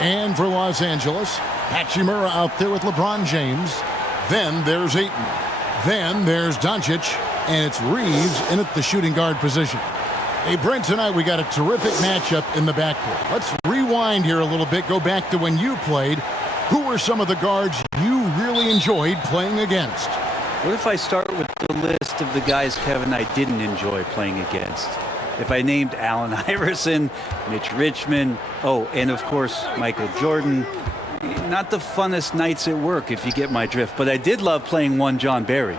And for Los Angeles, Hachimura out there with LeBron James. Then there's Ayton. Then there's Doncic. And it's Reeves in at the shooting guard position. Hey, Brent, tonight we got a terrific matchup in the backcourt. Let's rewind here a little bit. Go back to when you played. Who were some of the guards you really enjoyed playing against? What if I start with the list of the guys, Kevin, I didn't enjoy playing against? If I named Allen Iverson, Mitch Richmond, and of course, Michael Jordan. Not the funnest nights at work, if you get my drift. But I did love playing one John Barry.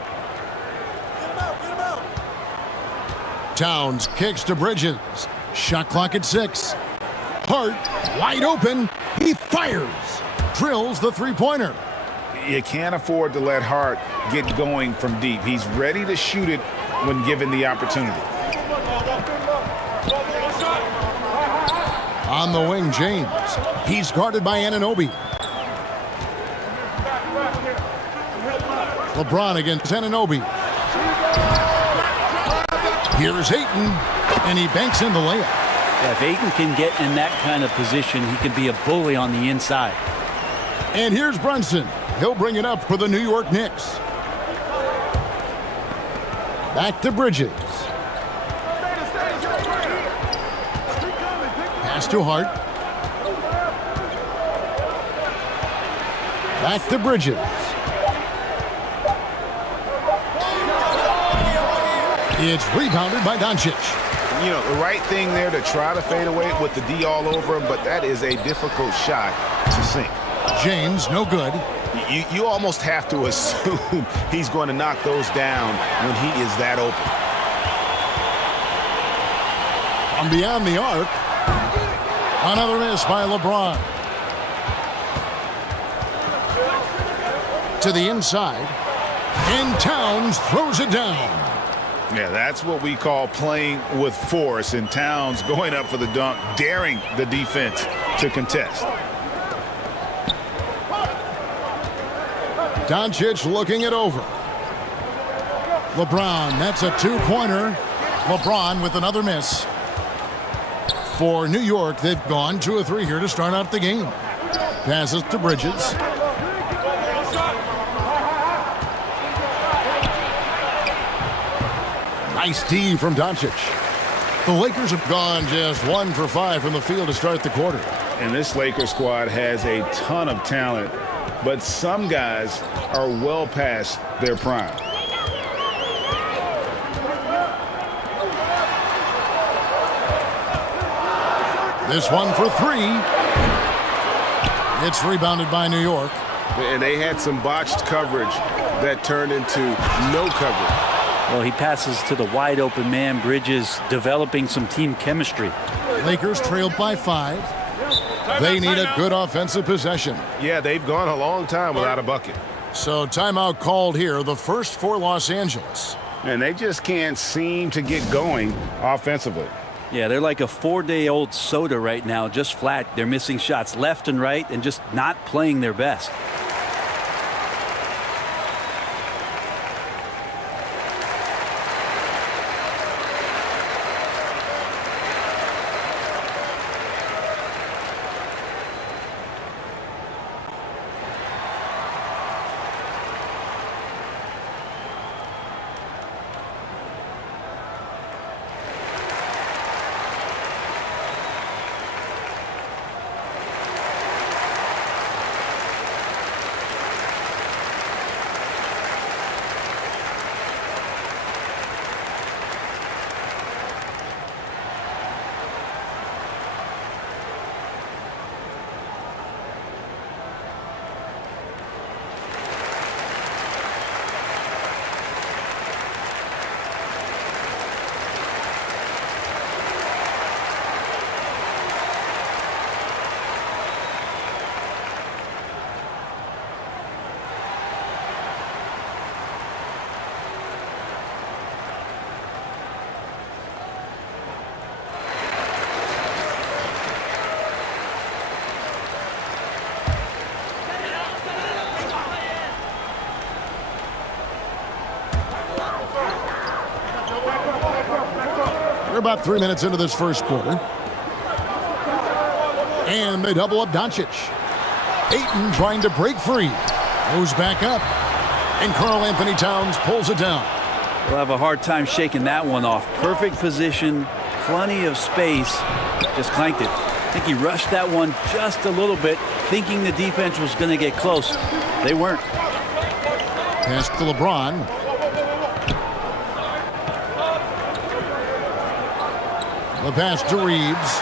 Towns kicks to Bridges. Shot clock at 6. Hart wide open. He fires. Drills the three-pointer. You can't afford to let Hart get going from deep. He's ready to shoot it when given the opportunity. On the wing, James. He's guarded by Anunoby. LeBron against Anunoby. Here's Ayton, and he banks in the layup. Yeah, if Ayton can get in that kind of position, he can be a bully on the inside. And here's Brunson. He'll bring it up for the New York Knicks. Back to Bridges. Pass to Hart. Back to Bridges. It's rebounded by Doncic. You know, the right thing there to try to fade away with the D all over him, but that is a difficult shot to sink. James, no good. You almost have to assume he's going to knock those down when he is that open. From beyond the arc, another miss by LeBron. To the inside, and Towns throws it down. Yeah, that's what we call playing with force, and Towns going up for the dunk, daring the defense to contest. Doncic looking it over. LeBron, that's a two-pointer. LeBron with another miss. For New York, they've gone 2 of 3 here to start out the game. Passes to Bridges. Nice D from Doncic. The Lakers have gone just 1 for 5 from the field to start the quarter. And this Lakers squad has a ton of talent, but some guys are well past their prime. This one for 3. It's rebounded by New York. And they had some botched coverage that turned into no coverage. Well, he passes to the wide open man. Bridges developing some team chemistry. Lakers trailed by 5. They need a good offensive possession. Yeah, they've gone a long time without a bucket. So timeout called here, the first for Los Angeles. And they just can't seem to get going offensively. Yeah, they're like a 4-day-old soda right now, just flat. They're missing shots left and right and just not playing their best. We're about 3 minutes into this first quarter. And they double up Doncic. Ayton trying to break free. Goes back up. And Karl Anthony Towns pulls it down. We'll have a hard time shaking that one off. Perfect position, plenty of space. Just clanked it. I think he rushed that one just a little bit, thinking the defense was going to get close. They weren't. Pass to LeBron. The pass to Reeves.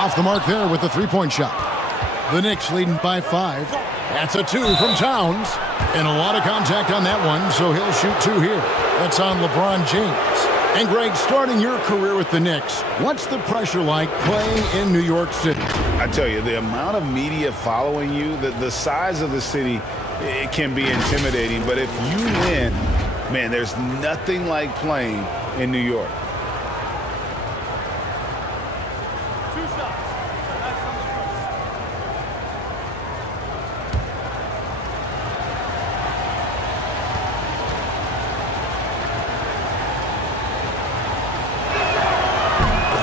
Off the mark there with the three-point shot. The Knicks leading by 5. That's a 2 from Towns. And a lot of contact on that one, so he'll shoot 2 here. That's on LeBron James. And Greg, starting your career with the Knicks, what's the pressure like playing in New York City? I tell you, the amount of media following you, the size of the city, it can be intimidating. But if you win, man, there's nothing like playing in New York.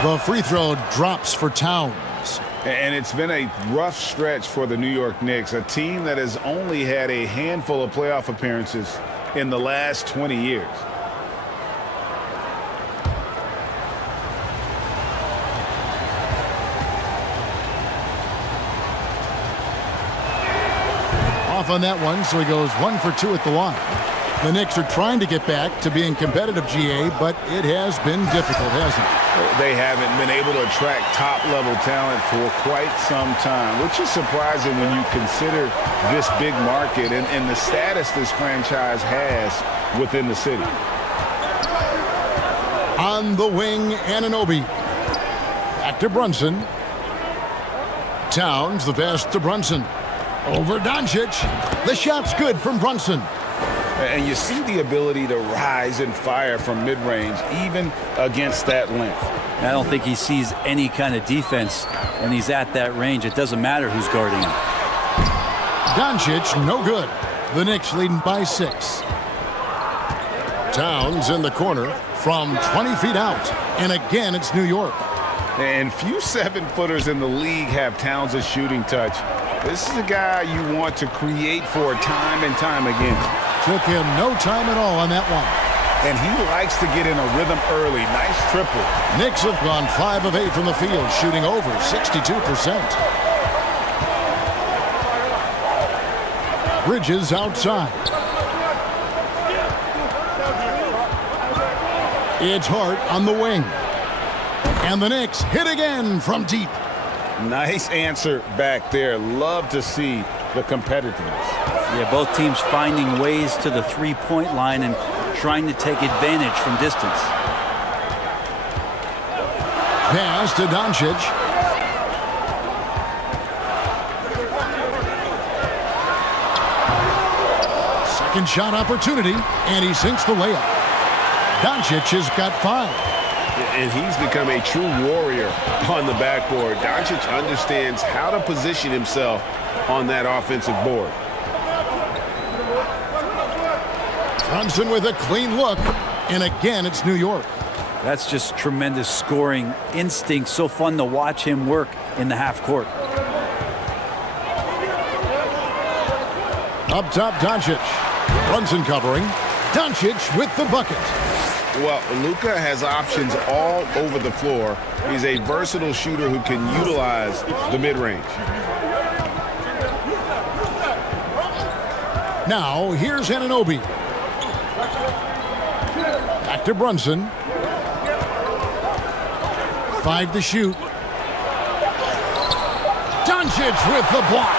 The free throw drops for Towns. And it's been a rough stretch for the New York Knicks, a team that has only had a handful of playoff appearances in the last 20 years. Off on that one, so he goes 1 for 2 at the line. The Knicks are trying to get back to being competitive, GA, but it has been difficult, hasn't it? They haven't been able to attract top-level talent for quite some time, which is surprising when you consider this big market and the status this franchise has within the city. On the wing, Anunoby. Back to Brunson. Towns, the pass to Brunson. Over Doncic. The shot's good from Brunson. And you see the ability to rise and fire from mid-range, even against that length. I don't think he sees any kind of defense when he's at that range. It doesn't matter who's guarding him. Doncic, no good. The Knicks leading by 6. Towns in the corner from 20 feet out. And again, it's New York. And few 7-footers in the league have Towns' shooting touch. This is a guy you want to create for time and time again. Took him no time at all on that one. And he likes to get in a rhythm early. Nice triple. Knicks have gone 5 of 8 from the field, shooting over 62%. Bridges outside. It's Hart on the wing. And the Knicks hit again from deep. Nice answer back there. Love to see the competitiveness. Yeah, both teams finding ways to the three-point line and trying to take advantage from distance. Pass to Doncic. Second shot opportunity, and he sinks the layup. Doncic has got 5. And he's become a true warrior on the backboard. Doncic understands how to position himself on that offensive board. Brunson with a clean look, and again it's New York. That's just tremendous scoring instinct. So fun to watch him work in the half court. Up top, Doncic. Brunson covering. Doncic with the bucket. Well, Luka has options all over the floor. He's a versatile shooter who can utilize the mid-range. Now, here's Anunoby. Back to Brunson. 5 to shoot. Doncic with the block.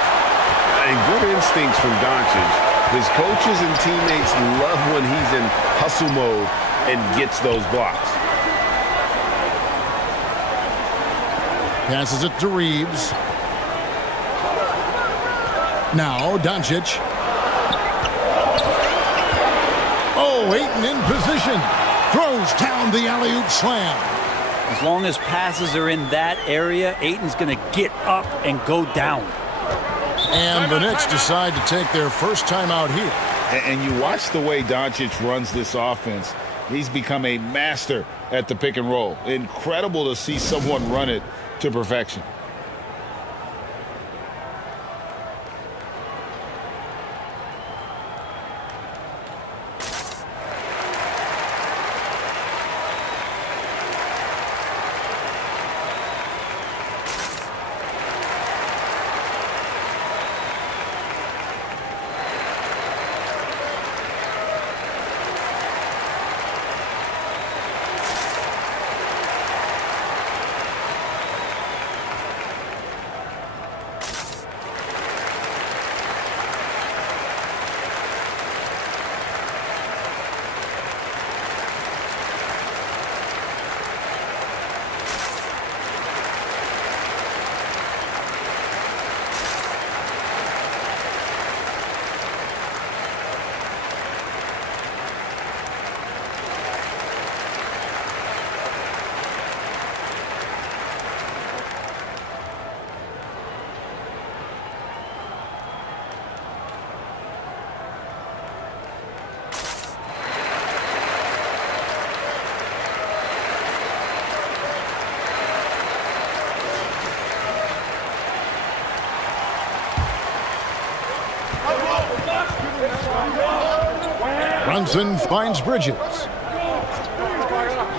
And good instincts from Doncic. His coaches and teammates love when he's in hustle mode and gets those blocks. Passes it to Reeves. Now, Doncic. Oh, Ayton in position. Throws down the alley-oop slam. As long as passes are in that area, Ayton's going to get up and go down. And the Knicks decide to take their first time out here. And you watch the way Doncic runs this offense. He's become a master at the pick and roll. Incredible to see someone run it to perfection. Brunson finds Bridges.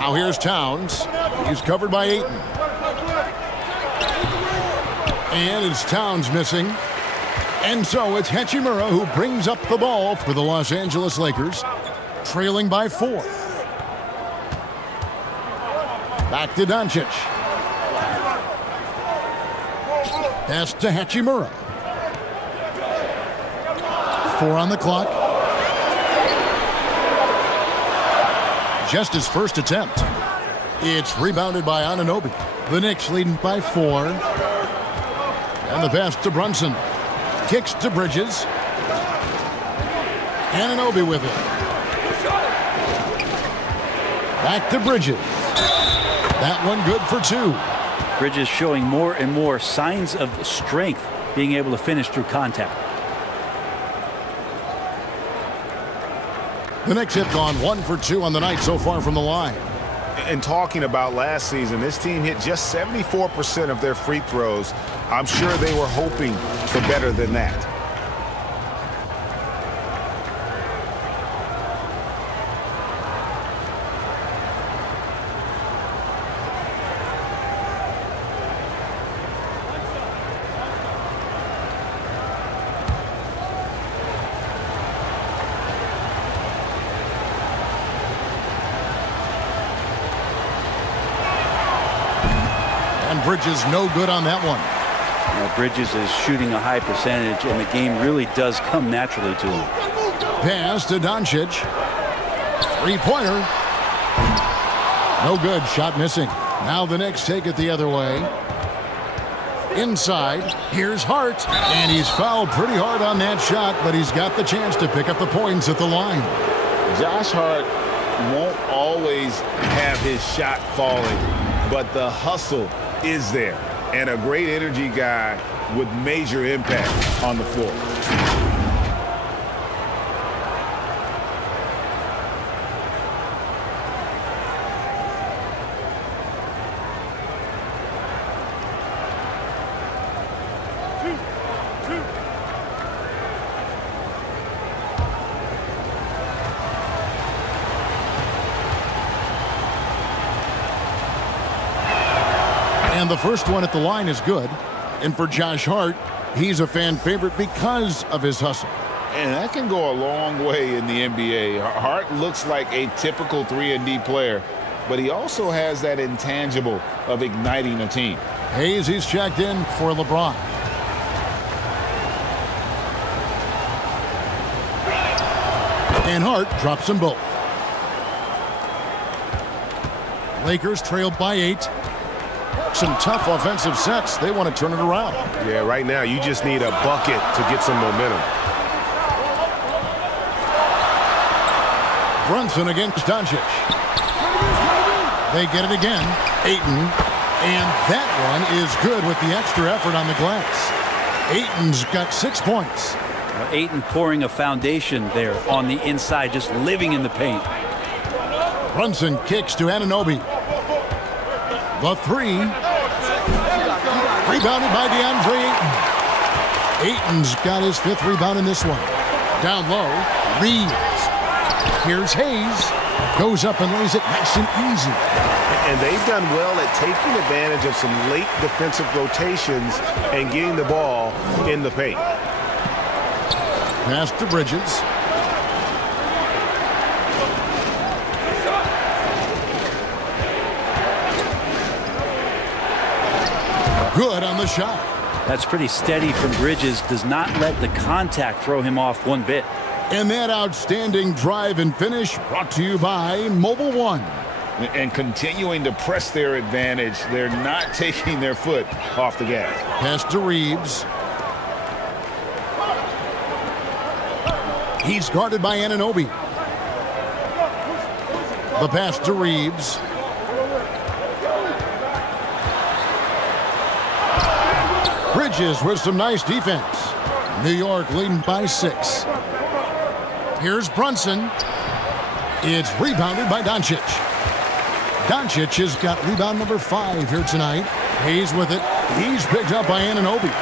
Now here's Towns. He's covered by Ayton. And it's Towns missing. And so it's Hachimura who brings up the ball for the Los Angeles Lakers, trailing by 4. Back to Doncic. Pass to Hachimura. 4 on the clock. Just his first attempt. It's rebounded by Anunoby. The Knicks leading by 4. And the pass to Brunson. Kicks to Bridges. Anunoby with it. Back to Bridges. That one good for 2. Bridges showing more and more signs of strength, being able to finish through contact. The Knicks have gone 1 for 2 on the night so far from the line. And talking about last season, this team hit just 74% of their free throws. I'm sure they were hoping for better than that. Bridges no good on that one. Now, Bridges is shooting a high percentage, and the game really does come naturally to him. Pass to Doncic. 3-pointer. No good. Shot missing. Now the Knicks take it the other way. Inside. Here's Hart. And he's fouled pretty hard on that shot, but he's got the chance to pick up the points at the line. Josh Hart won't always have his shot falling, but the hustle is there, and a great energy guy with major impact on the floor. And the first one at the line is good. And for Josh Hart, he's a fan favorite because of his hustle. And that can go a long way in the NBA. Hart looks like a typical 3-and-D player, but he also has that intangible of igniting a team. Hayes, he's checked in for LeBron. And Hart drops them both. Lakers trailed by 8. Some tough offensive sets. They want to turn it around. Yeah, right now you just need a bucket to get some momentum. Brunson against Doncic. They get it again. Ayton. And that one is good with the extra effort on the glass. Ayton's got 6 points. Ayton pouring a foundation there on the inside, just living in the paint. Brunson kicks to Anunoby. The 3. Rebounded by DeAndre Ayton. Ayton's got his 5th rebound in this one. Down low. Reeves. Here's Hayes. Goes up and lays it nice and easy. And they've done well at taking advantage of some late defensive rotations and getting the ball in the paint. Pass to Bridges. Good on the shot. That's pretty steady from Bridges. Does not let the contact throw him off one bit. And that outstanding drive and finish brought to you by Mobile One. And continuing to press their advantage. They're not taking their foot off the gas. Pass to Reeves. He's guarded by Anunoby. The pass to Reeves. Bridges with some nice defense. New York leading by 6. Here's Brunson. It's rebounded by Doncic. Doncic has got rebound number 5 here tonight. Hayes with it. He's picked up by Anunoby.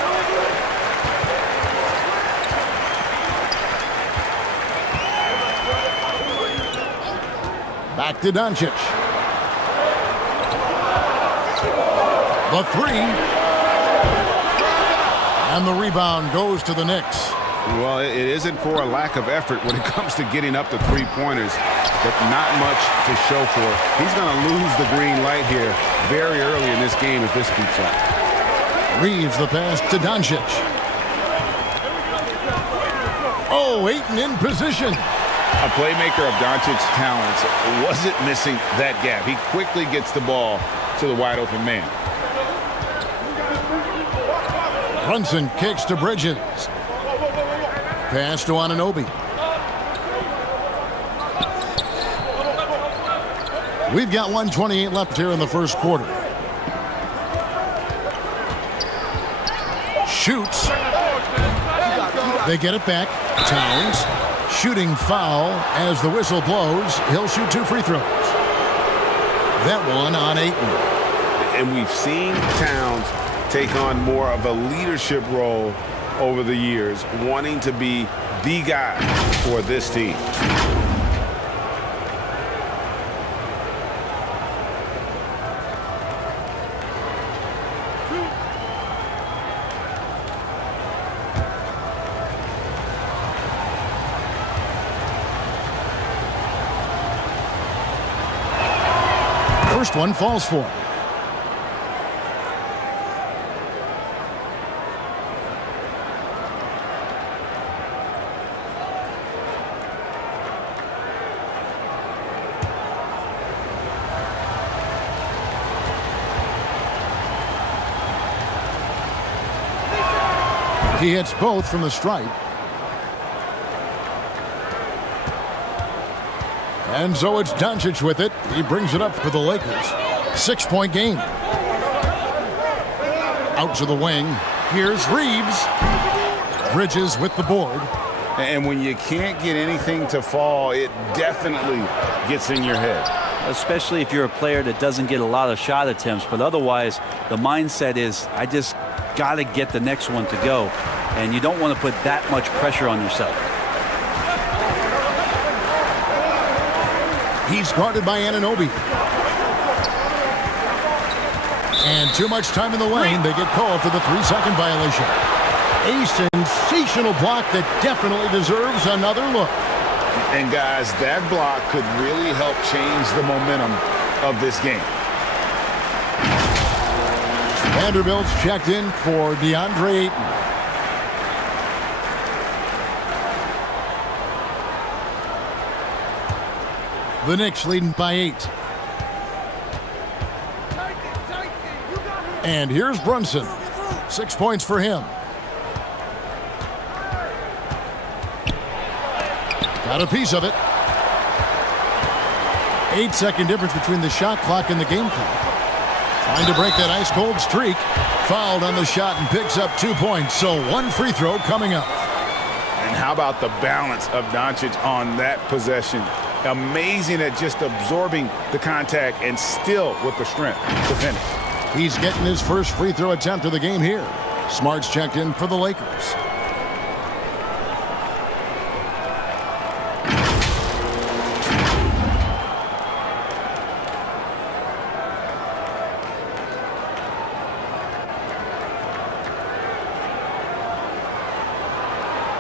Back to Doncic. The three. And the rebound goes to the Knicks. Well, it isn't for a lack of effort when it comes to getting up the three-pointers, but not much to show for it. He's going to lose the green light here very early in this game if this keeps up. Reeves the pass to Doncic. Oh, Ayton in position. A playmaker of Doncic's talents wasn't missing that gap. He quickly gets the ball to the wide-open man. Brunson kicks to Bridges. Pass to Anunoby. We've got 1:28 left here in the first quarter. Shoots. They get it back. Towns. Shooting foul as the whistle blows. He'll shoot 2 free throws. That one on Ayton. And we've seen Towns take on more of a leadership role over the years, wanting to be the guy for this team. First one falls for him. He hits both from the stripe. And so it's Doncic with it. He brings it up for the Lakers. 6-point game. Out to the wing. Here's Reeves. Bridges with the board. And when you can't get anything to fall, it definitely gets in your head. Especially if you're a player that doesn't get a lot of shot attempts. But otherwise, the mindset is, I just got to get the next one to go. And you don't want to put that much pressure on yourself. He's guarded by Anunoby. And too much time in the lane. They get called for the 3-second violation. A sensational block that definitely deserves another look. And guys, that block could really help change the momentum of this game. Vanderbilt's checked in for DeAndre Ayton. The Knicks leading by 8. And here's Brunson. 6 points for him. Got a piece of it. 8-second difference between the shot clock and the game clock. Trying to break that ice-cold streak. Fouled on the shot and picks up 2 points. So 1 free throw coming up. And how about the balance of Doncic on that possession? Amazing at just absorbing the contact and still with the strength to finish. He's getting his first free throw attempt of the game here. Smart's checked in for the Lakers.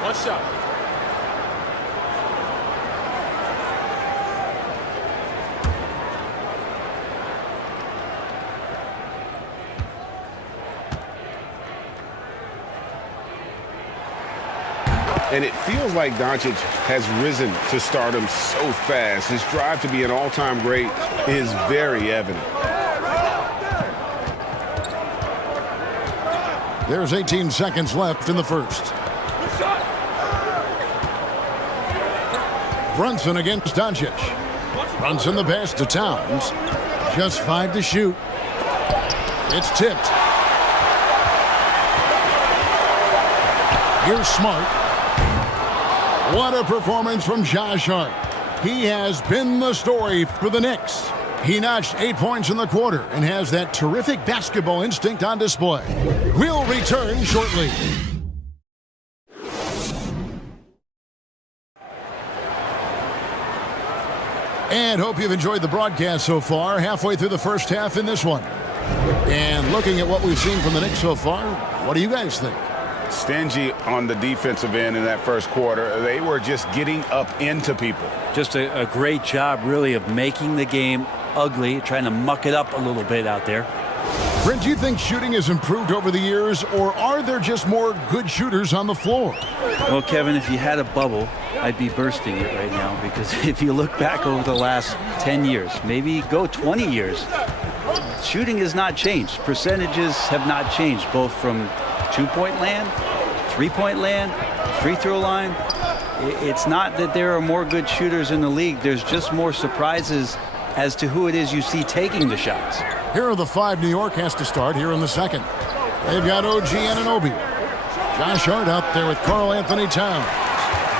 What's up? And it feels like Doncic has risen to stardom so fast. His drive to be an all-time great is very evident. There's 18 seconds left in the first. Brunson against Doncic. Brunson the pass to Towns. Just 5 to shoot. It's tipped. Here's Smart. What a performance from Josh Hart. He has been the story for the Knicks. He notched 8 points in the quarter and has that terrific basketball instinct on display. We'll return shortly. And hope you've enjoyed the broadcast so far. Halfway through the first half in this one. And looking at what we've seen from the Knicks so far, what do you guys think? Stingy on the defensive end in that first quarter. They were just getting up into people. Just a great job, really, of making the game ugly, trying to muck it up a little bit out there. Brent, do you think shooting has improved over the years, or are there just more good shooters on the floor? Well, Kevin, if you had a bubble, I'd be bursting it right now, because if you look back over the last 10 years, maybe go 20 years, shooting has not changed. Percentages have not changed, both from two-point land, three-point land, free throw line. It's not that there are more good shooters in the league. There's just more surprises as to who it is you see taking the shots. Here are the 5 New York has to start here in the second. They've got OG Anunoby. Josh Hart out there with Karl Anthony Towns.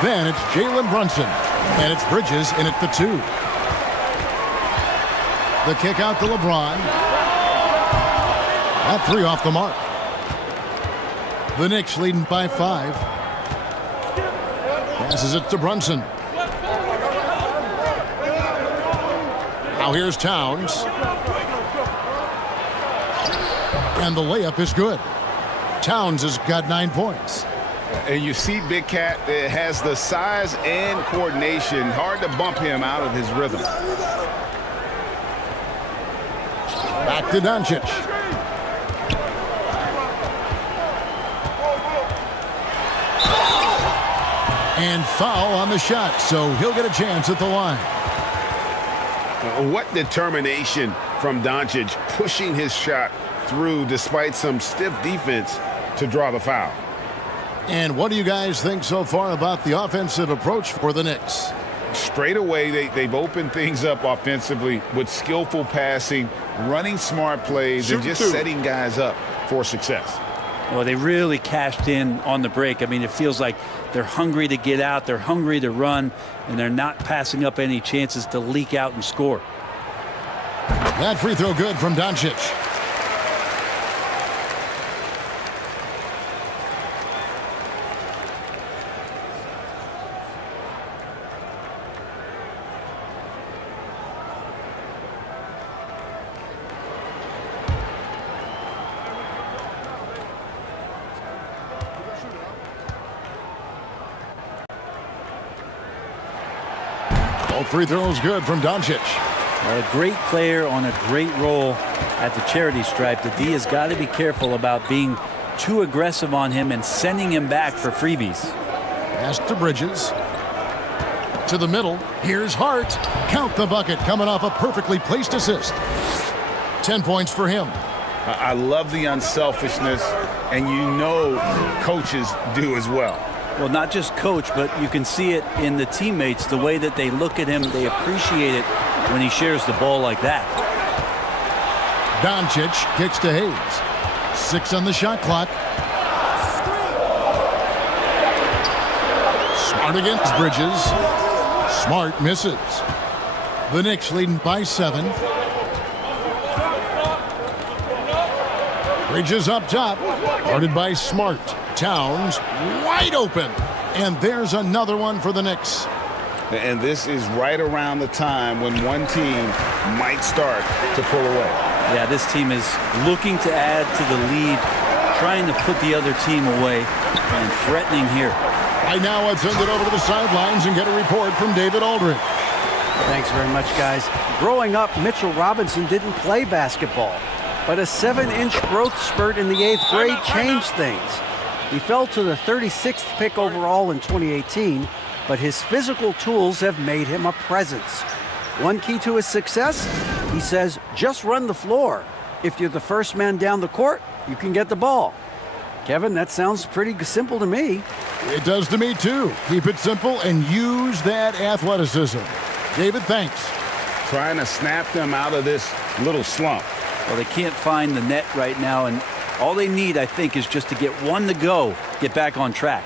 Then it's Jalen Brunson. And it's Bridges in at the 2. The kick out to LeBron. That 3 off the mark. The Knicks leading by 5. Passes it to Brunson. Now here's Towns. And the layup is good. Towns has got 9 points. And you see Big Cat has the size and coordination. Hard to bump him out of his rhythm. Back to Doncic. And foul on the shot, so he'll get a chance at the line. What determination from Doncic, pushing his shot through despite some stiff defense to draw the foul. And what do you guys think so far about the offensive approach for the Knicks? Straight away, they've opened things up offensively with skillful passing, running smart plays, and just setting guys up for success. Well, they really cashed in on the break. I mean, it feels like they're hungry to get out, they're hungry to run, and they're not passing up any chances to leak out and score. That free throw good from Doncic. All free throws good from Doncic. A great player on a great role at the charity stripe. The D has got to be careful about being too aggressive on him and sending him back for freebies. Pass to Bridges. To the middle. Here's Hart. Count the bucket coming off a perfectly placed assist. 10 points for him. I love the unselfishness, and you know coaches do as well. Well, not just coach, but you can see it in the teammates, the way that they look at him. They appreciate it when he shares the ball like that. Doncic kicks to Hayes. 6 on the shot clock. Smart against Bridges. Smart misses. The Knicks leading by 7. Bridges up top. Guarded by Smart. Towns wide open. And there's another one for the Knicks. And this is right around the time when one team might start to pull away. Yeah, this team is looking to add to the lead, trying to put the other team away, and threatening here. Right now, let's send it over to the sidelines and get a report from David Aldridge. Thanks very much, guys. Growing up, Mitchell Robinson didn't play basketball, but a 7-inch growth spurt in the 8th grade changed things. He fell to the 36th pick overall in 2018, but his physical tools have made him a presence. One key to his success, he says, just run the floor. If you're the first man down the court, you can get the ball. Kevin, that sounds pretty simple to me. It does to me, too. Keep it simple and use that athleticism. David, thanks. Trying to snap them out of this little slump. Well, they can't find the net right now, and all they need, I think, is just to get one to go, get back on track.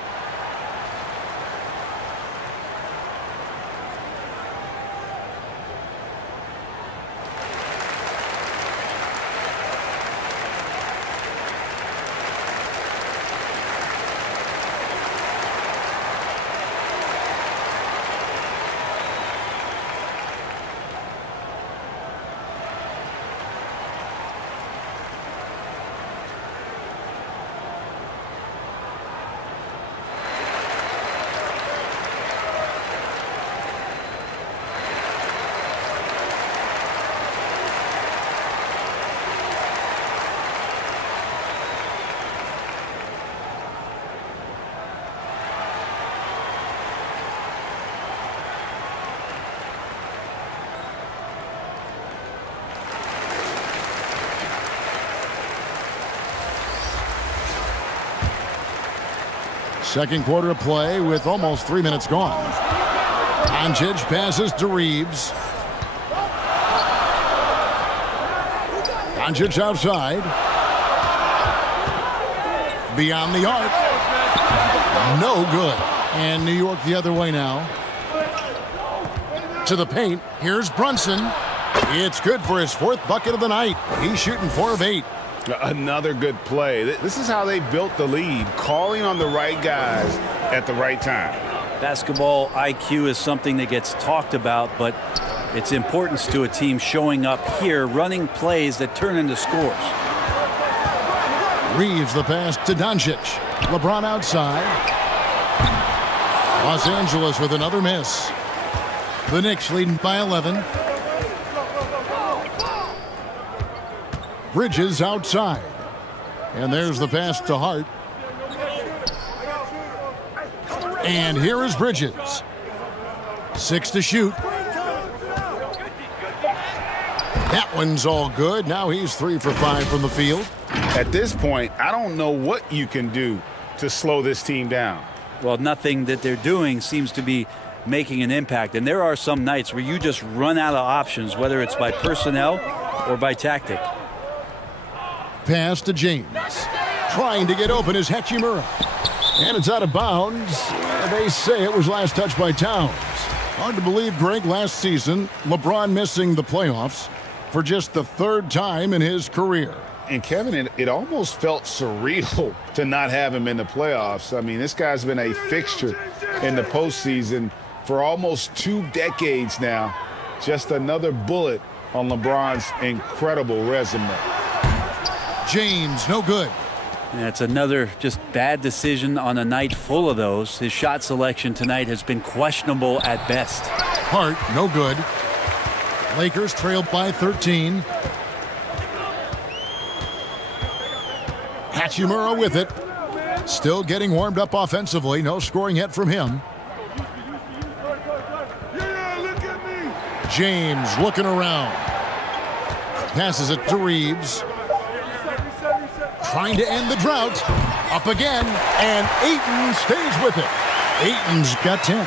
Second quarter of play with almost 3 minutes gone. Doncic passes to Reeves. Doncic outside. Beyond the arc. No good. And New York the other way now. To the paint. Here's Brunson. It's good for his 4th bucket of the night. He's shooting 4 of 8. Another good play. This is how they built the lead, calling on the right guys at the right time. Basketball IQ is something that gets talked about, but its importance to a team showing up here, running plays that turn into scores. Reeves the pass to Doncic. LeBron outside. Los Angeles with another miss. The Knicks leading by 11. Bridges outside. And there's the pass to Hart. And here is Bridges. 6 to shoot. That one's all good. Now he's 3 for 5 from the field. At this point, I don't know what you can do to slow this team down. Well, nothing that they're doing seems to be making an impact. And there are some nights where you just run out of options, whether it's by personnel or by tactic. Pass to James. Trying to get open is Hachimura. And it's out of bounds. They say it was last touched by Towns. Hard to believe, Greg, last season, LeBron missing the playoffs for just the 3rd time in his career. And Kevin, it almost felt surreal to not have him in the playoffs. I mean, this guy's been a fixture in the postseason for almost 2 decades now. Just another bullet on LeBron's incredible resume. James, no good. And it's another just bad decision on a night full of those. His shot selection tonight has been questionable at best. Hart, no good. Lakers trailed by 13. Hachimura with it. Still getting warmed up offensively. No scoring yet from him. James looking around. Passes it to Reeves. Trying to end the drought. Up again. And Ayton stays with it. Ayton's got 10.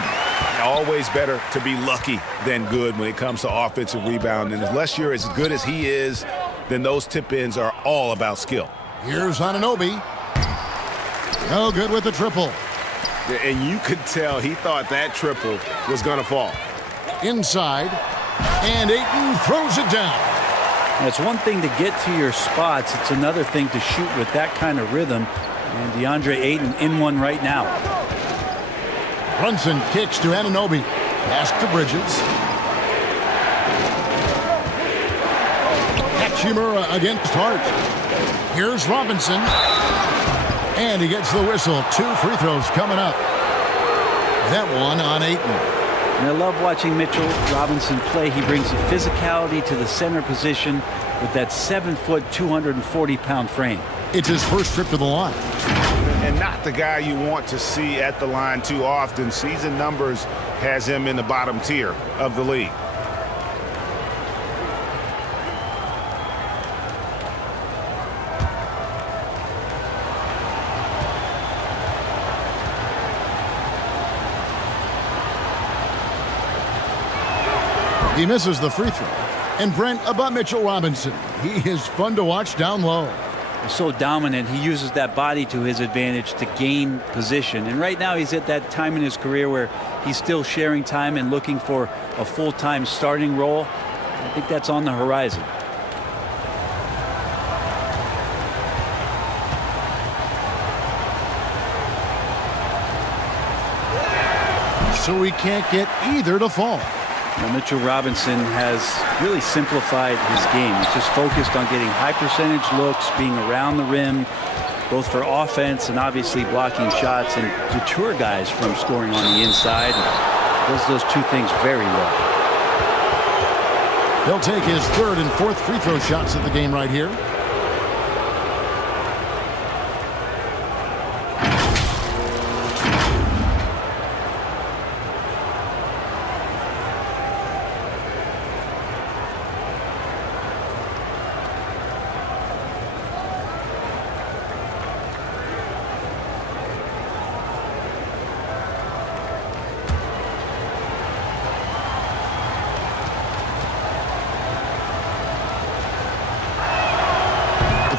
Always better to be lucky than good when it comes to offensive rebound. And unless you're as good as he is, then those tip-ins are all about skill. Here's Anunoby. No good with the triple. And you could tell he thought that triple was going to fall. Inside. And Ayton throws it down. And it's one thing to get to your spots. It's another thing to shoot with that kind of rhythm. And DeAndre Ayton in one right now. Brunson kicks to Anunoby. Pass to Bridges. Hachimura against Hart. Here's Robinson. And he gets the whistle. 2 free throws coming up. That one on Ayton. And I love watching Mitchell Robinson play. He brings the physicality to the center position with that 7-foot, 240-pound frame. It's his first trip to the line. And not the guy you want to see at the line too often. Season numbers has him in the bottom tier of the league. He misses the free throw. And Brent, about Mitchell Robinson, he is fun to watch down low. He's so dominant. He uses that body to his advantage to gain position. And right now he's at that time in his career where he's still sharing time and looking for a full-time starting role. I think that's on the horizon. So he can't get either to fall. Well, Mitchell Robinson has really simplified his game. He's just focused on getting high percentage looks, being around the rim, both for offense and obviously blocking shots, and deter guys from scoring on the inside. Does those 2 things very well. He'll take his 3rd and 4th free throw shots of the game right here.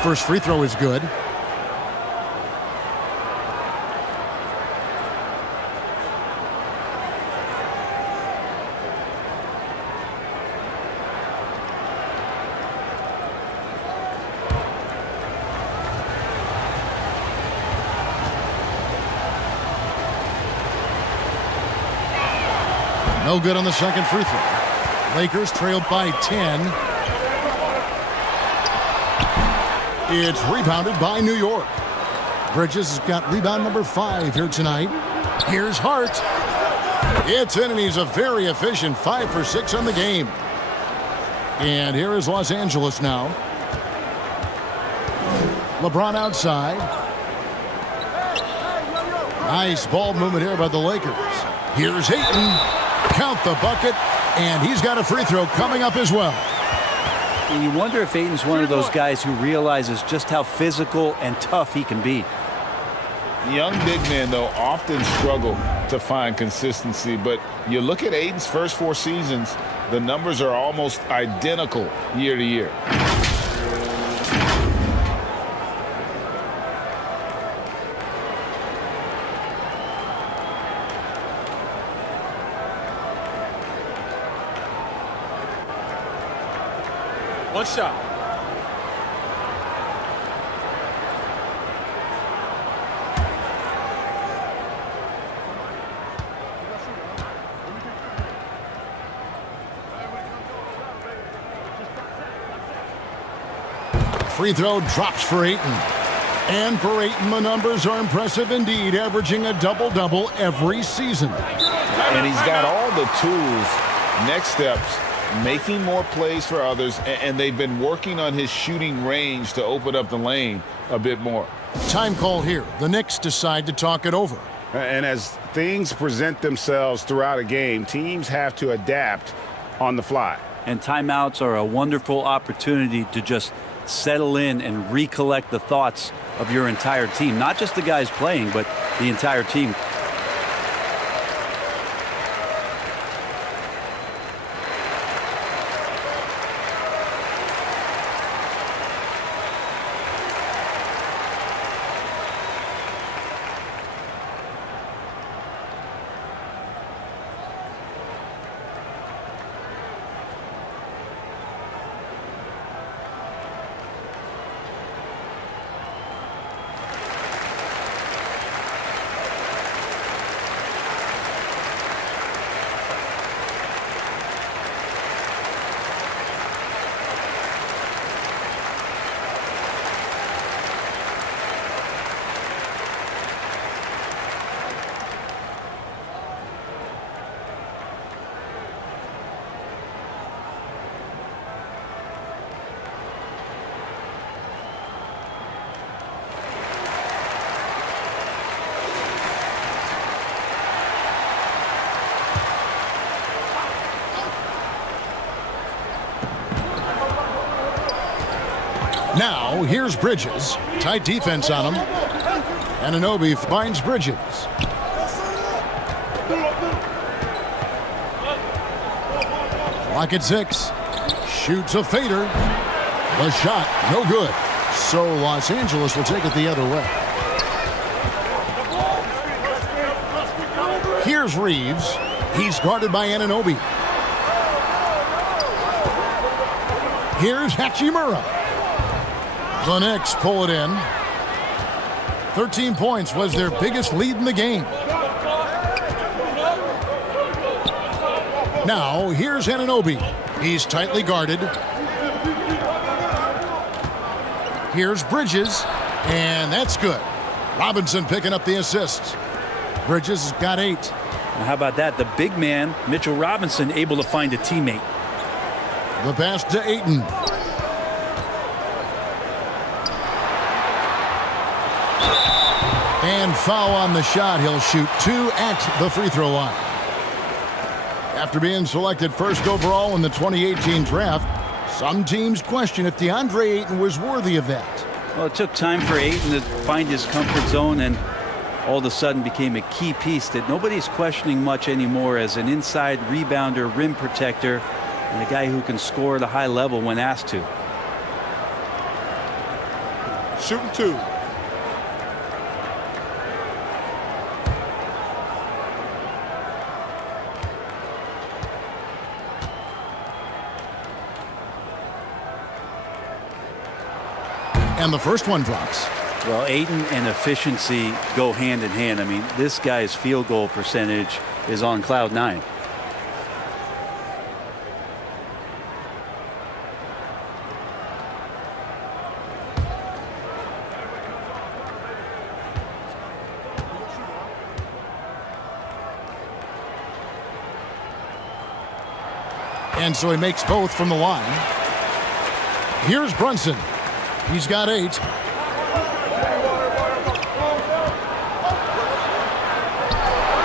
first free throw is good. No good on the second free throw. Lakers trailed by 10. It's rebounded by New York. Bridges has got rebound number 5 here tonight. Here's Hart. It's in, and he's a very efficient 5 for 6 on the game. And here is Los Angeles now. LeBron outside. Nice ball movement here by the Lakers. Here's Ayton. Count the bucket, and he's got a free throw coming up as well. And you wonder if Ayton's one of those guys who realizes just how physical and tough he can be. Young big men, though, often struggle to find consistency, but you look at Ayton's first 4 seasons, the numbers are almost identical year to year. One shot. Free throw drops for Ayton. And for Ayton, the numbers are impressive indeed, averaging a double-double every season. And he's got all the tools. Next steps, making more plays for others, and they've been working on his shooting range to open up the lane a bit more. Time call here. The Knicks decide to talk it over. And as things present themselves throughout a game, teams have to adapt on the fly. And timeouts are a wonderful opportunity to just settle in and recollect the thoughts of your entire team. Not just the guys playing, but the entire team. Now, here's Bridges. Tight defense on him. Anunoby finds Bridges. Clock at 6. Shoots a fader. The shot, no good. So Los Angeles will take it the other way. Here's Reeves. He's guarded by Anunoby. Here's Hachimura. The Knicks pull it in. 13 points was their biggest lead in the game. Now, here's Anunoby. He's tightly guarded. Here's Bridges, and that's good. Robinson picking up the assist. Bridges has got 8. Now how about that? The big man, Mitchell Robinson, able to find a teammate. The pass to Ayton. And foul on the shot. He'll shoot 2 at the free throw line. After being selected first overall in the 2018 draft, some teams question if DeAndre Ayton was worthy of that. Well, it took time for Ayton to find his comfort zone and all of a sudden became a key piece that nobody's questioning much anymore as an inside rebounder, rim protector, and a guy who can score at a high level when asked to. shooting 2. And the first one drops. Well, Ayton and efficiency go hand in hand. I mean, this guy's field goal percentage is on cloud 9. And so he makes both from the line. Here's Brunson. He's got 8.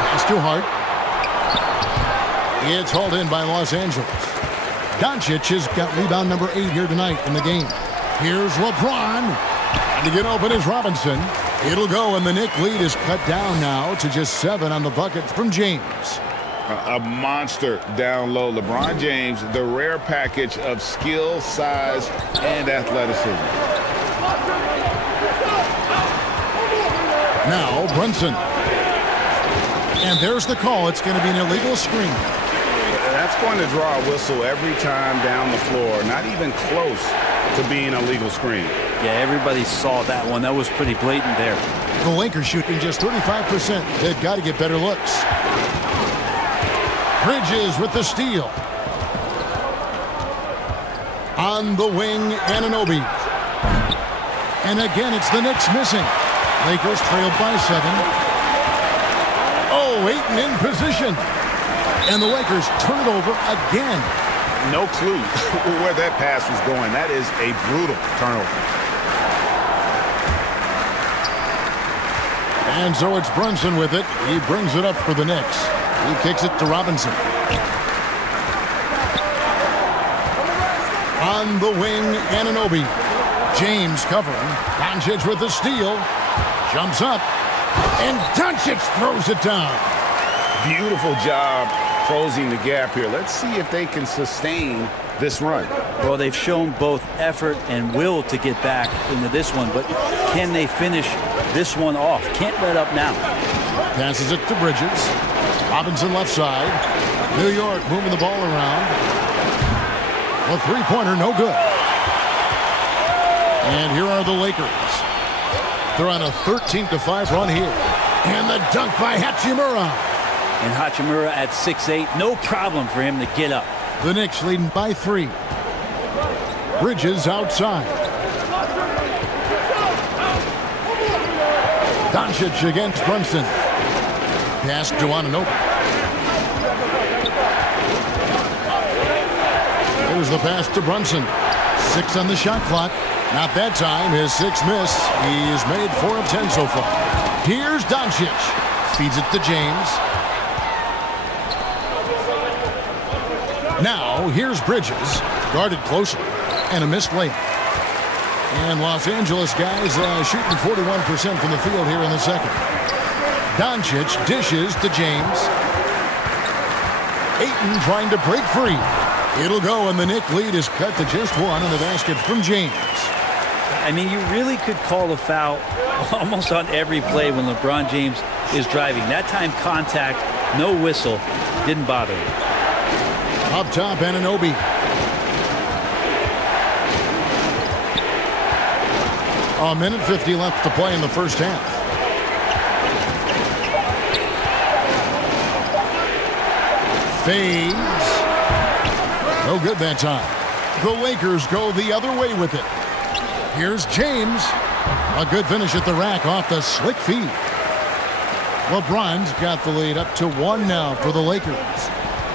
Pass to Hart. It's hauled in by Los Angeles. Doncic has got rebound number 8 here tonight in the game. Here's LeBron. And to get open is Robinson. It'll go, and the Knicks lead is cut down now to just 7 on the bucket from James. A monster down low. LeBron James, the rare package of skill, size, and athleticism. Now Brunson. And there's the call. It's going to be an illegal screen. That's going to draw a whistle every time down the floor. Not even close to being a legal screen. Yeah, everybody saw that one. That was pretty blatant there. The Lakers shooting just 35%. They've got to get better looks. Bridges with the steal. On the wing, Anunoby. And again, it's the Knicks missing. Lakers trailed by 7. Oh, Ayton in position. And the Lakers turn it over again. No clue where that pass was going. That is a brutal turnover. And so it's Brunson with it. He brings it up for the Knicks. He kicks it to Robinson. On the wing, Anunoby. James covering. Doncic with the steal. Jumps up. And Doncic throws it down. Beautiful job closing the gap here. Let's see if they can sustain this run. Well, they've shown both effort and will to get back into this one, but can they finish this one off? Can't let up now. Passes it to Bridges. Robinson left side. New York moving the ball around. A three-pointer, no good. And here are the Lakers. They're on a 13-5 run here. And the dunk by Hachimura. And Hachimura at 6'8", no problem for him to get up. The Knicks leading by 3. Bridges outside. Doncic against Brunson. Pass to Anunoby. There's the pass to Brunson. 6 on the shot clock. Not that time. His 6th miss. He's made 4 of 10 so far. Here's Doncic. Feeds it to James. Now, here's Bridges. Guarded closer. And a missed layup. And Los Angeles guys shooting 41% from the field here in the second. Doncic dishes to James. Ayton trying to break free. It'll go, and the Knicks lead is cut to just 1 on the basket from James. I mean, you really could call a foul almost on every play when LeBron James is driving. That time contact, no whistle, didn't bother him. Up top, Anunoby. A minute 50 left to play in the first half. Fades. No good that time. The Lakers go the other way with it. Here's James. A good finish at the rack off the slick feed. LeBron's got the lead up to 1 now for the Lakers.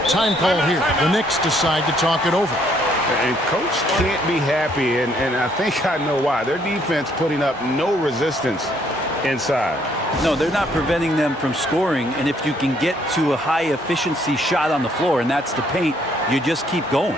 Time call here. The Knicks decide to talk it over. And Coach can't be happy, and I think I know why. Their defense putting up no resistance inside. No, they're not preventing them from scoring, and if you can get to a high-efficiency shot on the floor, and that's the paint, you just keep going.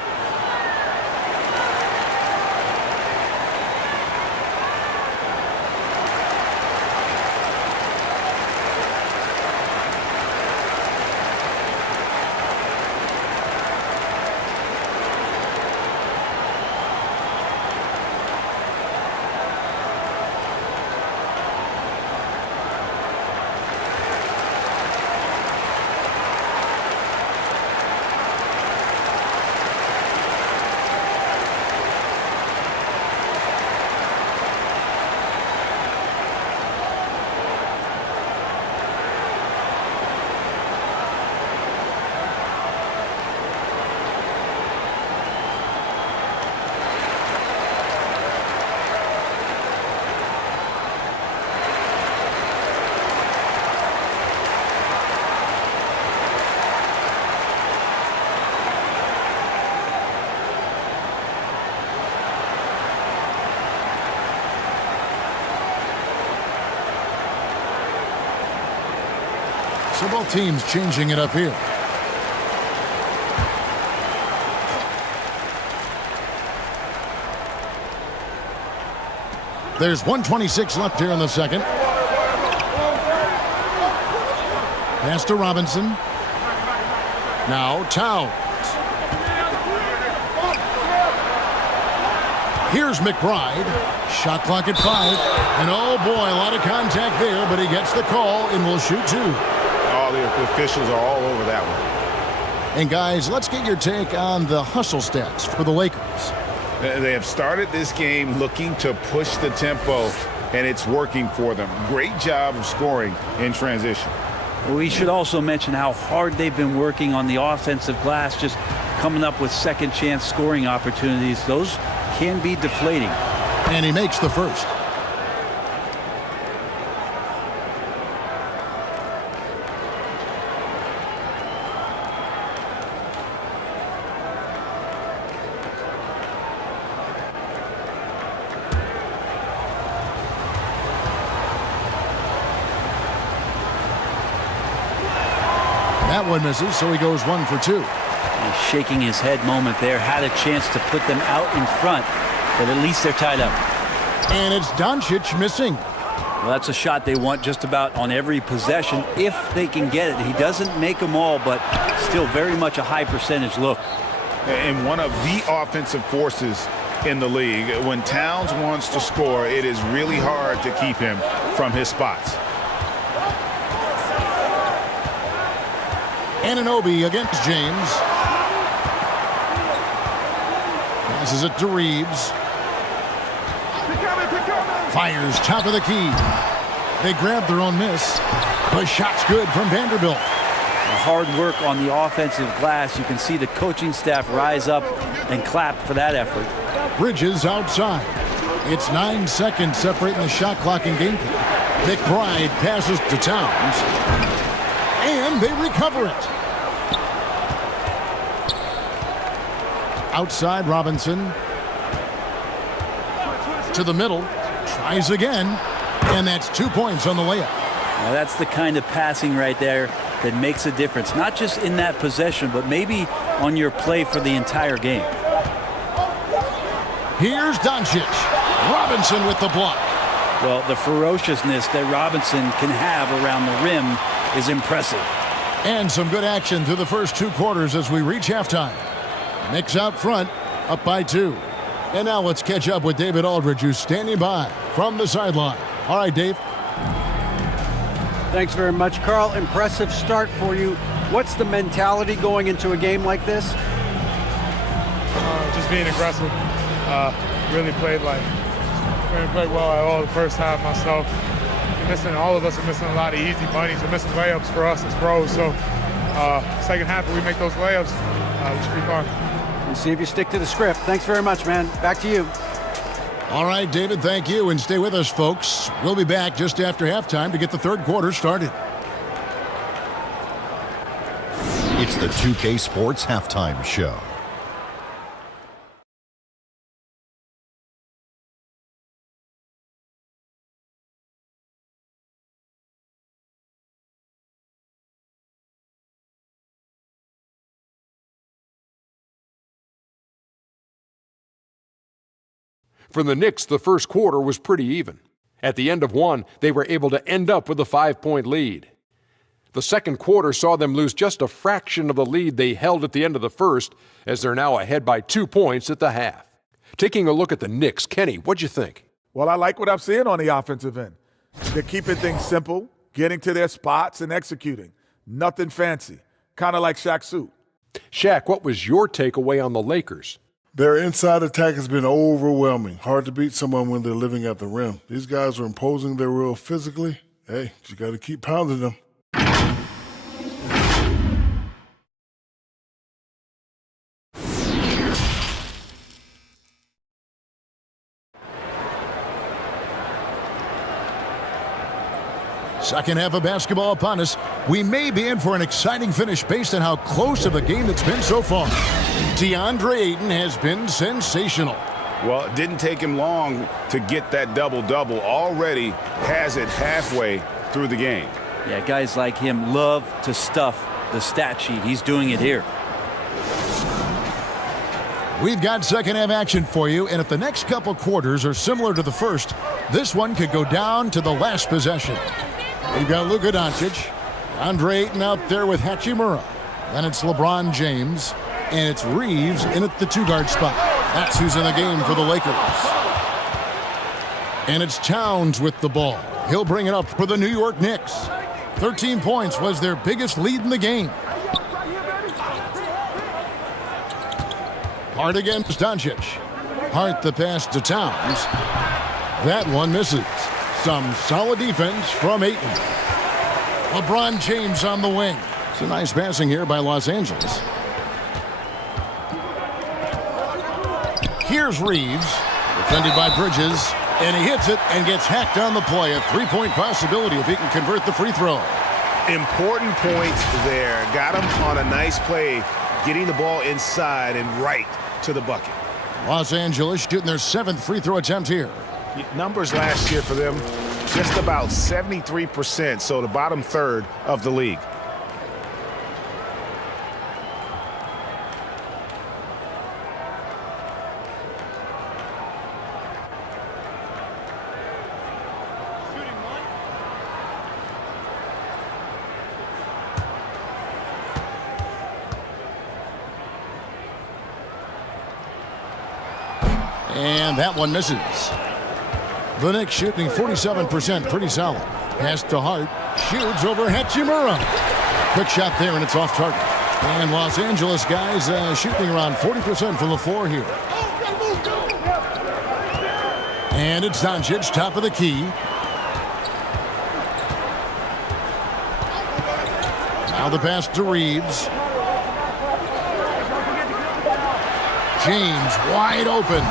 So both teams changing it up here. There's 1:26 left here in the second. Pass to Robinson. Now Towns. Here's McBride. Shot clock at 5. And oh boy, a lot of contact there, but he gets the call and will shoot 2. All the officials are all over that one. And guys, let's get your take on the hustle stats for the Lakers. They have started this game looking to push the tempo, and it's working for them. Great job of scoring in transition. We should also mention how hard they've been working on the offensive glass, just coming up with second chance scoring opportunities. Those can be deflating. And he makes the first. That one misses, so he goes 1 for 2. And shaking his head moment there. Had a chance to put them out in front, but at least they're tied up. And it's Doncic missing. Well, that's a shot they want just about on every possession if they can get it. He doesn't make them all, but still very much a high percentage look. And one of the offensive forces in the league. When Towns wants to score, it is really hard to keep him from his spots. Anunoby against James. Passes it to Reeves. Fires top of the key. They grab their own miss. The shot's good from Vanderbilt. Hard work on the offensive glass. You can see the coaching staff rise up and clap for that effort. Bridges outside. It's 9 seconds separating the shot clock and game clock. McBride passes to Towns. And they recover it. Outside Robinson. To the middle. Tries again. And that's 2 points on the layup. Now that's the kind of passing right there that makes a difference. Not just in that possession, but maybe on your play for the entire game. Here's Doncic. Robinson with the block. Well, the ferociousness that Robinson can have around the rim is impressive. And some good action through the first 2 quarters as we reach halftime. Knicks out front, up by 2. And now let's catch up with David Aldridge, who's standing by from the sideline. All right, Dave. Thanks very much, Carl. Impressive start for you. What's the mentality going into a game like this? Just being aggressive. Really played well at all the first half myself. All of us are missing a lot of easy bunnies. We're missing layups for us as pros. So second half, if we make those layups, we should be fine. We'll see if you stick to the script. Thanks very much, man. Back to you. All right, David, thank you. And stay with us, folks. We'll be back just after halftime to get the third quarter started. It's the 2K Sports Halftime Show. For the Knicks, the first quarter was pretty even. At the end of one, they were able to end up with a 5-point lead. The second quarter saw them lose just a fraction of the lead they held at the end of the first, as they're now ahead by 2 points at the half. Taking a look at the Knicks, Kenny, what'd you think? Well, I like what I'm seeing on the offensive end. They're keeping things simple, getting to their spots and executing. Nothing fancy, kind of like Shaq's suit. Shaq, what was your takeaway on the Lakers? Their inside attack has been overwhelming. Hard to beat someone when they're living at the rim. These guys are imposing their will physically. Hey, you got to keep pounding them. Second half of basketball upon us. We may be in for an exciting finish based on how close of a game it's been so far. DeAndre Ayton has been sensational. Well, it didn't take him long to get that double-double. Already has it halfway through the game. Yeah, guys like him love to stuff the stat sheet. He's doing it here. We've got second half action for you, and if the next couple quarters are similar to the first, this one could go down to the last possession. We've got Luka Doncic, Andre Ayton out there with Hachimura. Then it's LeBron James, and it's Reeves in at the 2-guard spot. That's who's in the game for the Lakers. And it's Towns with the ball. He'll bring it up for the New York Knicks. 13 points was their biggest lead in the game. Hart against Doncic. Hart the pass to Towns. That one misses. Some solid defense from Ayton. LeBron James on the wing. It's a nice passing here by Los Angeles. Here's Reeves, defended by Bridges, and he hits it and gets hacked on the play. A 3-point possibility if he can convert the free throw. Important points there. Got him on a nice play, getting the ball inside and right to the bucket. Los Angeles shooting their 7th free throw attempt here. Numbers last year for them, just about 73%, so the bottom third of the league. And that one misses. The Knicks shooting 47%, pretty solid. Pass to Hart, shoots over Hachimura. Quick shot there, and it's off target. And Los Angeles guys shooting around 40% from the floor here. And it's Doncic, top of the key. Now the pass to Reeves. James wide open.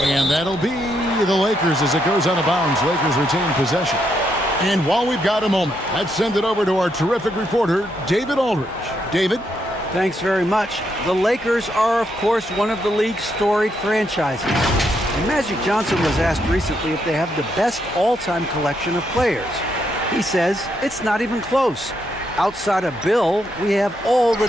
And that'll be the Lakers as it goes out of bounds. Lakers retain possession. And while we've got a moment, let's send it over to our terrific reporter, David Aldridge. David? Thanks very much. The Lakers are, of course, one of the league's storied franchises. And Magic Johnson was asked recently if they have the best all-time collection of players. He says it's not even close. Outside of Bill, we have all the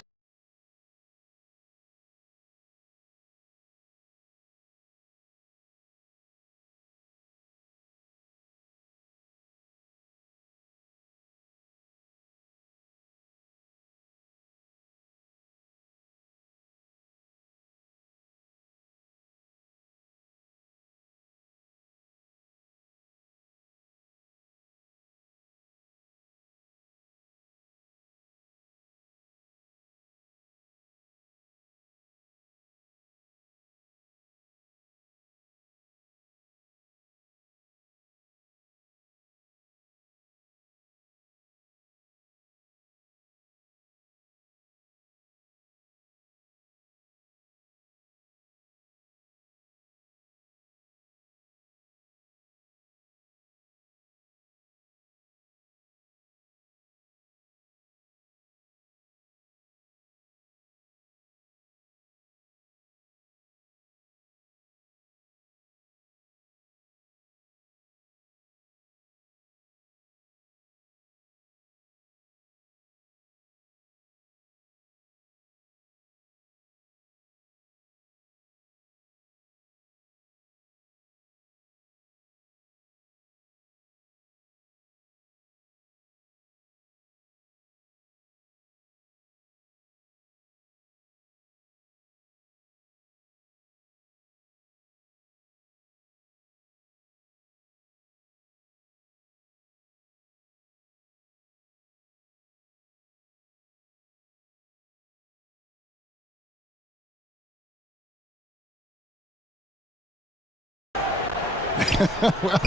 Well,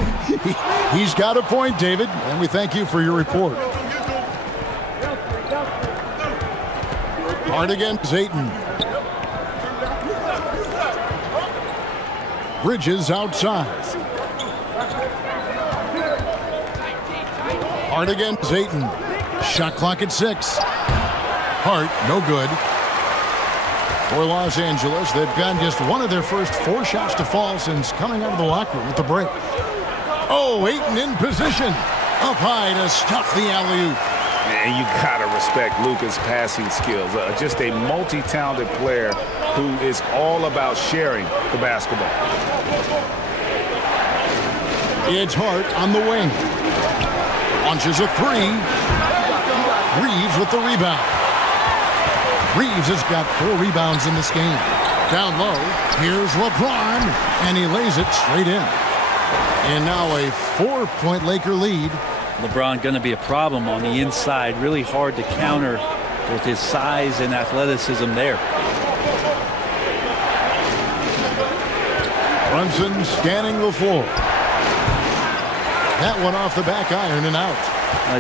he's got a point, David, and we thank you for your report. Hart against Ayton. Bridges outside. Hart against Ayton. Shot clock at 6. Hart, no good. For Los Angeles, they've gotten just one of their first 4 shots to fall since coming out of the locker room at the break. Oh, Ayton in position. Up high to stuff the alley-oop. And you gotta respect Luka's passing skills. Just a multi-talented player who is all about sharing the basketball. It's Hart on the wing. Launches a three. Reeves with the rebound. Reeves has got 4 rebounds in this game. Down low, here's LeBron, and he lays it straight in. And now a 4-point Laker lead. LeBron going to be a problem on the inside. Really hard to counter with his size and athleticism there. Brunson scanning the floor. That one off the back iron and out.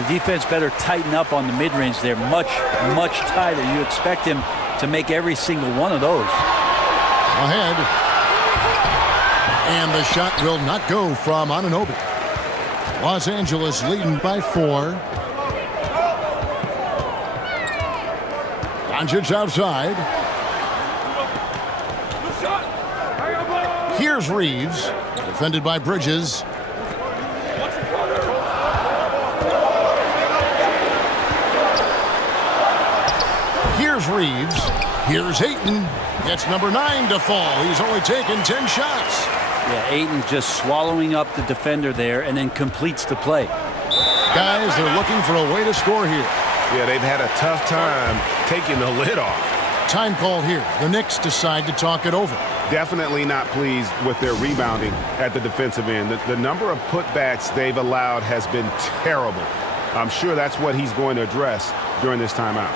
The defense better tighten up on the mid-range there. Much, much tighter. You expect him to make every single one of those. Ahead. And the shot will not go from Anunoby. Los Angeles leading by 4. Doncic outside. Here's Reeves. Defended by Bridges. Here's Reeves. Here's Ayton. Gets number 9 to fall. He's only taken 10 shots. Yeah, Ayton just swallowing up the defender there and then completes the play. Guys, they're looking for a way to score here. Yeah, they've had a tough time taking the lid off. Time called here. The Knicks decide to talk it over. Definitely not pleased with their rebounding at the defensive end. The number of putbacks they've allowed has been terrible. I'm sure that's what he's going to address during this timeout.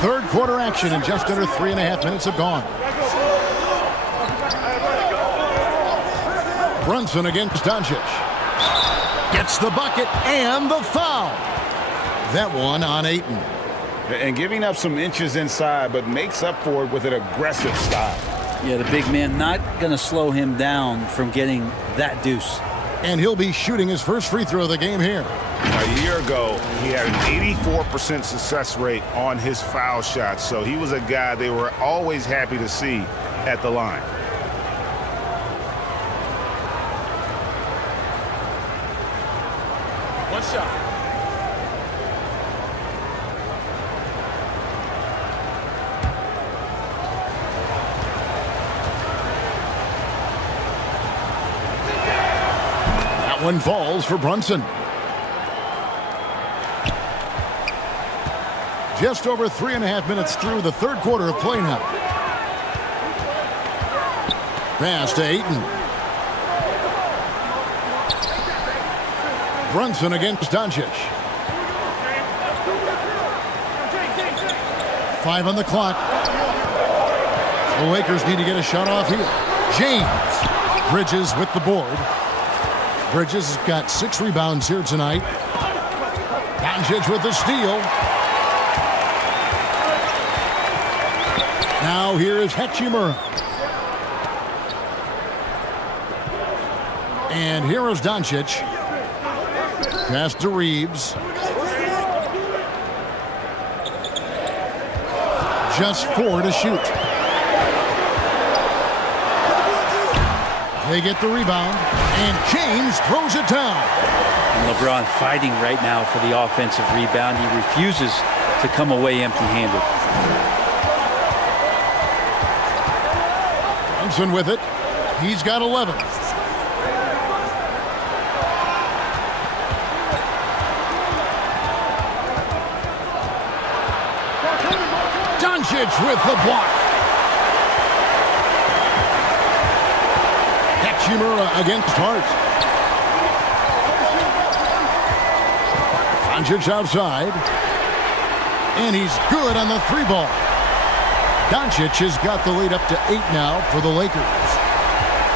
Third quarter action and just under 3.5 minutes have gone. Brunson against Doncic. Gets the bucket and the foul. That one on Ayton. And giving up some inches inside, but makes up for it with an aggressive style. Yeah, the big man not going to slow him down from getting that deuce. And he'll be shooting his first free throw of the game here. A year ago, he had an 84% success rate on his foul shots, so he was a guy they were always happy to see at the line. One shot. That one falls for Brunson. Just over 3.5 minutes through the third quarter of play now. Pass to Ayton. Brunson against Doncic. 5 on the clock. The Lakers need to get a shot off here. James. Bridges with the board. Bridges has got 6 rebounds here tonight. Doncic with the steal. Now here is Hachimura. And here is Doncic. Pass to Reeves. Just 4 to shoot. They get the rebound, and James throws it down. And LeBron fighting right now for the offensive rebound. He refuses to come away empty-handed. Thompson with it. He's got 11. Doncic with the block. Hachimura against Hart. Doncic outside. And he's good on the 3-ball. Doncic has got the lead up to 8 now for the Lakers.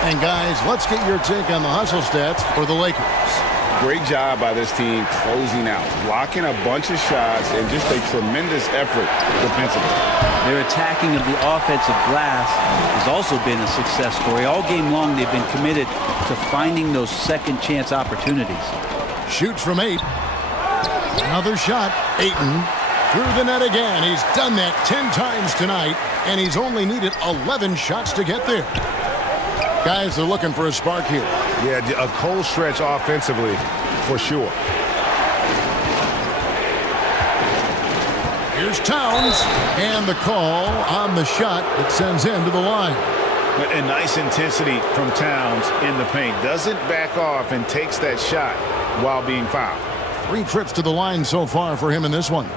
And guys, let's get your take on the hustle stats for the Lakers. Great job by this team closing out, blocking a bunch of shots, and just a tremendous effort defensively. Their attacking of the offensive glass has also been a success story. All game long, they've been committed to finding those second chance opportunities. Shoots from 8. Another shot. Ayton through the net again. He's done that 10 times tonight, and he's only needed 11 shots to get there. Guys are looking for a spark here. Yeah, a cold stretch offensively for sure. Here's Towns, and the call on the shot that sends him to the line. A nice intensity from Towns in the paint. Doesn't back off and takes that shot while being fouled. 3 trips to the line so far for him in this one.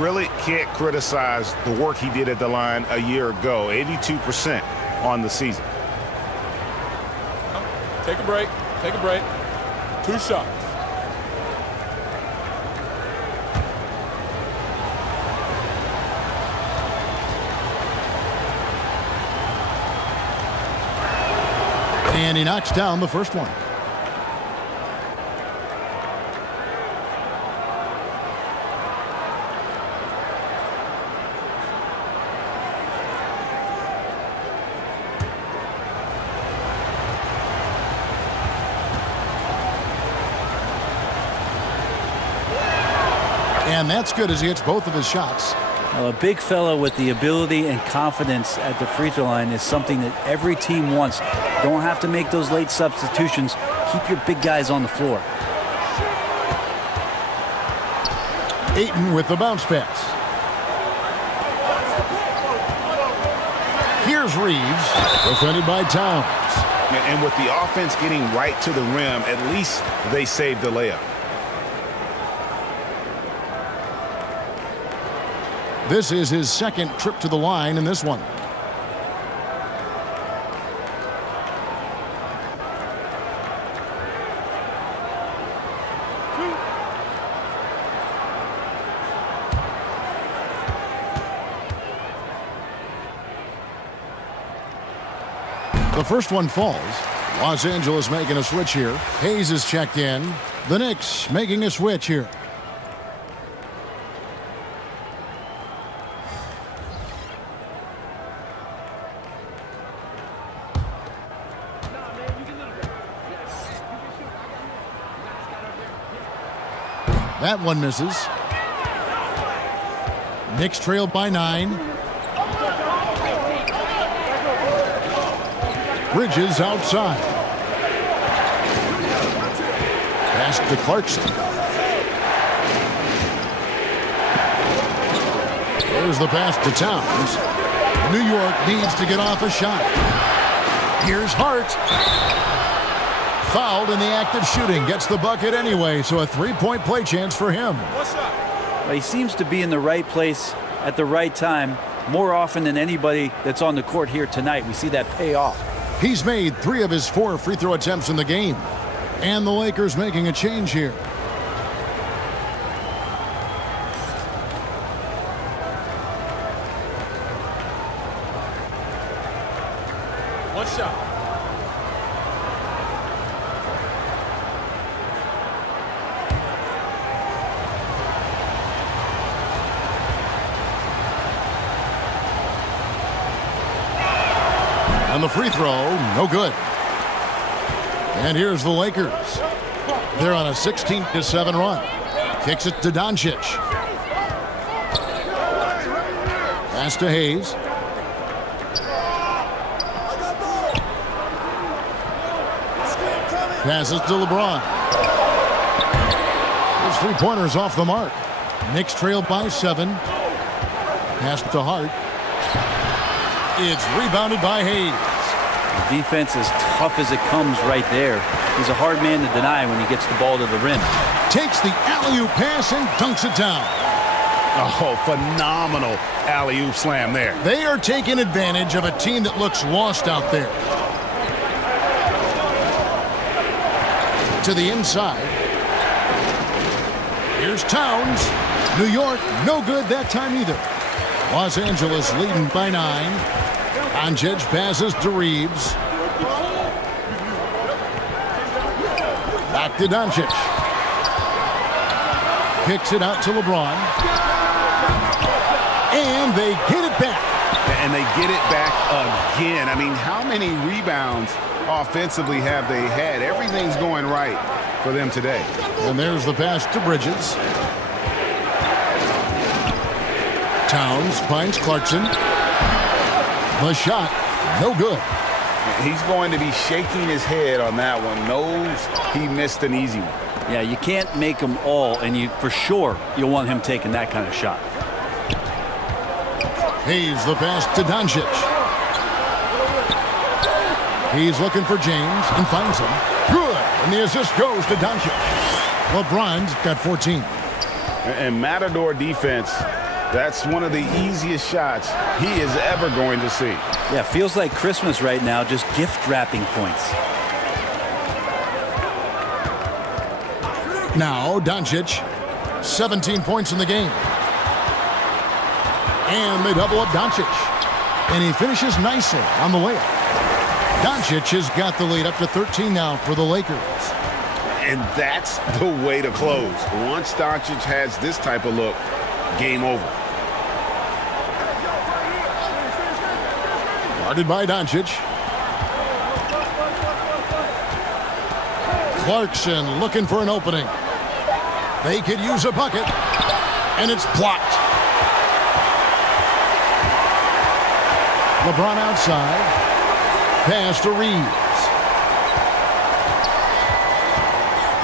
Really can't criticize the work he did at the line a year ago. 82% on the season. Take a break. Take a break. 2 shots. And he knocks down the first one. And that's good as he hits both of his shots. Well, a big fellow with the ability and confidence at the free throw line is something that every team wants. Don't have to make those late substitutions. Keep your big guys on the floor. Ayton with the bounce pass. Here's Reeves, defended by Towns. And with the offense getting right to the rim, at least they saved the layup. This is his second trip to the line in this one. The first one falls. Los Angeles making a switch here. Hayes is checked in. The Knicks making a switch here. That one misses. Knicks trailed by 9. Bridges outside. Pass to Clarkson. There's the pass to Towns. New York needs to get off a shot. Here's Hart. Fouled in the act of shooting. Gets the bucket anyway, so a 3-point play chance for him. Well, he seems to be in the right place at the right time more often than anybody that's on the court here tonight. We see that pay off. He's made 3 of his 4 free throw attempts in the game. And the Lakers making a change here. One shot. And the free throw, no good. And here's the Lakers. They're on a 16-7 run. Kicks it to Doncic. Pass to Hayes. Passes to LeBron. His three-pointers off the mark. Knicks trail by 7. Pass to Hart. It's rebounded by Hayes. The defense is tough as it comes right there. He's a hard man to deny when he gets the ball to the rim. Takes the alley-oop pass and dunks it down. Oh, phenomenal alley-oop slam there. They are taking advantage of a team that looks lost out there. To the inside. Here's Towns. New York, no good that time either. Los Angeles leading by 9. Doncic passes to Reeves. Back to Doncic. Kicks it out to LeBron. And they get it back. And they get it back again. I mean, how many rebounds offensively have they had? Everything's going right for them today. And there's the pass to Bridges. Towns finds Clarkson. The shot, no good. He's going to be shaking his head on that one. Knows he missed an easy one. Yeah, you can't make them all, and for sure you'll want him taking that kind of shot. Hayes the pass to Doncic. He's looking for James and finds him. Good, and the assist goes to Doncic. LeBron's got 14. And Matador defense, that's one of the easiest shots he is ever going to see. Yeah, feels like Christmas right now, just gift wrapping points. Now Doncic, 17 points in the game. And they double up Doncic. And he finishes nicely on the layup. Doncic has got the lead up to 13 now for the Lakers. And that's the way to close. Once Doncic has this type of look, game over. Guarded by Doncic. Clarkson looking for an opening. They could use a bucket. And it's blocked. LeBron outside. Pass to Reeves.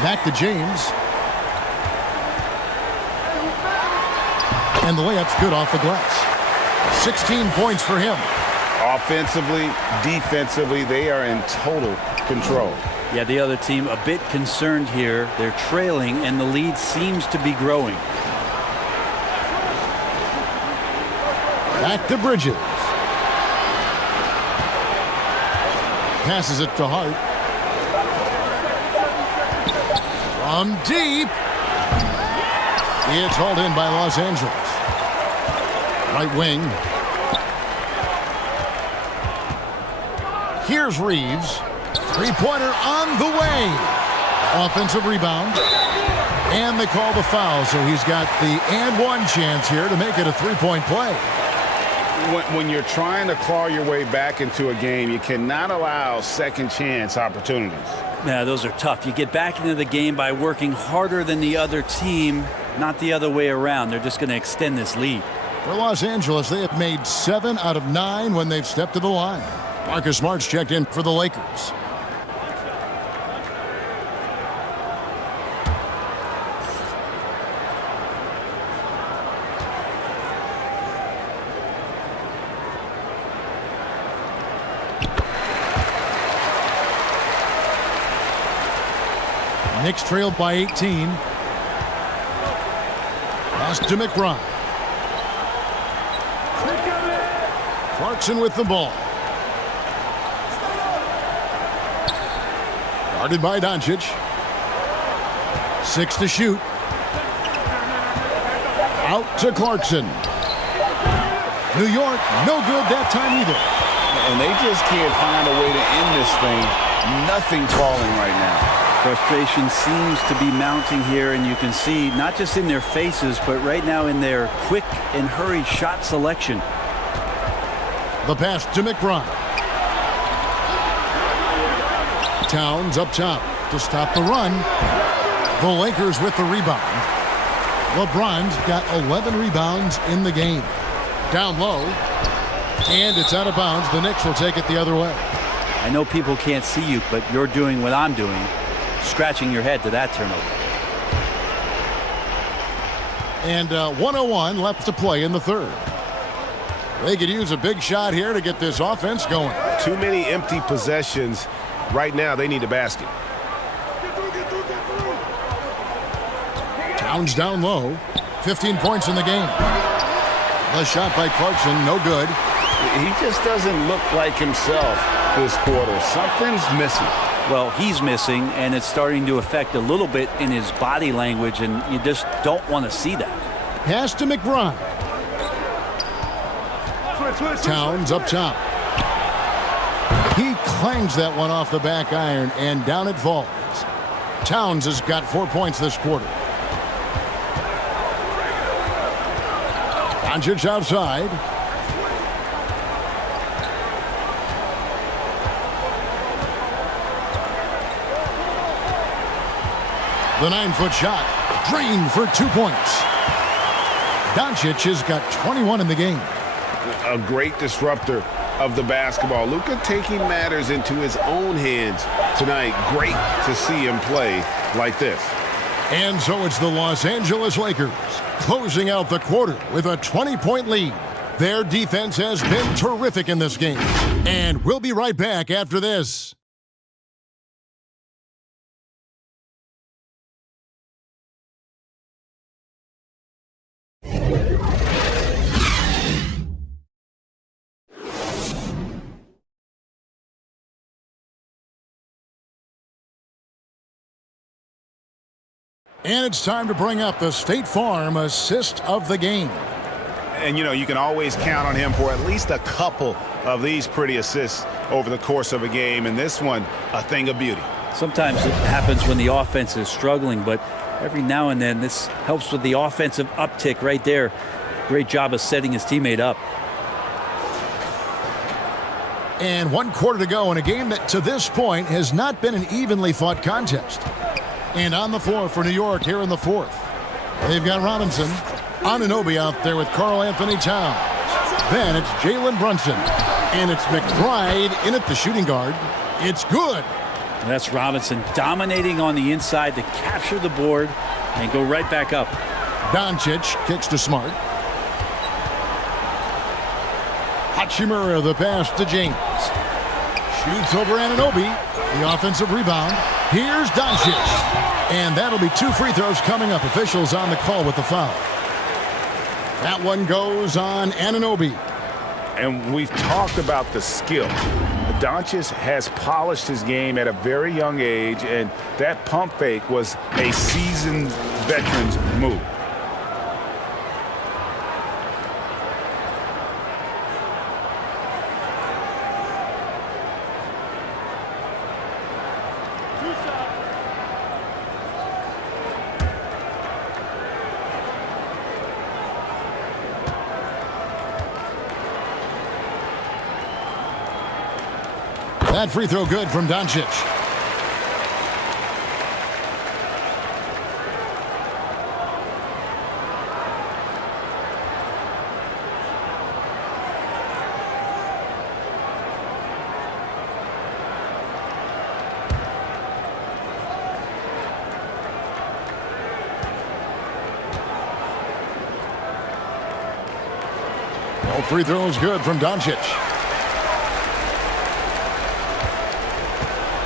Back to James. And the layup's good off the glass. 16 points for him. Offensively, defensively, they are in total control. Yeah, the other team a bit concerned here. They're trailing, and the lead seems to be growing. Back to Bridges. Passes it to Hart. From deep. It's hauled in by Los Angeles. Right wing. Here's Reeves. Three-pointer on the way. Offensive rebound. And they call the foul, so he's got the and one chance here to make it a three-point play. When you're trying to claw your way back into a game, you cannot allow second chance opportunities. Yeah, those are tough. You get back into the game by working harder than the other team, not the other way around. They're just going to extend this lead. For Los Angeles, they have made 7 out of 9 when they've stepped to the line. Marcus Smart's checked in for the Lakers. Knicks trailed by 18. Pass to McBride. Clarkson with the ball. Guarded by Doncic. 6 to shoot. Out to Clarkson. New York, no good that time either. And they just can't find a way to end this thing. Nothing falling right now. Frustration seems to be mounting here, and you can see not just in their faces, but right now in their quick and hurried shot selection. The pass to McBride. Towns up top to stop the run. The Lakers with the rebound. LeBron's got 11 rebounds in the game. Down low. And it's out of bounds. The Knicks will take it the other way. I know people can't see you, but you're doing what I'm doing. scratching your head to that turnover. And 1:01 left to play in the third. They could use a big shot here to get this offense going. Too many empty possessions. Right now, they need a basket. Towns down low. 15 points in the game. The shot by Clarkson, no good. He just doesn't look like himself this quarter. Something's missing. Well, he's missing, and it's starting to affect a little bit in his body language, and you just don't want to see that. Pass to McBride. Towns up top. He clangs that one off the back iron, and down it falls. Towns has got 4 points this quarter. Doncic outside. The 9-foot shot drained for 2 points. Doncic has got 21 in the game. A great disruptor of the basketball. Luka taking matters into his own hands tonight. Great to see him play like this. And so it's the Los Angeles Lakers closing out the quarter with a 20-point lead. Their defense has been terrific in this game. And we'll be right back after this. And it's time to bring up the State Farm assist of the game. And, you know, you can always count on him for at least a couple of these pretty assists over the course of a game. And this one, a thing of beauty. Sometimes it happens when the offense is struggling, but every now and then this helps with the offensive uptick right there. Great job of setting his teammate up. And 1 quarter to go in a game that to this point has not been an evenly fought contest. And on the floor for New York here in the fourth. They've got Robinson. Anunoby out there with Karl Anthony Towns. Then it's Jalen Brunson. And it's McBride in at the shooting guard. It's good. That's Robinson dominating on the inside to capture the board and go right back up. Doncic kicks to Smart. Hachimura the pass to James. Shoots over Anunoby. The offensive rebound. Here's Doncic. And that'll be 2 free throws coming up. Officials on the call with the foul. That one goes on Anunoby. And we've talked about the skill. Doncic has polished his game at a very young age, and that pump fake was a seasoned veteran's move. That free throw good from Doncic. No free throws good from Doncic.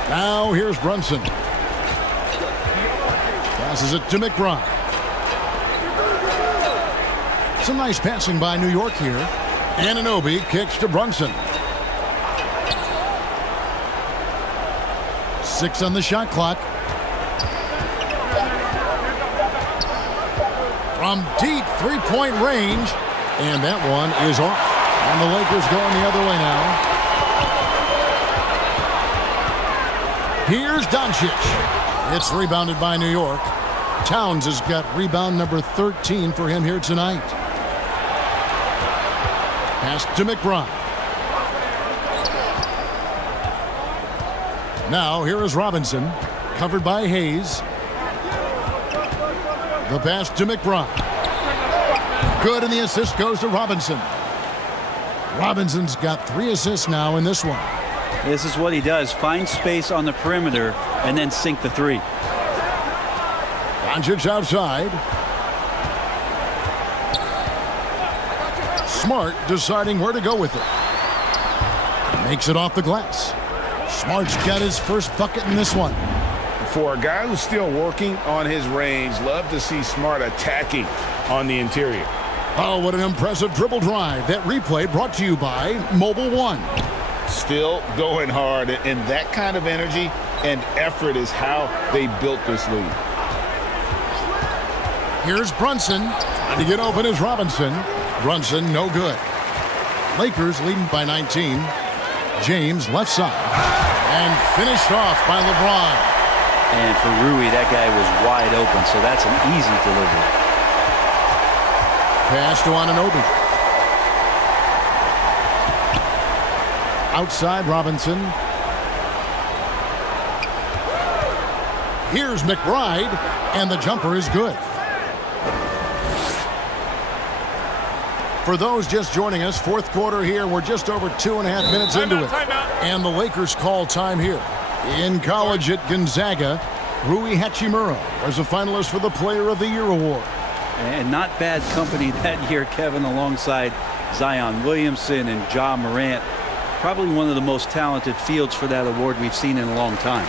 Now here's Brunson. Passes it to McBride. Some nice passing by New York here. Anunoby kicks to Brunson. 6 on the shot clock. From deep 3-point range. And that one is off. And the Lakers going the other way now. Here's Doncic. It's rebounded by New York. Towns has got rebound number 13 for him here tonight. Pass to McBride. Now here is Robinson. Covered by Hayes. The pass to McBride. Good, and the assist goes to Robinson. Robinson's got 3 assists now in this one. This is what he does. Find space on the perimeter and then sink the three. Doncic outside. Smart deciding where to go with it. Makes it off the glass. Smart's got his first bucket in this one. For a guy who's still working on his range, love to see Smart attacking on the interior. Oh, what an impressive dribble drive. That replay brought to you by Mobile One. Still going hard, and that kind of energy and effort is how they built this lead. Here's Brunson. Trying to get open is Robinson. Brunson, no good. Lakers leading by 19. James, left side. And finished off by LeBron. And for Rui, that guy was wide open, so that's an easy delivery. Pass to Anunoby. Outside Robinson. Here's McBride, and the jumper is good. For those just joining us, fourth quarter here. We're just over 2.5 minutes into it. And the Lakers call time here. In college at Gonzaga, Rui Hachimura was a finalist for the Player of the Year award. And not bad company that year, Kevin, alongside Zion Williamson and Ja Morant. Probably one of the most talented fields for that award we've seen in a long time.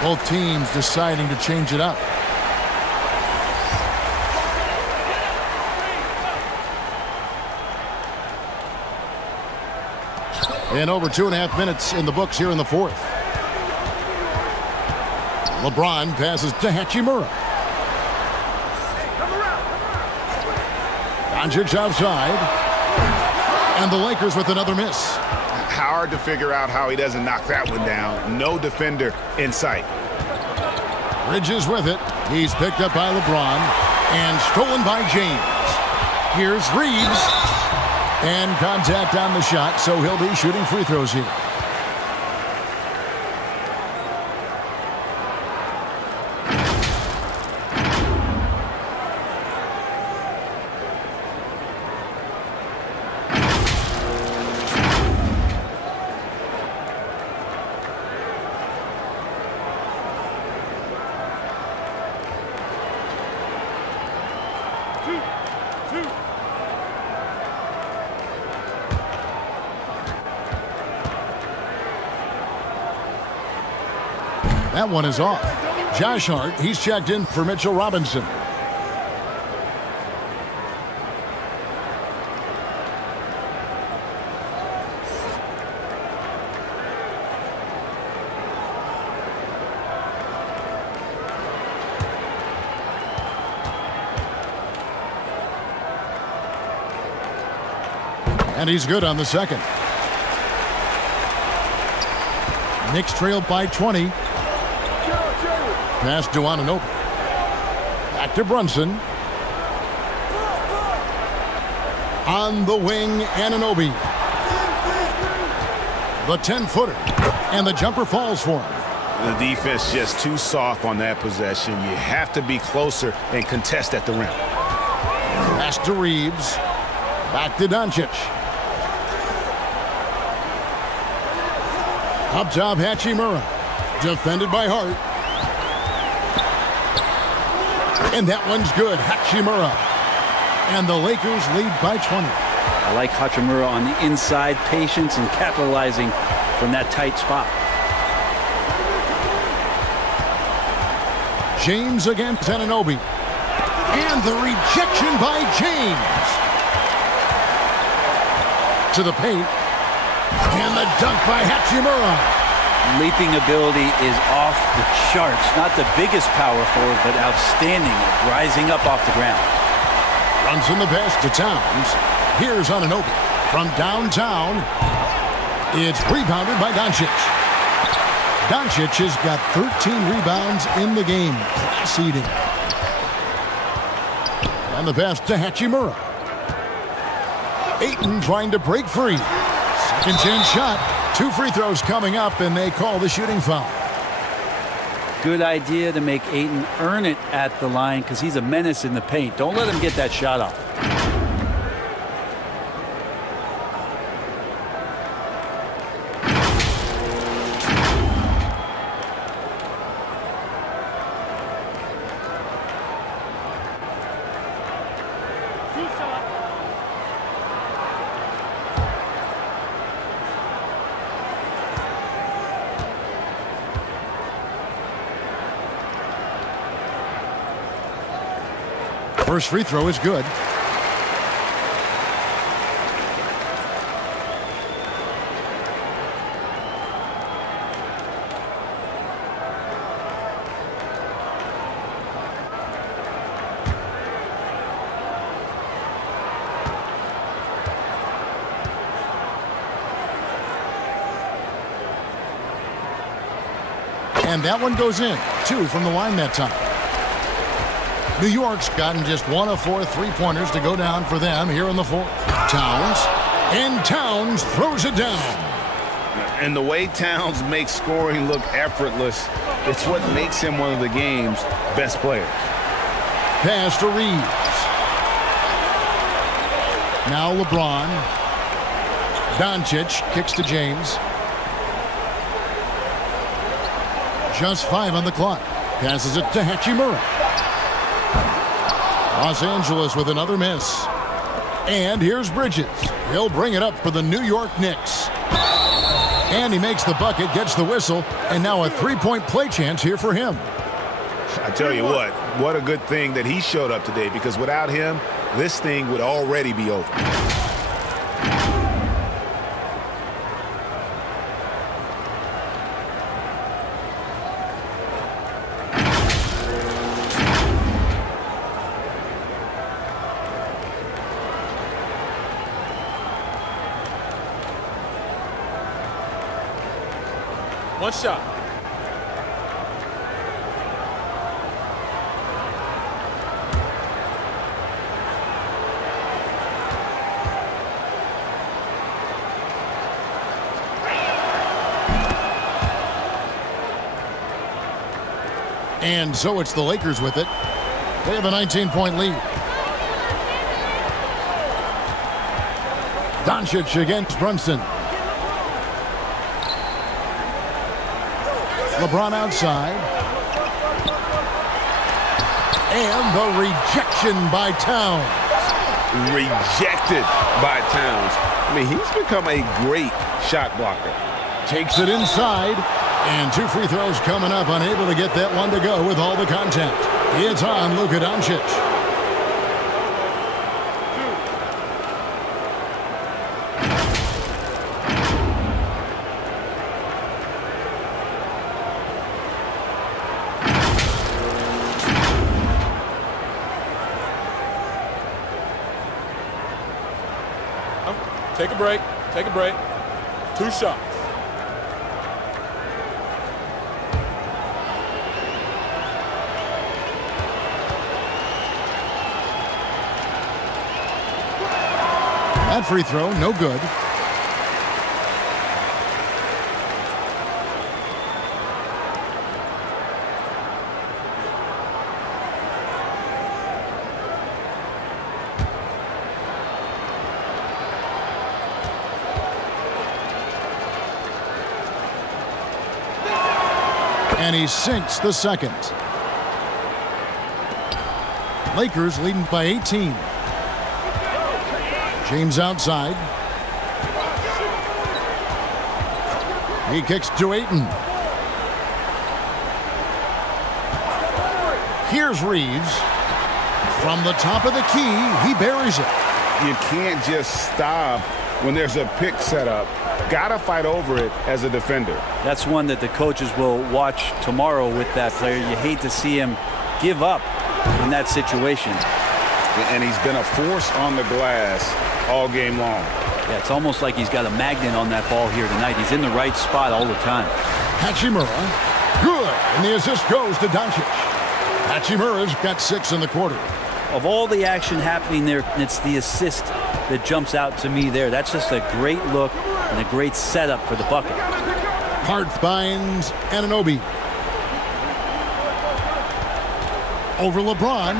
Both teams deciding to change it up. And over 2.5 minutes in the books here in the fourth. LeBron passes to Hachimura. Doncic outside. And the Lakers with another miss. Hard to figure out how he doesn't knock that one down. No defender in sight. Bridges with it. He's picked up by LeBron and stolen by James. Here's Reeves. And contact on the shot, so he'll be shooting free throws here. That one is off. Josh Hart, he's checked in for Mitchell Robinson. And he's good on the second. Knicks trailed by 20. Pass to Anunoby. Back to Brunson. On the wing, Anunoby. The 10-footer. And the jumper falls for him. The defense just too soft on that possession. You have to be closer and contest at the rim. Pass to Reeves. Back to Doncic. Up top, Hachimura. Defended by Hart. And that one's good. Hachimura And the Lakers lead by 20. I like Hachimura on the inside, patience and capitalizing from that tight spot. James against Anunoby. And the rejection by James. To the paint. And the dunk by Hachimura. Leaping ability is off the charts. Not the biggest power forward, but outstanding at rising up off the ground. Runs in the pass to Towns. Here's Anunoby. From downtown, it's rebounded by Doncic. Doncic has got 13 rebounds in the game. Class eating. And the pass to Hachimura. Ayton trying to break free. Second chance shot. 2 free throws coming up, and they call the shooting foul. Good idea to make Ayton earn it at the line because he's a menace in the paint. Don't let him get that shot off. First free throw is good. And that one goes in. 2 from the line that time. New York's gotten just 1 of 4 three-pointers to go down for them here in the fourth. Towns. And Towns throws it down. And the way Towns makes scoring look effortless, it's what makes him one of the game's best players. Pass to Reeves. Now LeBron. Doncic kicks to James. Just 5 on the clock. Passes it to Hachimura. Los Angeles with another miss. And here's Bridges. He'll bring it up for the New York Knicks. And he makes the bucket, gets the whistle, and now a 3-point play chance here for him. I tell you what a good thing that he showed up today, because without him, this thing would already be over. One shot. And so it's the Lakers with it. They have a 19-point lead. Doncic against Brunson. LeBron outside. And the rejection by Towns. Rejected by Towns. I mean, he's become a great shot blocker. Takes it inside. And 2 free throws coming up. Unable to get that one to go with all the contact. It's on Luka Doncic. Take a break. Take a break. 2 shots. That free throw, no good. And he sinks the second. Lakers leading by 18. James outside. He kicks to Ayton. Here's Reeves. From the top of the key, he buries it. You can't just stop when there's a pick set up. Gotta fight over it as a defender. That's one that the coaches will watch tomorrow with that player. You hate to see him give up in that situation. And he's been a force on the glass all game long. Yeah, it's almost like he's got a magnet on that ball here tonight. He's in the right spot all the time. Hachimura, good, and the assist goes to Doncic. Hachimura's got 6 in the quarter. Of all the action happening there, it's the assist that jumps out to me there. That's just a great look and a great setup for the bucket. Hart finds Anunoby. Over LeBron.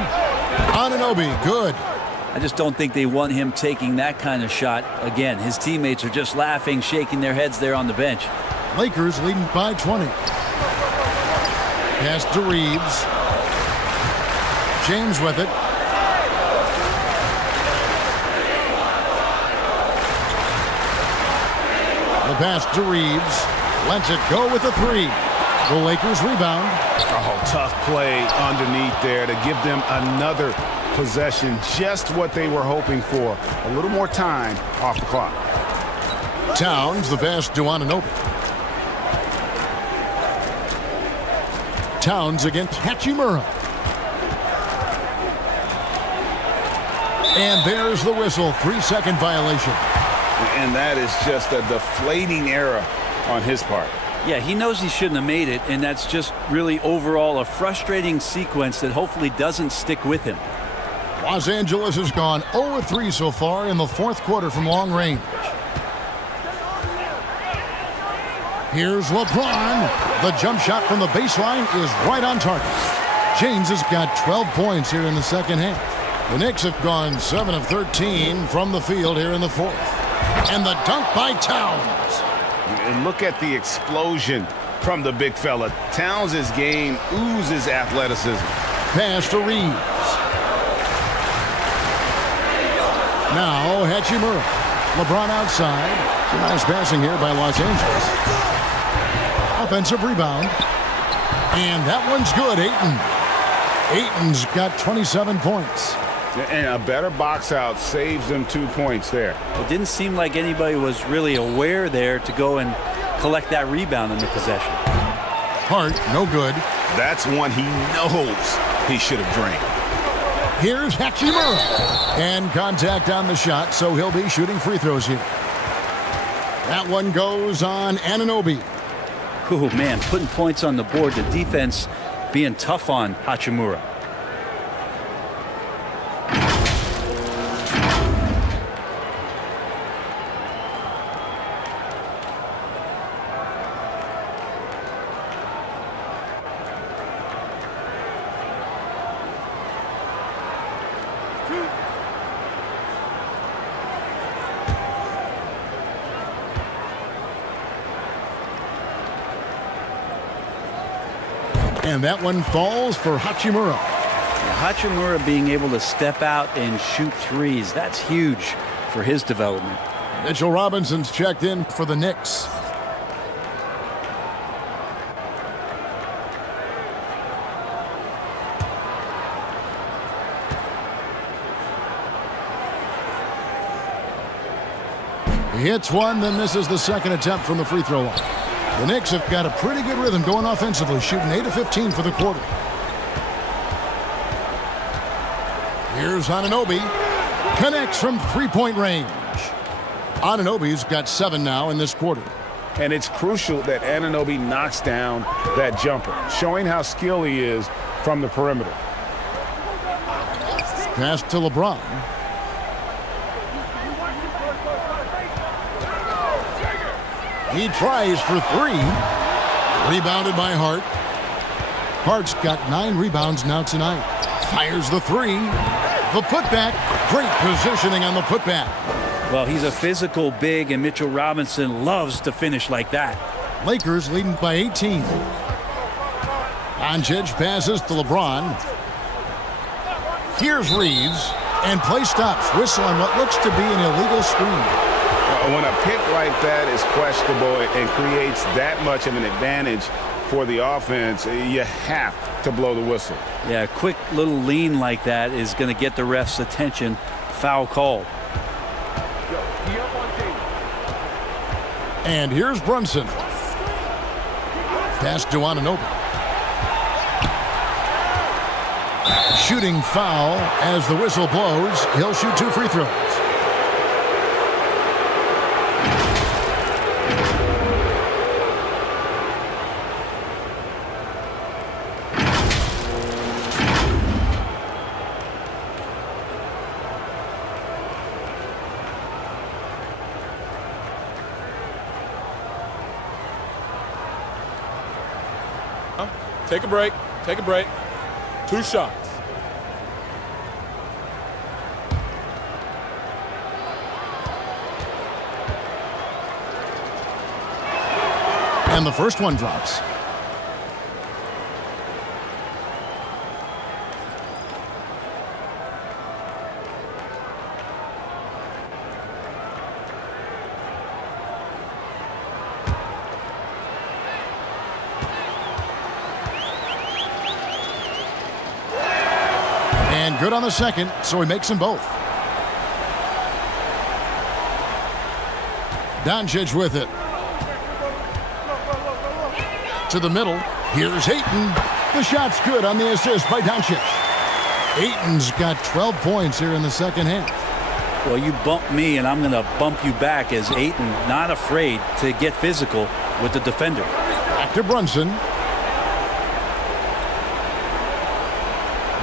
Anunoby, good. I just don't think they want him taking that kind of shot again. His teammates are just laughing, shaking their heads there on the bench. Lakers leading by 20. Pass to Reeves. James with it. The pass to Reeves. Lets it go with a 3. The Lakers rebound. Oh, tough play underneath there to give them another possession. Just what they were hoping for. A little more time off the clock. Towns, the pass to Anunoby. Towns against Hachimura. And there's the whistle. 3-second violation. And that is just a deflating error on his part. Yeah, he knows he shouldn't have made it, and that's just really overall a frustrating sequence that hopefully doesn't stick with him. Los Angeles has gone 0-3 so far in the 4th quarter from long range. Here's LeBron. The jump shot from the baseline is right on target. James has got 12 points here in the second half. The Knicks have gone 7 of 13 from the field here in the 4th. And the dunk by Towns. And look at the explosion from the big fella. Towns' game oozes athleticism. Pass to Reeves. Now Hachimura. LeBron outside. Some nice passing here by Los Angeles. Offensive rebound. And that one's good. Ayton's got 27 points. And a better box out saves them 2 points there. It didn't seem like anybody was really aware there to go and collect that rebound in the possession. Hart, no good. That's one he knows he should have drained. Here's Hachimura. And contact on the shot, so he'll be shooting free throws here. That one goes on Anunoby. Oh, man, putting points on the board. The defense being tough on Hachimura. And that one falls for Hachimura. Hachimura being able to step out and shoot threes, that's huge for his development. Mitchell Robinson's checked in for the Knicks. He hits one, then misses the second attempt from the free throw line. The Knicks have got a pretty good rhythm going offensively, shooting 8 of 15 for the quarter. Here's Anunoby. Connects from three-point range. Anunoby's got 7 now in this quarter. And it's crucial that Anunoby knocks down that jumper, showing how skilled he is from the perimeter. Pass to LeBron. He tries for 3. Rebounded by Hart. Hart's got 9 rebounds now tonight. Fires the 3. The putback. Great positioning on the putback. Well, he's a physical big, and Mitchell Robinson loves to finish like that. Lakers leading by 18. Doncic passes to LeBron. Here's Reeves. And play stops. Whistle on what looks to be an illegal screen. When a pick like that is questionable and creates that much of an advantage for the offense, you have to blow the whistle. Yeah, a quick little lean like that is going to get the ref's attention. Foul called. And here's Brunson. Pass to Anunoby. Shooting foul as the whistle blows. He'll shoot 2 free throws. Take a break. Take a break. 2 shots. And the first one drops. And good on the second, so he makes them both. Doncic with it. To the middle. Here's Ayton. The shot's good on the assist by Doncic. Ayton's got 12 points here in the second half. Well, you bump me, and I'm going to bump you back as Ayton not afraid to get physical with the defender. Back to Brunson.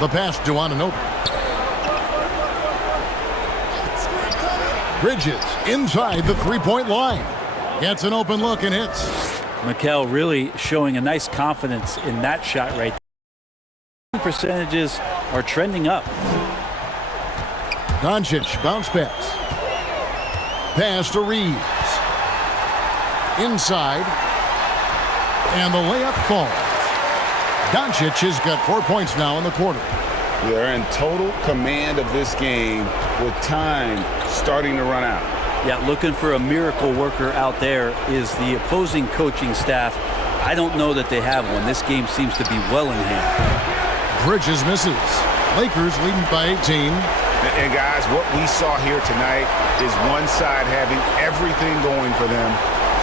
The pass to Anunoby. Bridges inside the three-point line. Gets an open look and hits. Mikel really showing a nice confidence in that shot right there. Percentages are trending up. Doncic bounce pass. Pass to Reeves. Inside. And the layup falls. Doncic has got 4 points now in the quarter. They're in total command of this game with time starting to run out. Yeah, looking for a miracle worker out there is the opposing coaching staff. I don't know that they have one. This game seems to be well in hand. Bridges misses. Lakers leading by 18. And guys, what we saw here tonight is one side having everything going for them.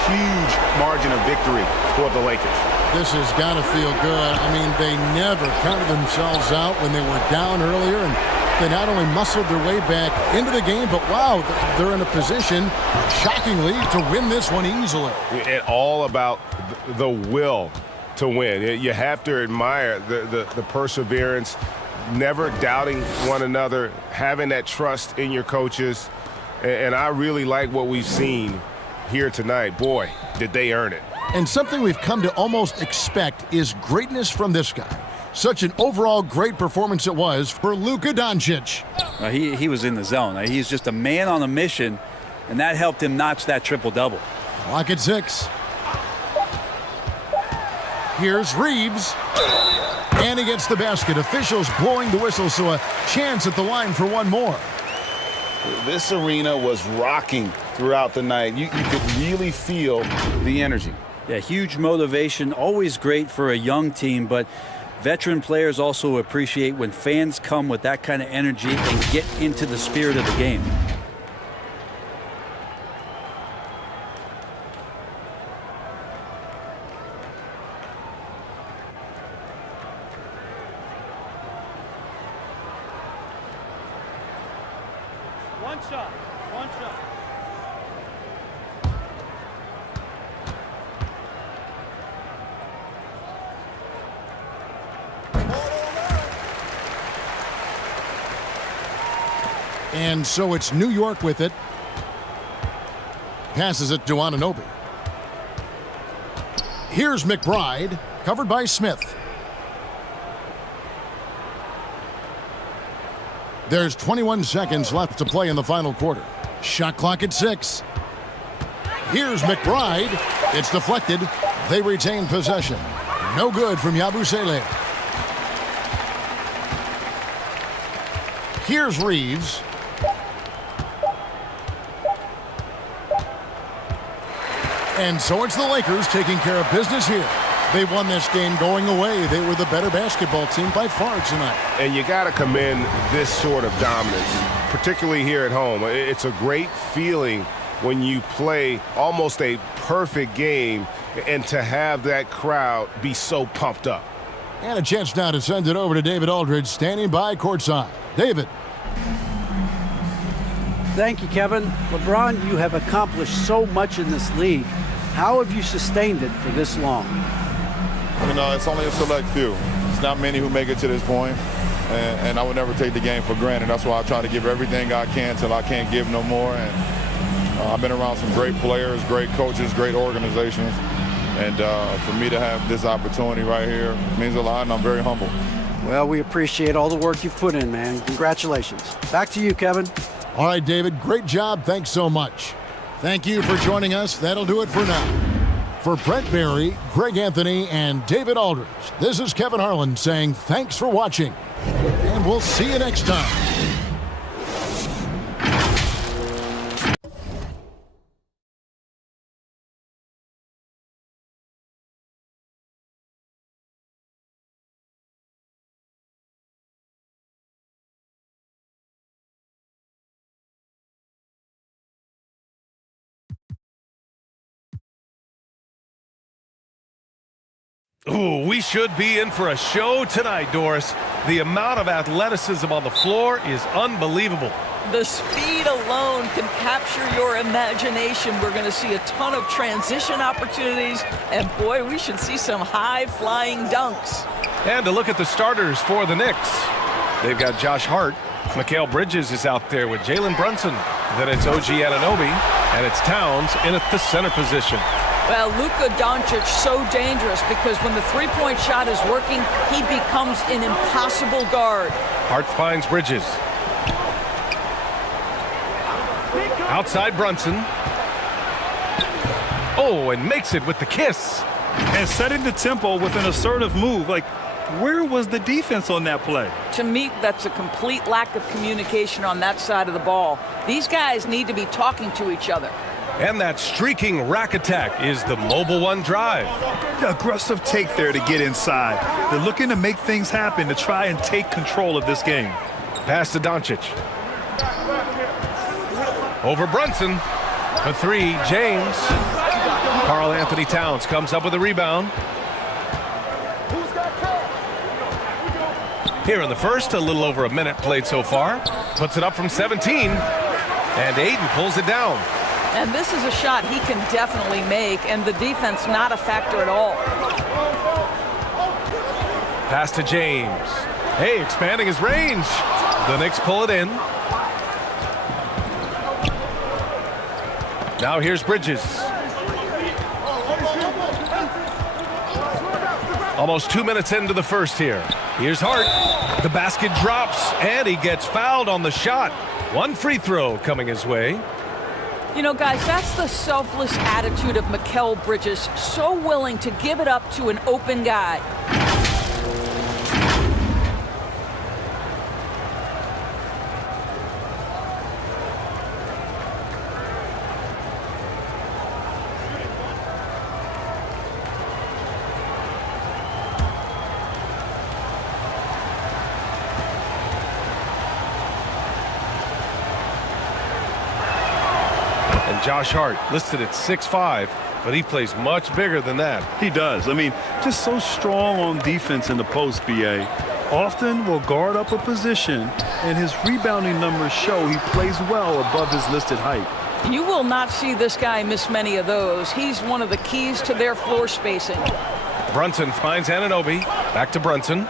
Huge margin of victory for the Lakers. This has got to feel good. I mean, they never counted themselves out when they were down earlier, and they not only muscled their way back into the game, but wow, they're in a position, shockingly, to win this one easily. It's all about the will to win. You have to admire the perseverance, never doubting one another, having that trust in your coaches, and I really like what we've seen here tonight. Boy, did they earn it. And something we've come to almost expect is greatness from this guy. Such an overall great performance it was for Luka Doncic. He was in the zone. He's just a man on a mission, and that helped him notch that triple-double. Clock at 6. Here's Reeves. And he gets the basket. Officials blowing the whistle, so a chance at the line for one more. This arena was rocking throughout the night. You could really feel the energy. Yeah, huge motivation, always great for a young team, but veteran players also appreciate when fans come with that kind of energy and get into the spirit of the game. One shot. And so it's New York with it. Passes it to Anunoby. Here's McBride, covered by Smith. There's 21 seconds left to play in the final quarter. Shot clock at 6. Here's McBride. It's deflected. They retain possession. No good from Yabusele. Here's Reeves. And so it's the Lakers taking care of business here. They won this game going away. They were the better basketball team by far tonight. And you got to commend this sort of dominance, particularly here at home. It's a great feeling when you play almost a perfect game and to have that crowd be so pumped up. And a chance now to send it over to David Aldridge, standing by courtside. David. Thank you, Kevin. LeBron, you have accomplished so much in this league. How have you sustained it for this long? You know, it's only a select few. It's not many who make it to this point, and I would never take the game for granted. That's why I try to give everything I can till I can't give no more. And I've been around some great players, great coaches, great organizations, and for me to have this opportunity right here means a lot, and I'm very humble. Well, we appreciate all the work you've put in, man. Congratulations. Back to you, Kevin. All right, David, great job. Thanks so much. Thank you for joining us. That'll do it for now. For Brent Barry, Greg Anthony, and David Aldridge, this is Kevin Harlan saying thanks for watching, and we'll see you next time. Ooh, we should be in for a show tonight, Doris. The amount of athleticism on the floor is unbelievable. The speed alone can capture your imagination. We're going to see a ton of transition opportunities, and boy, we should see some high-flying dunks. And to look at the starters for the Knicks. They've got Josh Hart. Mikal Bridges is out there with Jalen Brunson. Then it's OG Anunoby, and it's Towns in at the center position. Well, Luka Doncic so dangerous because when the three-point shot is working, he becomes an impossible guard. Hart finds Bridges. Outside Brunson. Oh, and makes it with the kiss. And setting the tempo with an assertive move. Like, where was the defense on that play? To me, that's a complete lack of communication on that side of the ball. These guys need to be talking to each other. And that streaking rack attack is the Mobile One drive. The aggressive take there to get inside. They're looking to make things happen to try and take control of this game. Pass to Doncic. Over Brunson. For three, James. Karl Anthony Towns comes up with a rebound. Here in the first, a little over a minute played so far. Puts it up from 17. And Aiden pulls it down. And this is a shot he can definitely make, and the defense not a factor at all. Pass to James. Hey, expanding his range. The Knicks pull it in. Now here's Bridges. Almost 2 minutes into the first here. Here's Hart. The basket drops, and he gets fouled on the shot. One free throw coming his way. You know, guys, that's the selfless attitude of Mikal Bridges, so willing to give it up to an open guy. Josh Hart listed at 6'5", but he plays much bigger than that. He does. I mean, just so strong on defense in the post, BA. Often will guard up a position, and his rebounding numbers show he plays well above his listed height. You will not see this guy miss many of those. He's one of the keys to their floor spacing. Brunson finds Anunoby. Back to Brunson.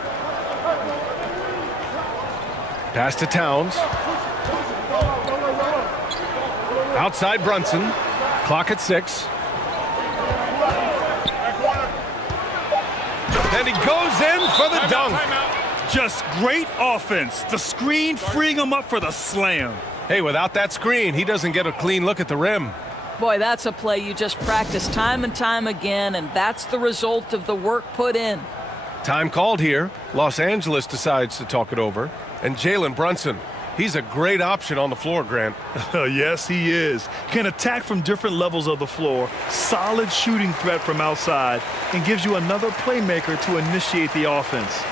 Pass to Towns. Outside Brunson. Clock at 6. And he goes in for the dunk. Just great offense. The screen freeing him up for the slam. Hey, without that screen, he doesn't get a clean look at the rim. Boy, that's a play you just practice time and time again, and that's the result of the work put in. Time called here. Los Angeles decides to talk it over. And Jalen Brunson He's a great option on the floor, Grant. Yes, he is. Can attack from different levels of the floor, solid shooting threat from outside, and gives you another playmaker to initiate the offense.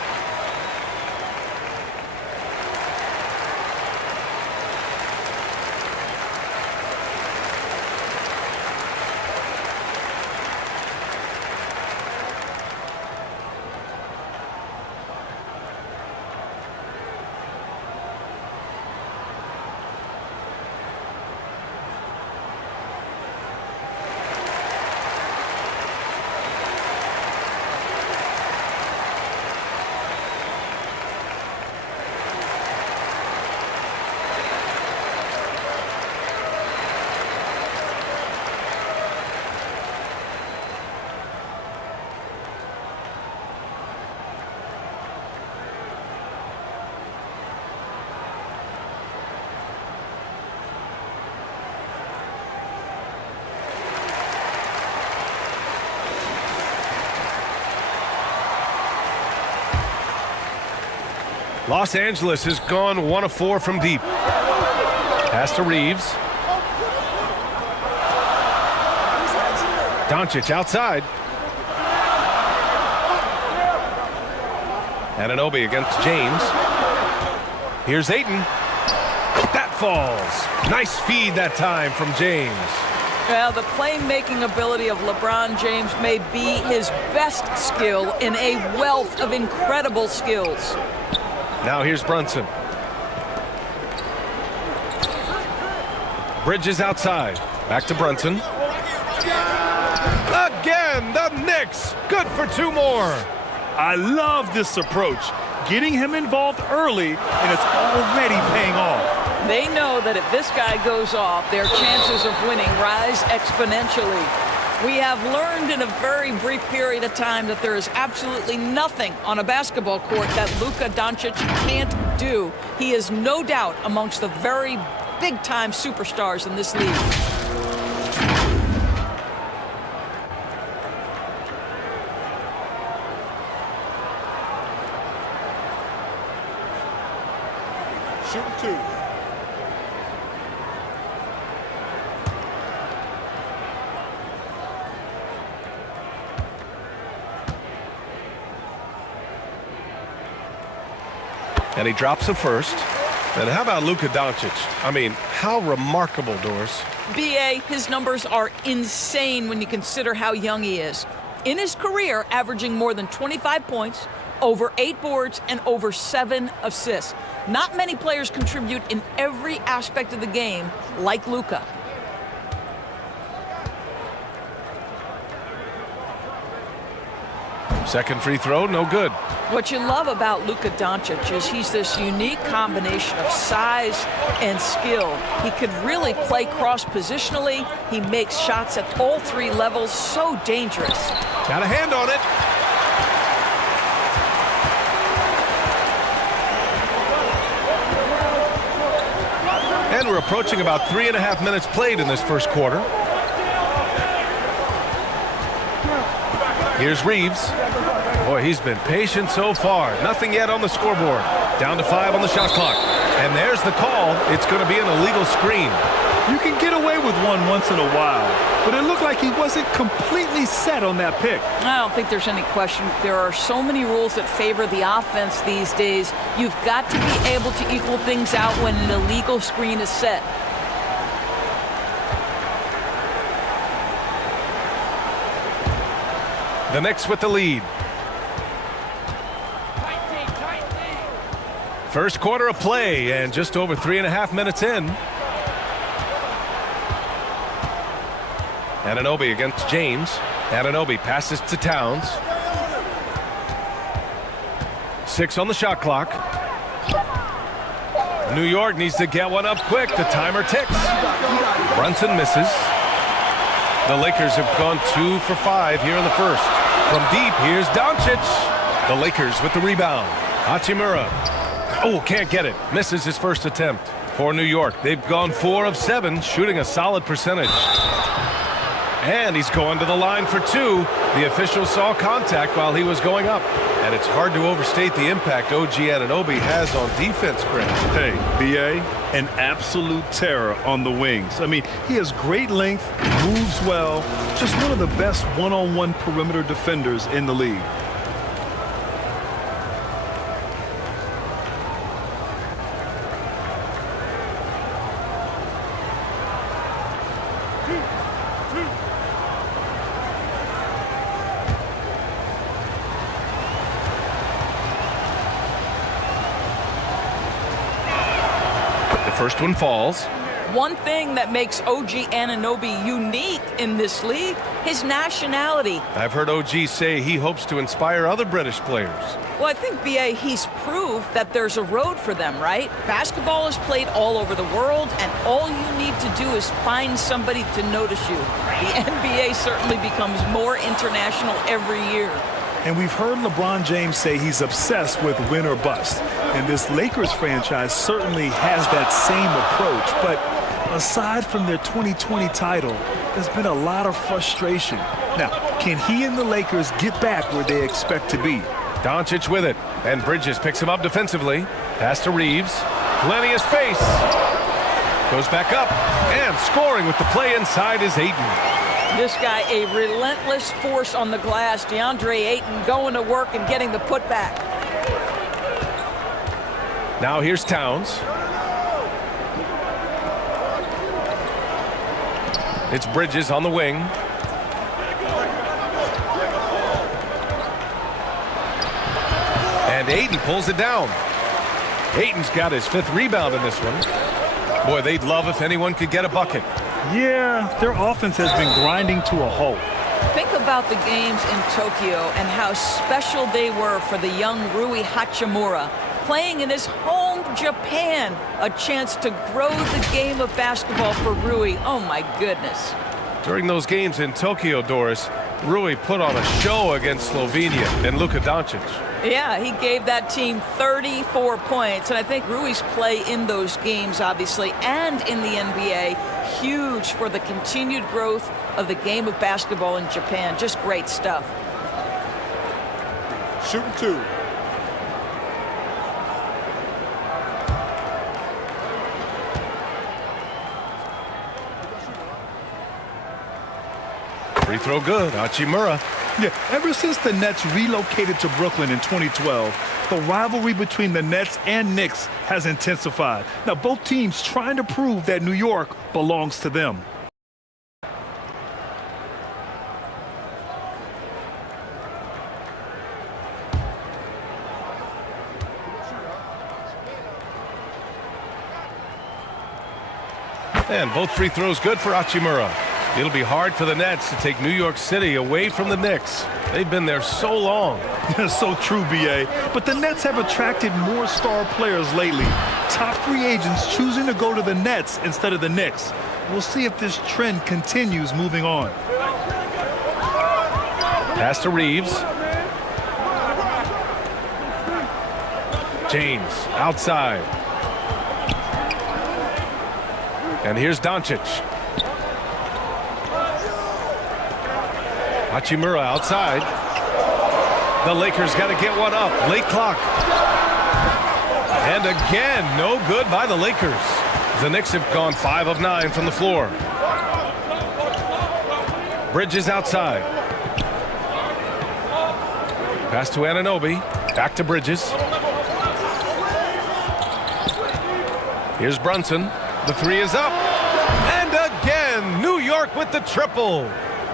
Los Angeles has gone 1 of 4 from deep. Pass to Reeves. Doncic outside. Anunoby against James. Here's Ayton. That falls. Nice feed that time from James. Well, the playmaking ability of LeBron James may be his best skill in a wealth of incredible skills. Now here's Brunson. Bridges outside. Back to Brunson. Again, the Knicks. Good for 2 more. I love this approach. Getting him involved early, and it's already paying off. They know that if this guy goes off, their chances of winning rise exponentially. We have learned in a very brief period of time that there is absolutely nothing on a basketball court that Luka Doncic can't do. He is no doubt amongst the very big-time superstars in this league. Shooting 2. And he drops the first. And how about Luka Doncic? I mean, how remarkable, Doris. B.A., his numbers are insane when you consider how young he is. In his career, averaging more than 25 points, over 8 boards, and over 7 assists. Not many players contribute in every aspect of the game like Luka. Second free throw, no good. What you love about Luka Doncic is he's this unique combination of size and skill. He could really play cross-positionally. He makes shots at all 3 levels, so dangerous. Got a hand on it. And we're approaching about 3.5 minutes played in this first quarter. Here's Reeves. Boy, he's been patient so far. Nothing yet on the scoreboard. Down to 5 on the shot clock. And there's the call. It's going to be an illegal screen. You can get away with one once in a while, but it looked like he wasn't completely set on that pick. I don't think there's any question. There are so many rules that favor the offense these days. You've got to be able to equal things out when an illegal screen is set. The Knicks with the lead. First quarter of play and just over 3.5 minutes in. Anunoby against James. Anunoby passes to Towns. 6 on the shot clock. New York needs to get one up quick. The timer ticks. Brunson misses. The Lakers have gone 2 for 5 here in the first. From deep, here's Doncic. The Lakers with the rebound. Hachimura. Oh, can't get it. Misses his first attempt. For New York, they've gone 4 of 7, shooting a solid percentage. And he's going to the line for two. The official saw contact while he was going up. And it's hard to overstate the impact OG Anunoby has on defense, Grant. Hey, B.A., an absolute terror on the wings. I mean, he has great length, moves well, just one of the best one-on-one perimeter defenders in the league. First one falls. One thing that makes OG Anunoby unique in this league, his nationality. I've heard OG say he hopes to inspire other British players. Well, I think, B.A., he's proved that there's a road for them, right? Basketball is played all over the world, and all you need to do is find somebody to notice you. The NBA certainly becomes more international every year. And we've heard LeBron James say he's obsessed with win or bust. And this Lakers franchise certainly has that same approach. But aside from their 2020 title, there's been a lot of frustration. Now, can he and the Lakers get back where they expect to be? Doncic with it. And Bridges picks him up defensively. Pass to Reeves. Plenty of space. Goes back up. And scoring with the play inside is Ayton. This guy, a relentless force on the glass. DeAndre Ayton going to work and getting the putback. Now here's Towns. It's Bridges on the wing. And Ayton pulls it down. Ayton's got his 5th rebound in this one. Boy, they'd love if anyone could get a bucket. Yeah, their offense has been grinding to a halt. Think about the games in Tokyo and how special they were for the young Rui Hachimura. Playing in his home Japan, a chance to grow the game of basketball for Rui. Oh my goodness. During those games in Tokyo, Doris, Rui put on a show against Slovenia and Luka Doncic. Yeah, he gave that team 34 points, and I think Rui's play in those games, obviously, and in the NBA, huge for the continued growth of the game of basketball in Japan. Just great stuff. Shooting two. Free throw good. Hachimura. Yeah, ever since the Nets relocated to Brooklyn in 2012, the rivalry between the Nets and Knicks has intensified. Now, both teams trying to prove that New York belongs to them. And both free throws good for Hachimura. It'll be hard for the Nets to take New York City away from the Knicks. They've been there so long. So true, B.A. But the Nets have attracted more star players lately. Top free agents choosing to go to the Nets instead of the Knicks. We'll see if this trend continues moving on. Pass to Reeves. James outside. And here's Doncic. Hachimura outside. The Lakers got to get one up. Late clock. And again, no good by the Lakers. The Knicks have gone 5 of 9 from the floor. Bridges outside. Pass to Anunoby. Back to Bridges. Here's Brunson. The three is up. And again, New York with the triple.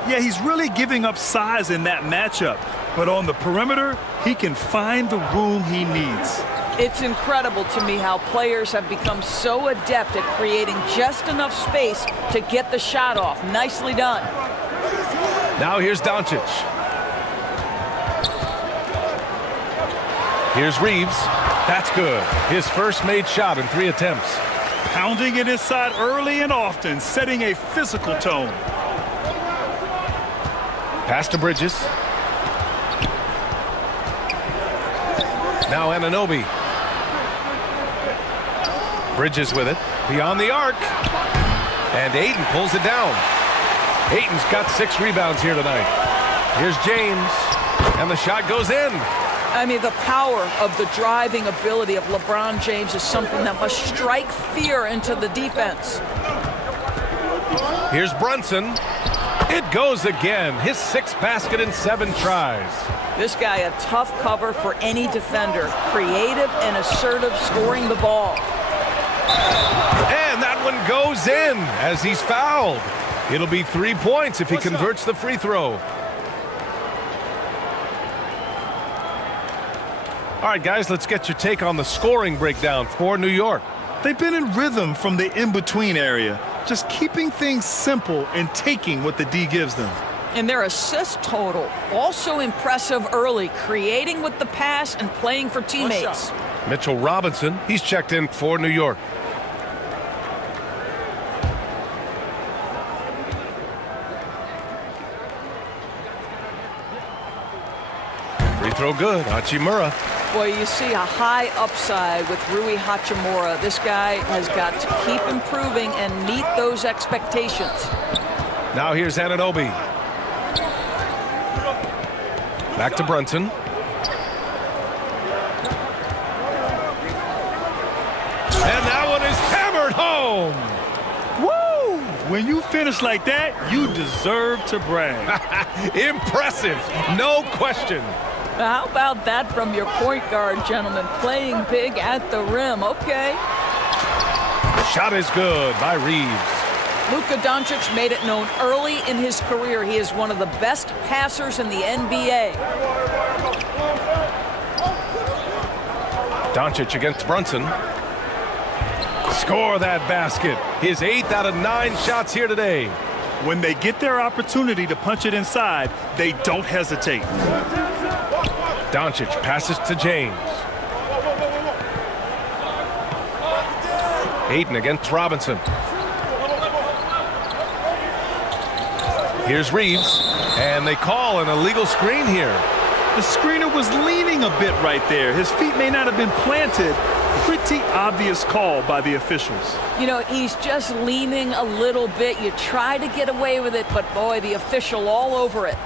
Yeah, he's really giving up size in that matchup. But on the perimeter, he can find the room he needs. It's incredible to me how players have become so adept at creating just enough space to get the shot off. Nicely done. Now here's Doncic. Here's Reeves. That's good. His first made shot in 3 attempts. Pounding it inside early and often, setting a physical tone. Pass to Bridges. Now Anunoby. Bridges with it. Beyond the arc. And Ayton pulls it down. Ayton's got 6 rebounds here tonight. Here's James, and the shot goes in. I mean, the power of the driving ability of LeBron James is something that must strike fear into the defense. Here's Brunson. It goes again. His 6th basket in 7 tries. This guy a tough cover for any defender. Creative and assertive scoring the ball. And that one goes in as he's fouled. It'll be 3 points if he converts the free throw. All right, guys, let's get your take on the scoring breakdown for New York. They've been in rhythm from the in-between area, just keeping things simple and taking what the D gives them. And their assist total, also impressive early, creating with the pass and playing for teammates. Mitchell Robinson, he's checked in for New York. Free throw good, Hachimura. Boy, you see a high upside with Rui Hachimura. This guy has got to keep improving and meet those expectations. Now here's Anunoby. Back to Brunson. And that one is hammered home. Woo! When you finish like that, you deserve to brag. Impressive, no question. How about that from your point guard, gentlemen? Playing big at the rim. Okay. Shot is good by Reeves. Luka Doncic made it known early in his career he is one of the best passers in the NBA. Doncic against Brunson. Score that basket. His 8th out of 9 shots here today. When they get their opportunity to punch it inside, they don't hesitate. Doncic passes to James. Ayton against Robinson. Here's Reeves, and they call an illegal screen here. The screener was leaning a bit right there. His feet may not have been planted. Pretty obvious call by the officials. You know, he's just leaning a little bit. You try to get away with it, but boy, the official all over it.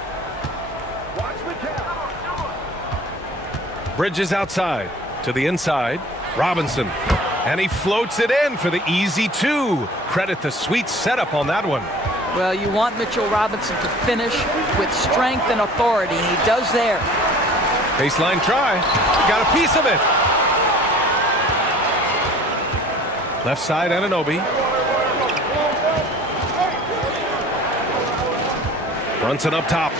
Bridges outside to the inside. Robinson, and he floats it in for the easy 2. Credit the sweet setup on that one. Well, you want Mitchell Robinson to finish with strength and authority, and he does there. Baseline try. Got a piece of it. Left side, Anunoby. Brunson up top.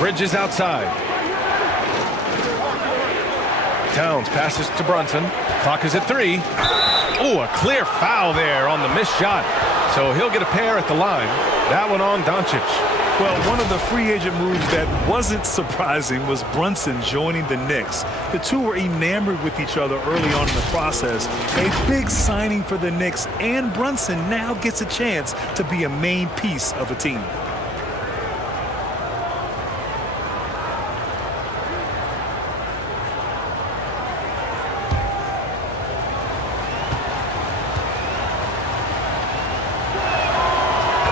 Bridges outside. Towns passes to Brunson. Clock is at 3. Oh, a clear foul there on the missed shot. So he'll get a pair at the line. That one on Doncic. Well, one of the free agent moves that wasn't surprising was Brunson joining the Knicks. The two were enamored with each other early on in the process. A big signing for the Knicks, and Brunson now gets a chance to be a main piece of a team.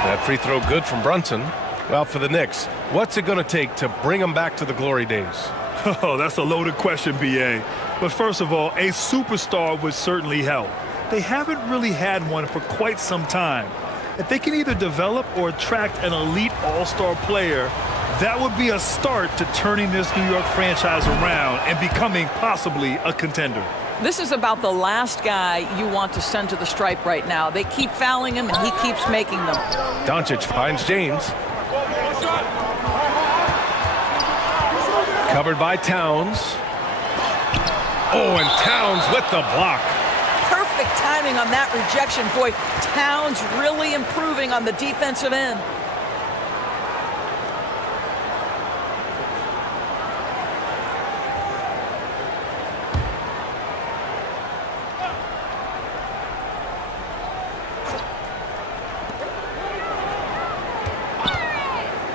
That free throw good from Brunson. Well, for the Knicks, what's it going to take to bring them back to the glory days? Oh, that's a loaded question, B.A. But first of all, a superstar would certainly help. They haven't really had one for quite some time. If they can either develop or attract an elite all-star player, that would be a start to turning this New York franchise around and becoming possibly a contender. This is about the last guy you want to send to the stripe right now. They keep fouling him, and he keeps making them. Doncic finds James. Covered by Towns. Oh, and Towns with the block. Perfect timing on that rejection. Boy, Towns really improving on the defensive end.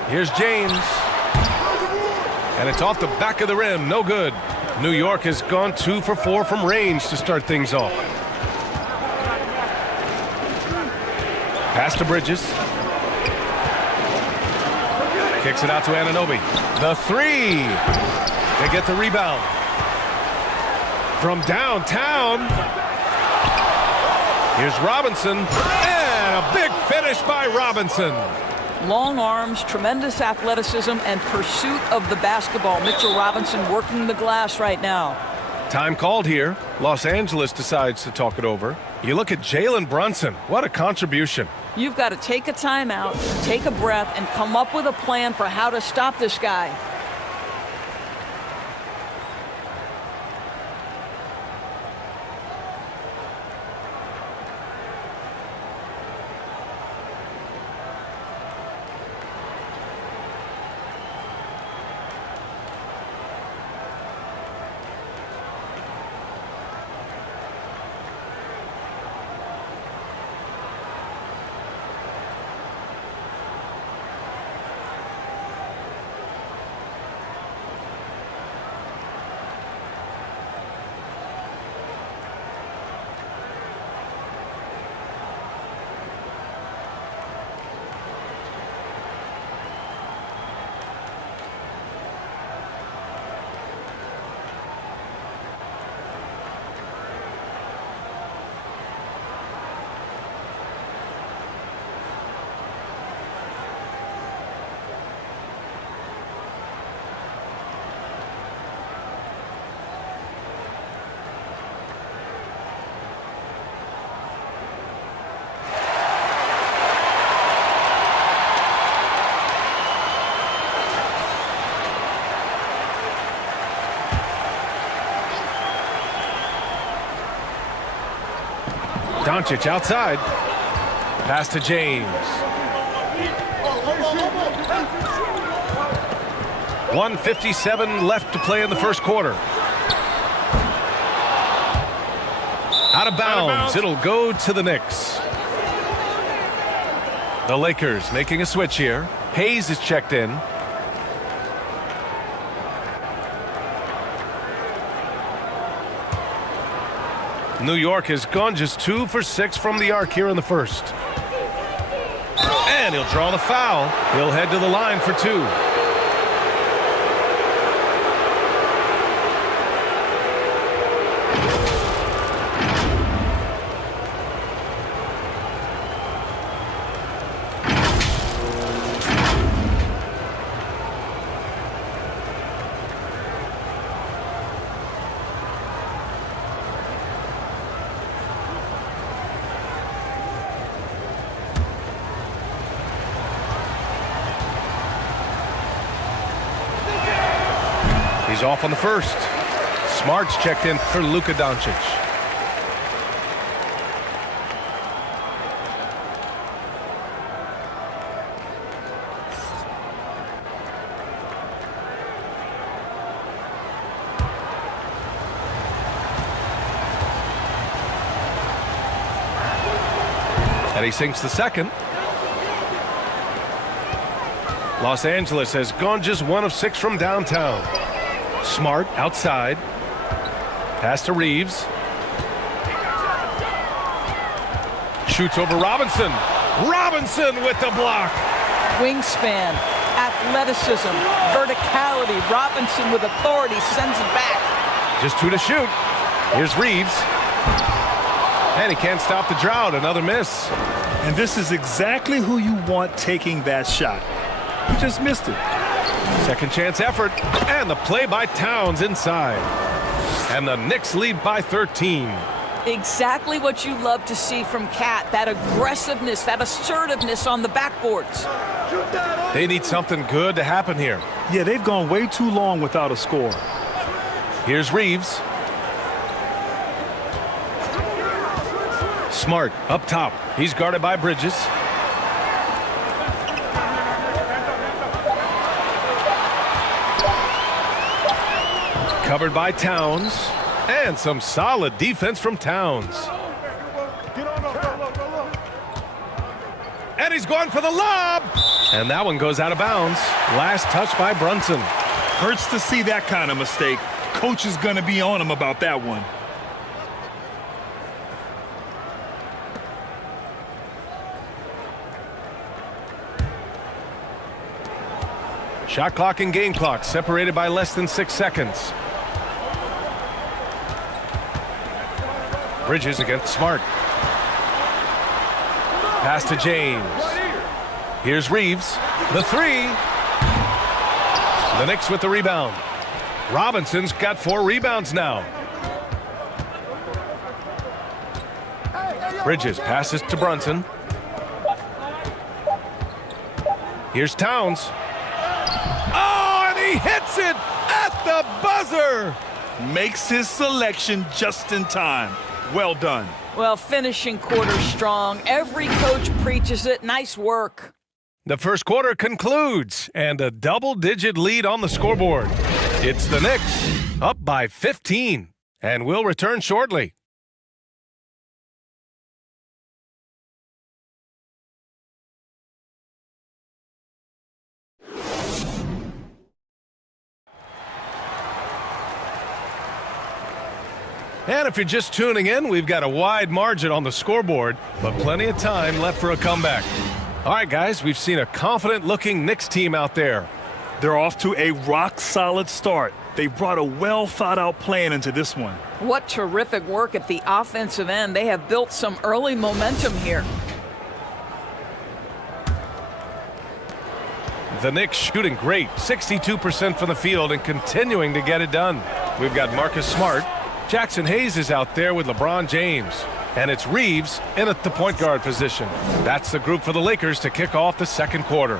Here's James. And it's off the back of the rim. No good. New York has gone 2 for 4 from range to start things off. Pass to Bridges. Kicks it out to Anunoby. The three. They get the rebound. From downtown. Here's Robinson. And a big finish by Robinson. Long arms, tremendous athleticism, and pursuit of the basketball. Mitchell Robinson working the glass right now. Time called here. Los Angeles decides to talk it over. You look at Jalen Brunson. What a contribution. You've got to take a timeout, take a breath, and come up with a plan for how to stop this guy. Doncic outside. Pass to James. 1:57 left to play in the first quarter. Out of bounds. It'll go to the Knicks. The Lakers making a switch here. Hayes is checked in. New York has gone just 2 for 6 from the arc here in the first. And he'll draw the foul. He'll head to the line for 2. He's off on the first. Smart's checked in for Luka Doncic. And he sinks the second. Los Angeles has gone just 1 of 6 from downtown. Smart outside. Pass to Reeves. Shoots over Robinson. Robinson with the block. Wingspan, athleticism, verticality. Robinson with authority sends it back. Just 2 to shoot. Here's Reeves. And he can't stop the drought. Another miss. And this is exactly who you want taking that shot. He just missed it. Second chance effort. And the play by Towns inside. And the Knicks lead by 13. Exactly what you love to see from Cat. That aggressiveness, that assertiveness on the backboards. They need something good to happen here. Yeah, they've gone way too long without a score. Here's Reeves. Smart up top. He's guarded by Bridges. Covered by Towns. And some solid defense from Towns. And he's going for the lob. And that one goes out of bounds. Last touch by Brunson. Hurts to see that kind of mistake. Coach is going to be on him about that one. Shot clock and game clock separated by less than 6 seconds. Bridges against Smart. Pass to James. Here's Reeves. The three. The Knicks with the rebound. Robinson's got 4 rebounds now. Bridges passes to Brunson. Here's Towns. Oh, and he hits it at the buzzer. Makes his selection just in time. Well done. Well, finishing quarter strong. Every coach preaches it. Nice work. The first quarter concludes, and a double-digit lead on the scoreboard. It's the Knicks, up by 15, and we'll return shortly. And if you're just tuning in, we've got a wide margin on the scoreboard, but plenty of time left for a comeback. All right, guys, we've seen a confident-looking Knicks team out there. They're off to a rock-solid start. They brought a well-thought-out plan into this one. What terrific work at the offensive end. They have built some early momentum here. The Knicks shooting great, 62% from the field and continuing to get it done. We've got Marcus Smart. Jackson Hayes is out there with LeBron James. And it's Reeves in at the point guard position. That's the group for the Lakers to kick off the second quarter.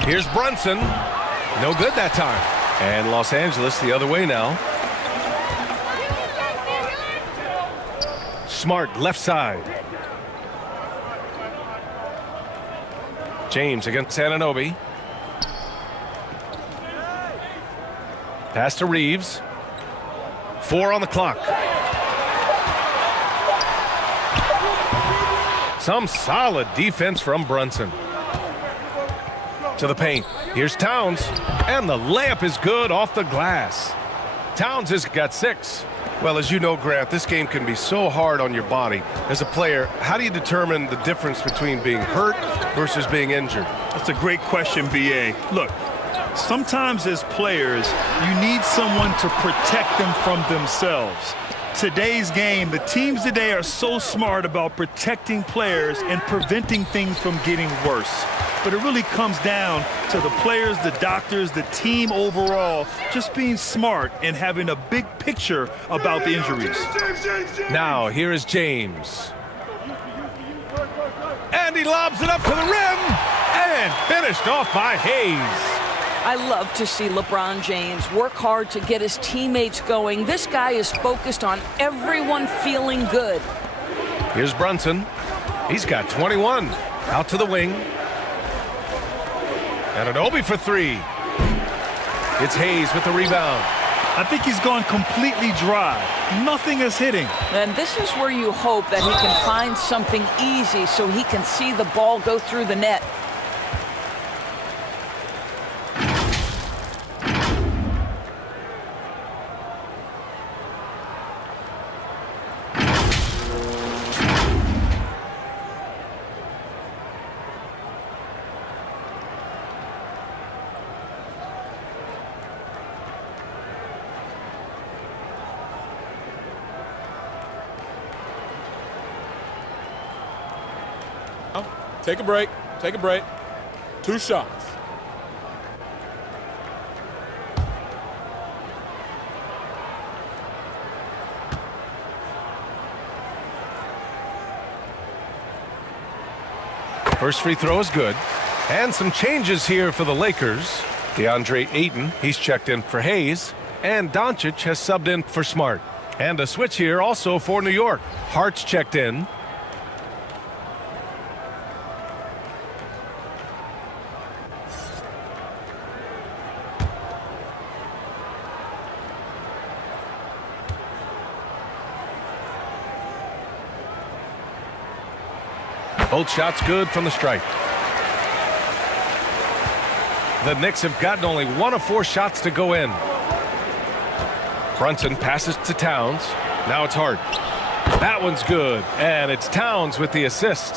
Here's Brunson. No good that time. And Los Angeles the other way now. Smart left side. James against Anunoby. Pass to Reeves. 4 on the clock. Some solid defense from Brunson. To the paint. Here's Towns. And the layup is good off the glass. Towns has got 6. Well, as you know, Grant, this game can be so hard on your body. As a player, how do you determine the difference between being hurt versus being injured? That's a great question, B.A. Look, sometimes as players, you need someone to protect them from themselves. Today's game, the teams today are so smart about protecting players and preventing things from getting worse. But it really comes down to the players, the doctors, the team overall, just being smart and having a big picture about the injuries. Now, here is James. And he lobs it up to the rim and finished off by Hayes. I love to see LeBron James work hard to get his teammates going. This guy is focused on everyone feeling good. Here's Brunson. He's got 21. Out to the wing. Anunoby for 3. It's Hayes with the rebound. I think he's gone completely dry. Nothing is hitting. And this is where you hope that he can find something easy so he can see the ball go through the net. Take a break. Take a break. 2 shots. First free throw is good. And some changes here for the Lakers. DeAndre Ayton, he's checked in for Hayes. And Doncic has subbed in for Smart. And a switch here also for New York. Hart's checked in. Both shots good from the stripe. The Knicks have gotten only 1 of 4 shots to go in. Brunson passes to Towns. Now it's Hart. That one's good, and it's Towns with the assist.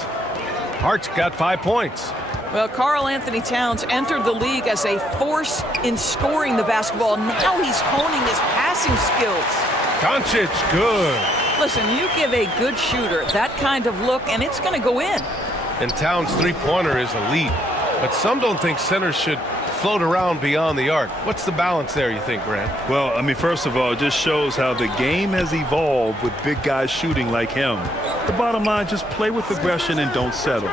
Hart's got 5 points. Well, Karl Anthony Towns entered the league as a force in scoring the basketball. Now he's honing his passing skills. Doncic, good. Listen, you give a good shooter that kind of look, and it's going to go in. And Towns' three-pointer is elite. But some don't think centers should float around beyond the arc. What's the balance there, you think, Grant? Well, I mean, first of all, it just shows how the game has evolved with big guys shooting like him. The bottom line, just play with aggression and don't settle.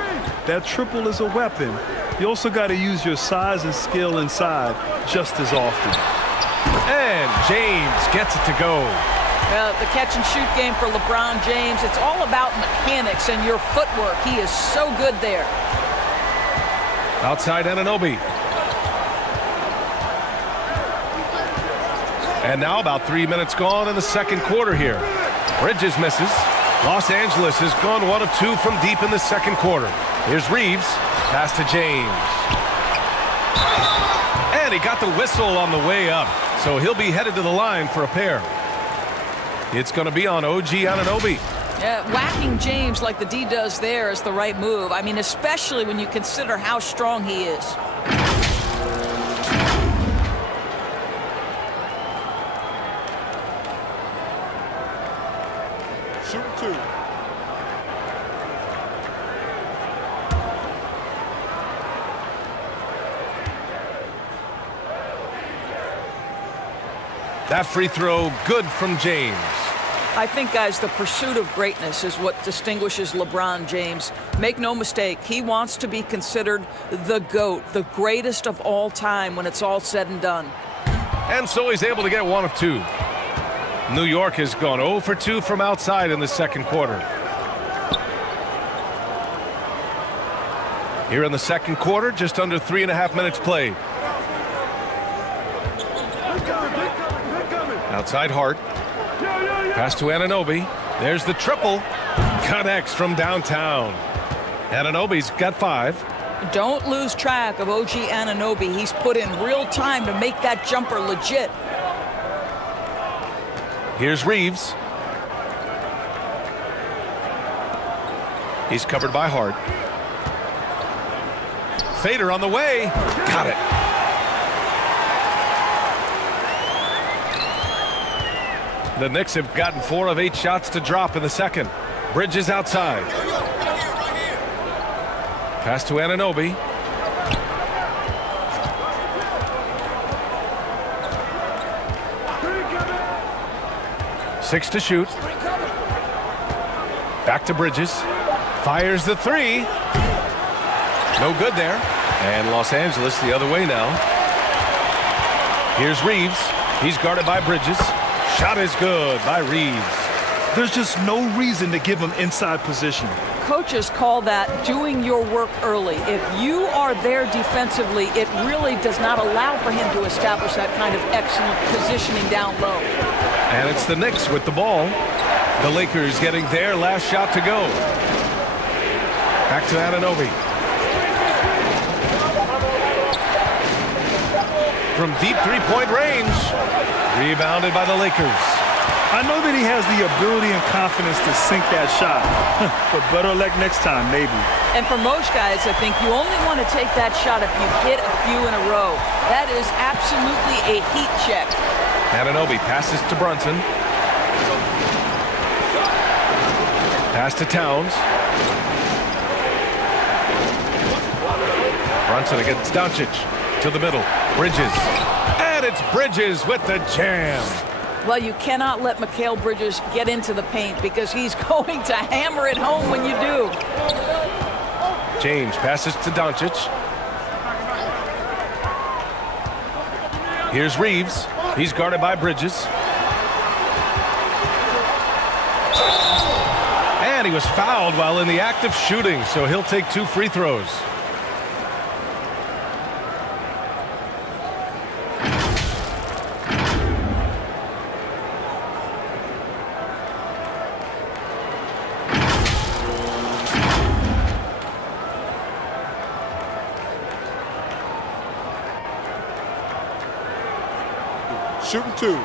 That triple is a weapon. You also got to use your size and skill inside just as often. And James gets it to go. Well, the catch-and-shoot game for LeBron James, it's all about mechanics and your footwork. He is so good there. Outside Anunoby. And now about 3 minutes gone in the second quarter here. Bridges misses. Los Angeles has gone 1 of 2 from deep in the second quarter. Here's Reeves. Pass to James. And he got the whistle on the way up. So he'll be headed to the line for a pair. It's going to be on OG Anunoby. Yeah, whacking James like the D does there is the right move. I mean, especially when you consider how strong he is. Shooting 2. That free throw good from James. I think, guys, the pursuit of greatness is what distinguishes LeBron James. Make no mistake, he wants to be considered the GOAT, the greatest of all time when it's all said and done. And so he's able to get 1 of 2. New York has gone 0 for 2 from outside in the second quarter. Here in the second quarter, just under 3.5 minutes played. Outside Hart. Pass to Anunoby. There's the triple. Connects from downtown. Anunoby's got 5. Don't lose track of OG Anunoby. He's put in real time to make that jumper legit. Here's Reeves. He's covered by Hart. Fader on the way. Got it. The Knicks have gotten 4 of 8 shots to drop in the second. Bridges outside. Pass to Anunoby. Six to shoot. Back to Bridges. Fires the 3. No good there. And Los Angeles the other way now. Here's Reeves. He's guarded by Bridges. Shot is good by Reeves. There's just no reason to give him inside position. Coaches call that doing your work early. If you are there defensively, it really does not allow for him to establish that kind of excellent positioning down low. And it's the Knicks with the ball. The Lakers getting their last shot to go. Back to Anunoby. From deep three-point range. Rebounded by the Lakers. I know that he has the ability and confidence to sink that shot, but better luck next time, maybe. And for most guys, I think you only want to take that shot if you've hit a few in a row. That is absolutely a heat check. Anunoby passes to Brunson. Pass to Towns. Brunson against Doncic. To the middle. Bridges. And it's Bridges with the jam. Well, you cannot let Mikal Bridges get into the paint because he's going to hammer it home when you do. James passes to Doncic. Here's Reeves. He's guarded by Bridges. And he was fouled while in the act of shooting, so he'll take 2 free throws. Shooting 2.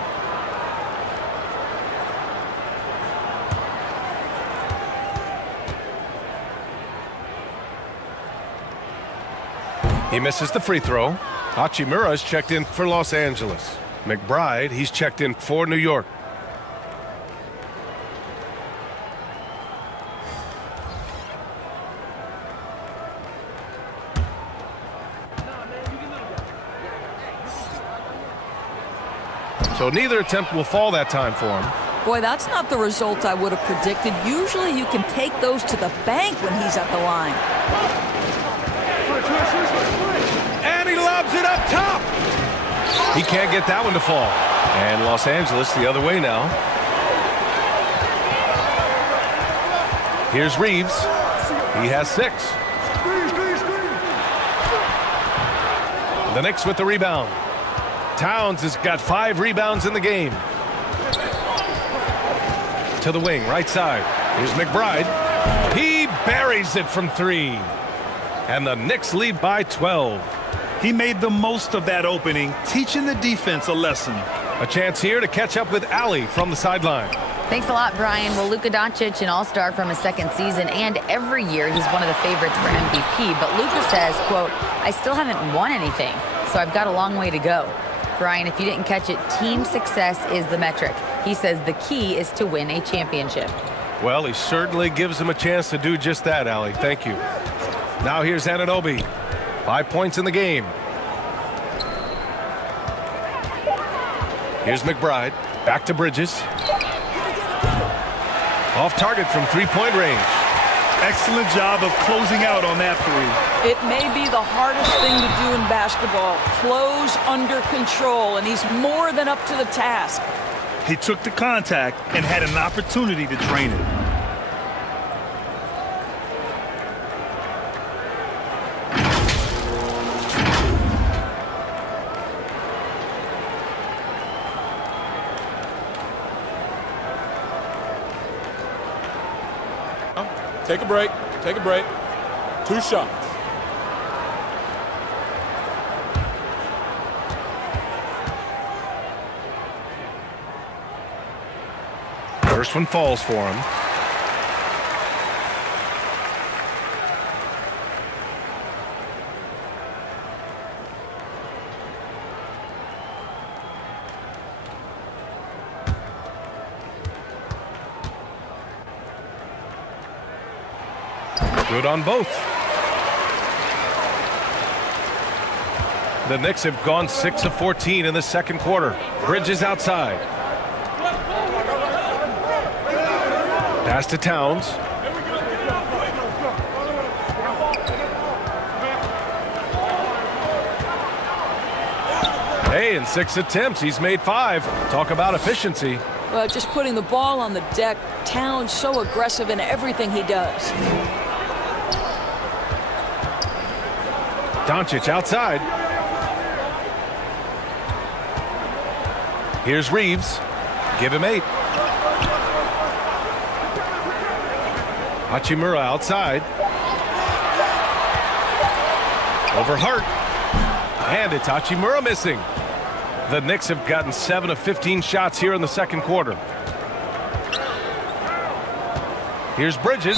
He misses the free throw. Hachimura is checked in for Los Angeles. McBride, he's checked in for New York. So neither attempt will fall that time for him. Boy, that's not the result I would have predicted. Usually you can take those to the bank when he's at the line. And he lobs it up top. He can't get that one to fall. And Los Angeles the other way now. Here's Reeves. He has 6. The Knicks with the rebound. Towns has got 5 rebounds in the game. To the wing, right side. Here's McBride. He buries it from 3. And the Knicks lead by 12. He made the most of that opening, teaching the defense a lesson. A chance here to catch up with Allie from the sideline. Thanks a lot, Brian. Well, Luka Doncic, an all-star from his 2nd season, and every year he's one of the favorites for MVP. But Luka says, quote, I still haven't won anything, so I've got a long way to go. Brian, if you didn't catch it, team success is the metric. He says the key is to win a championship. Well, he certainly gives him a chance to do just that, Allie. Thank you. Now here's Anunoby. 5 points in the game. Here's McBride. Back to Bridges. Off target from 3-point range. Excellent job of closing out on that 3. It may be the hardest thing to do in basketball. Close under control, and he's more than up to the task. He took the contact and had an opportunity to drain it. Take a break. Take a break. 2 shots. First one falls for him. Good on both. The Knicks have gone 6 of 14 in the 2nd quarter. Bridges outside. Pass to Towns. Hey, in 6 attempts, he's made 5. Talk about efficiency. Well, just putting the ball on the deck. Towns so aggressive in everything he does. Doncic outside. Here's Reeves. Give him 8. Hachimura outside. Over Hart. And it's Hachimura missing. The Knicks have gotten 7 of 15 shots here in the 2nd quarter. Here's Bridges.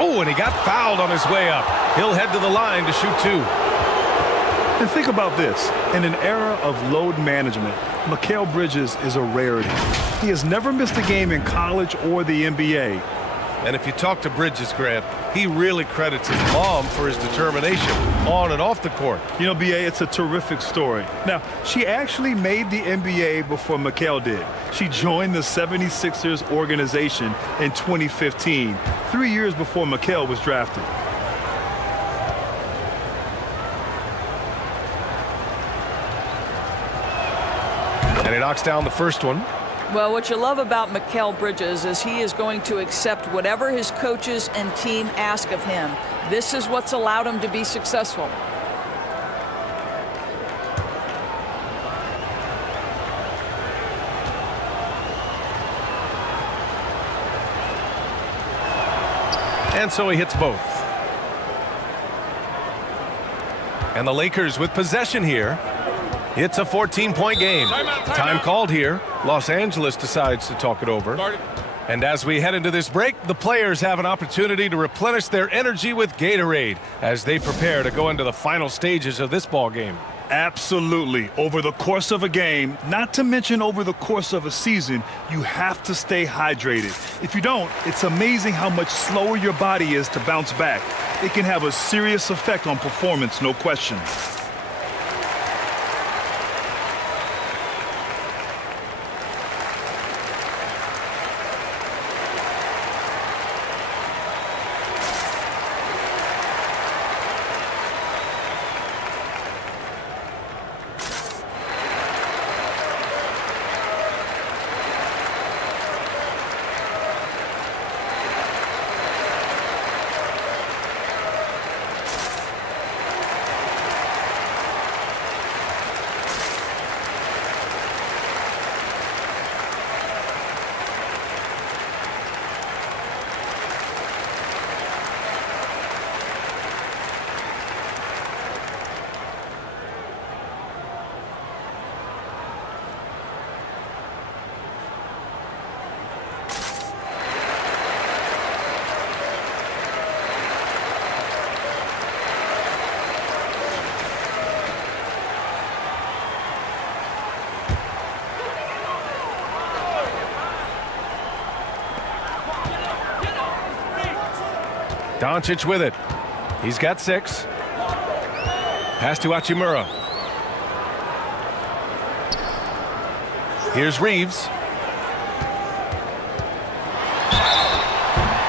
Oh, and he got fouled on his way up. He'll head to the line to shoot 2. And think about this. In an era of load management, Mikal Bridges is a rarity. He has never missed a game in college or the NBA. And if you talk to Bridges, Grant, he really credits his mom for his determination on and off the court. You know, B.A., it's a terrific story. Now, she actually made the NBA before Mikal did. She joined the 76ers organization in 2015, 3 years before Mikal was drafted. And he knocks down the first one. Well, what you love about Mikal Bridges is he is going to accept whatever his coaches and team ask of him. This is what's allowed him to be successful. And so he hits both. And the Lakers with possession here. It's a 14-point game. Time called here. Los Angeles decides to talk it over. And as we head into this break, the players have an opportunity to replenish their energy with Gatorade as they prepare to go into the final stages of this ball game. Absolutely. Over the course of a game, not to mention over the course of a season, you have to stay hydrated. If you don't, it's amazing how much slower your body is to bounce back. It can have a serious effect on performance, no question. Doncic with it. He's got 6. Pass to Hachimura. Here's Reeves.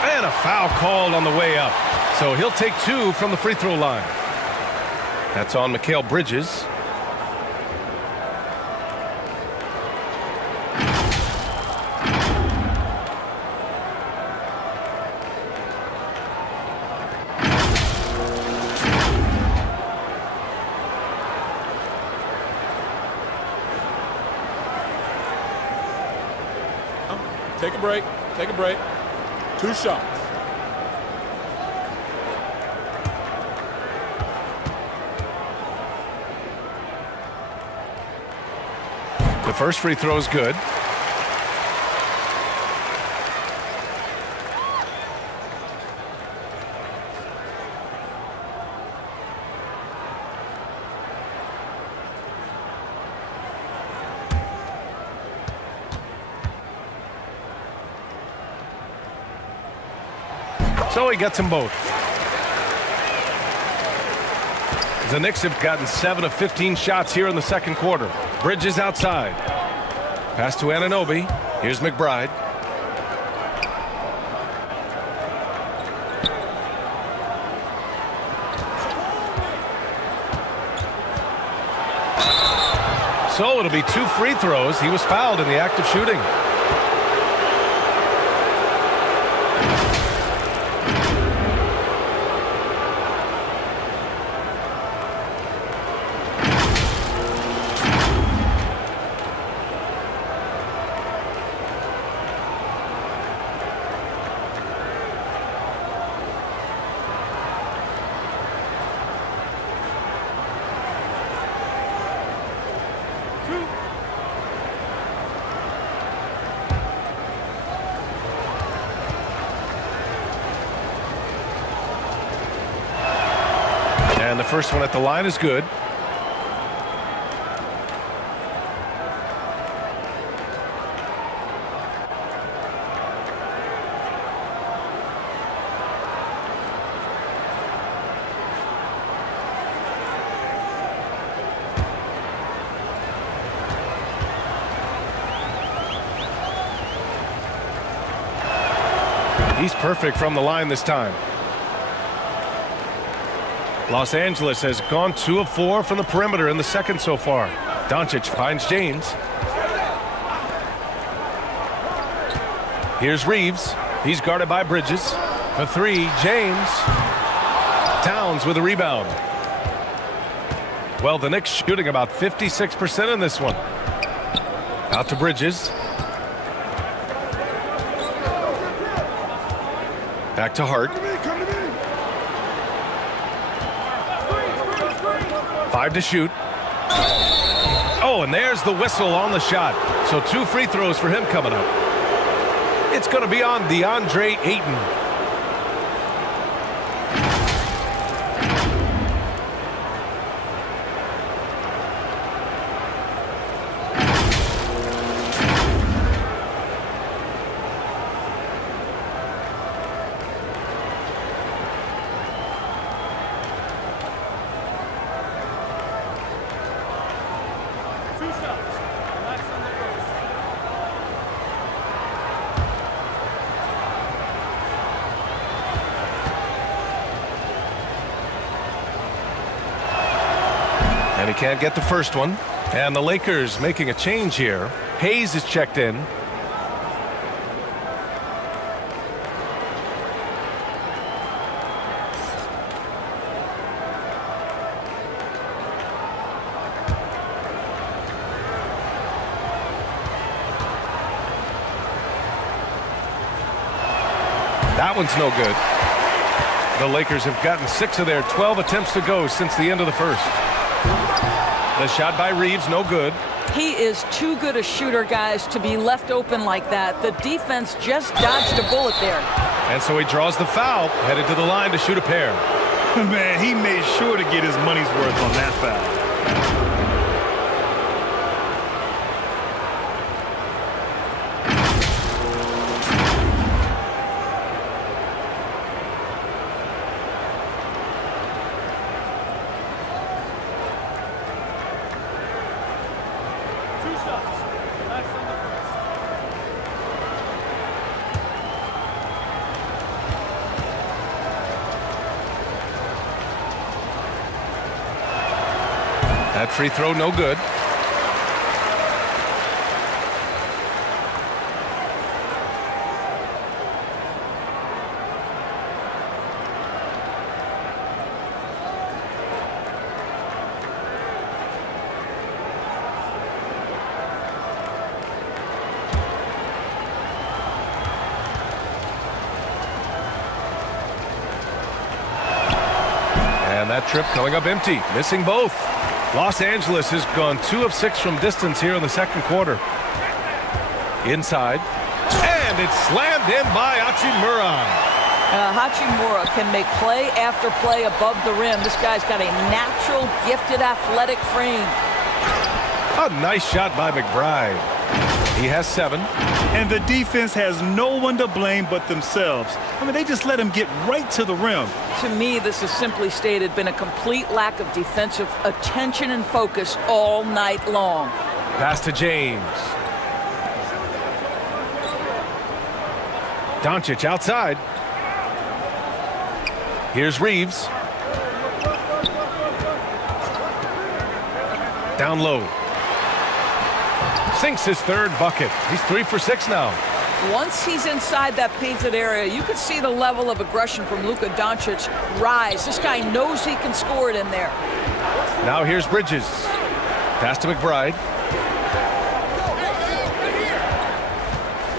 And a foul called on the way up. So he'll take 2 from the free throw line. That's on Mikal Bridges. Take a break. Take a break. 2 shots. The first free throw is good. So he gets them both. The Knicks have gotten 7 of 15 shots here in the second quarter. Bridges outside. Pass to Anunoby. Here's McBride. So it'll be 2 free throws. He was fouled in the act of shooting. And the first one at the line is good. He's perfect from the line this time. Los Angeles has gone 2 of 4 from the perimeter in the second so far. Doncic finds James. Here's Reeves. He's guarded by Bridges. For 3, James. Towns with a rebound. Well, the Knicks shooting about 56% in this one. Out to Bridges. Back to Hart. 5 to shoot. Oh, and there's the whistle on the shot. So 2 free throws for him coming up. It's going to be on DeAndre Ayton. And he can't get the first one. And the Lakers making a change here. Hayes is checked in. That one's no good. The Lakers have gotten 6 of their 12 attempts to go since the end of the first. The shot by Reeves, no good. He is too good a shooter, guys, to be left open like that. The defense just dodged a bullet there. And so he draws the foul, headed to the line to shoot a pair. Man, he made sure to get his money's worth on that foul. That free throw, no good. And that trip coming up empty, missing both. Los Angeles has gone 2 of 6 from distance here in the second quarter. Inside, and it's slammed in by Hachimura. Hachimura can make play after play above the rim. This guy's got a natural, gifted, athletic frame. A nice shot by McBride. He has 7. And the defense has no one to blame but themselves. I mean, they just let him get right to the rim. To me, this is simply stated been a complete lack of defensive attention and focus all night long. Pass to James. Doncic outside. Here's Reeves. Down low. Sinks his 3rd bucket. He's 3 for 6 now. Once he's inside that painted area, you can see the level of aggression from Luka Doncic rise. This guy knows he can score it in there. Now here's Bridges. Pass to McBride.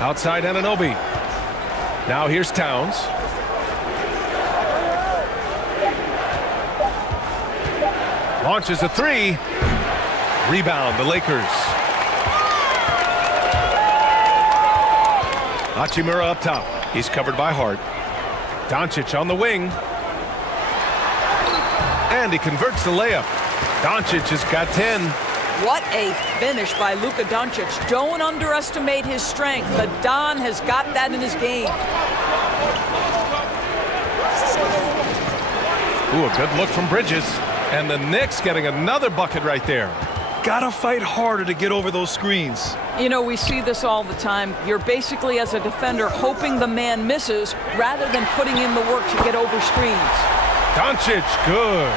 Outside Anunoby. Now here's Towns. Launches a 3. Rebound, the Lakers. Hachimura up top. He's covered by Hart. Doncic on the wing. And he converts the layup. Doncic has got 10. What a finish by Luka Doncic. Don't underestimate his strength. The Don has got that in his game. Ooh, a good look from Bridges. And the Knicks getting another bucket right there. Gotta fight harder to get over those screens. You know, we see this all the time. You're basically, as a defender, hoping the man misses rather than putting in the work to get over screens. Doncic, good.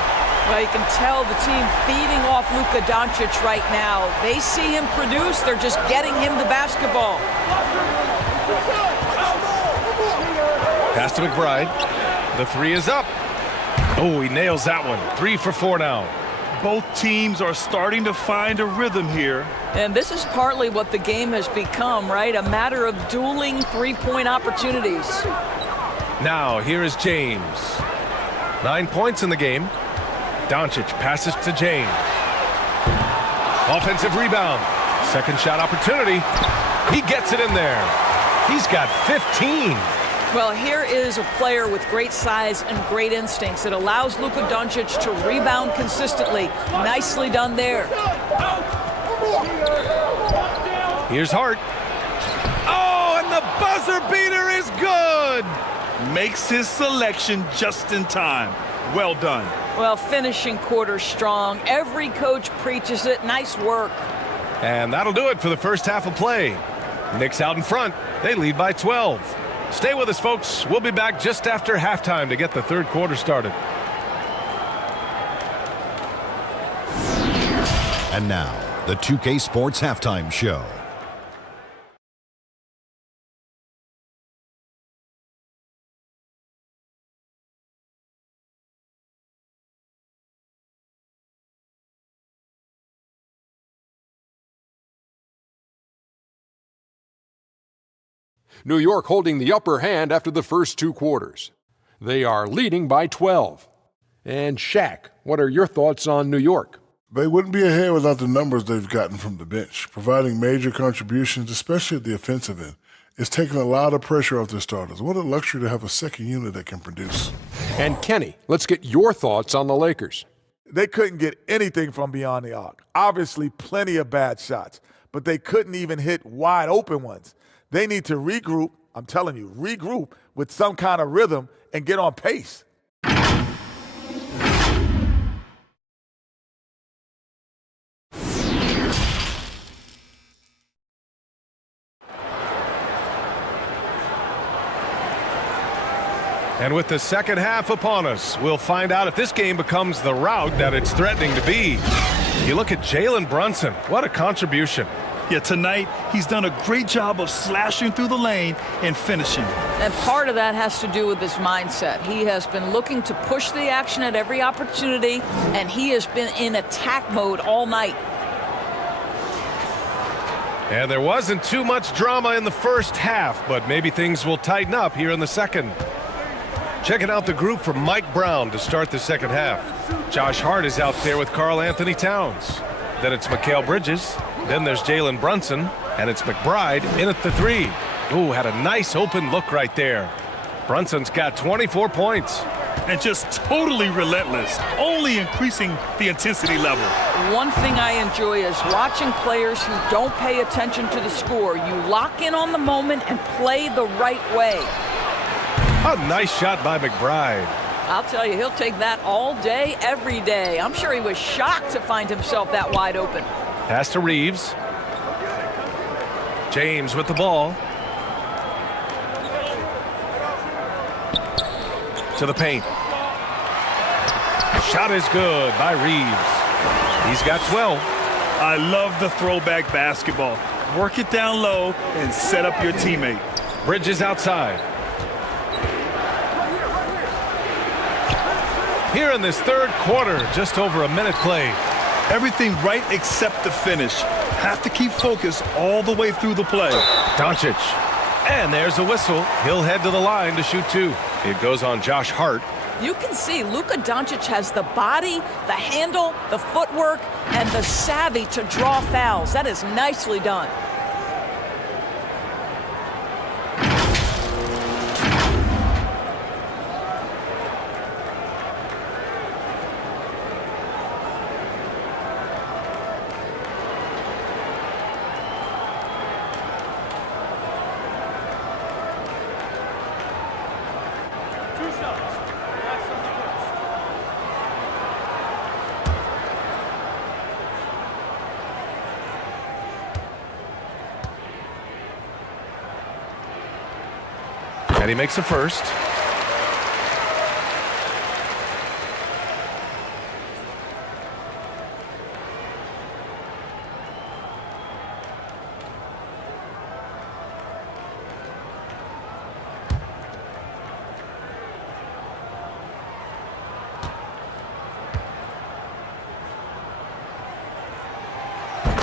Well, you can tell the team feeding off Luka Doncic right now. They see him produce. They're just getting him the basketball. Pass to McBride. The 3 is up. Oh, he nails that one. 3 for 4 now. Both teams are starting to find a rhythm here. And this is partly what the game has become, right? A matter of dueling three-point opportunities. Now, here is James. 9 points in the game. Doncic passes to James. Offensive rebound. Second shot opportunity. He gets it in there. He's got 15. Well, here is a player with great size and great instincts. It allows Luka Doncic to rebound consistently. Nicely done there. Here's Hart. Oh, and the buzzer beater is good. Makes his selection just in time. Well done. Well, finishing quarter strong. Every coach preaches it. Nice work. And that'll do it for the first half of play. Knicks out in front. They lead by 12. Stay with us, folks. We'll be back just after halftime to get the third quarter started. And now, the 2K Sports Halftime Show. New York holding the upper hand after the first two quarters. They are leading by 12. And Shaq, what are your thoughts on New York? They wouldn't be ahead without the numbers they've gotten from the bench, providing major contributions, especially at the offensive end. It's taken a lot of pressure off their starters. What a luxury to have a second unit that can produce. And Kenny, let's get your thoughts on the Lakers. They couldn't get anything from beyond the arc. Obviously, plenty of bad shots, but they couldn't even hit wide open ones. They need to regroup, I'm telling you, regroup with some kind of rhythm and get on pace. And with the second half upon us, we'll find out if this game becomes the rout that it's threatening to be. You look at Jalen Brunson. What a contribution. Yeah, tonight he's done a great job of slashing through the lane and finishing. And part of that has to do with his mindset. He has been looking to push the action at every opportunity, and he has been in attack mode all night. And there wasn't too much drama in the first half, but maybe things will tighten up here in the second. Checking out the group from Mike Brown to start the second half. Josh Hart is out there with Karl Anthony Towns. Then it's Mikal Bridges. Then there's Jalen Brunson, and it's McBride in at the three. Ooh, had a nice open look right there. Brunson's got 24 points. And just totally relentless, only increasing the intensity level. One thing I enjoy is watching players who don't pay attention to the score. You lock in on the moment and play the right way. A nice shot by McBride. I'll tell you, he'll take that all day, every day. I'm sure he was shocked to find himself that wide open. Pass to Reeves. James with the ball. To the paint. Shot is good by Reeves. He's got 12. I love the throwback basketball. Work it down low and set up your teammate. Bridges outside. Here in this third quarter, just over a minute played. Everything right except the finish. Have to keep focus all the way through the play. Doncic. And there's a whistle. He'll head to the line to shoot two. It goes on Josh Hart. You can see Luka Doncic has the body, the handle, the footwork, and the savvy to draw fouls. That is nicely done. And he makes a first.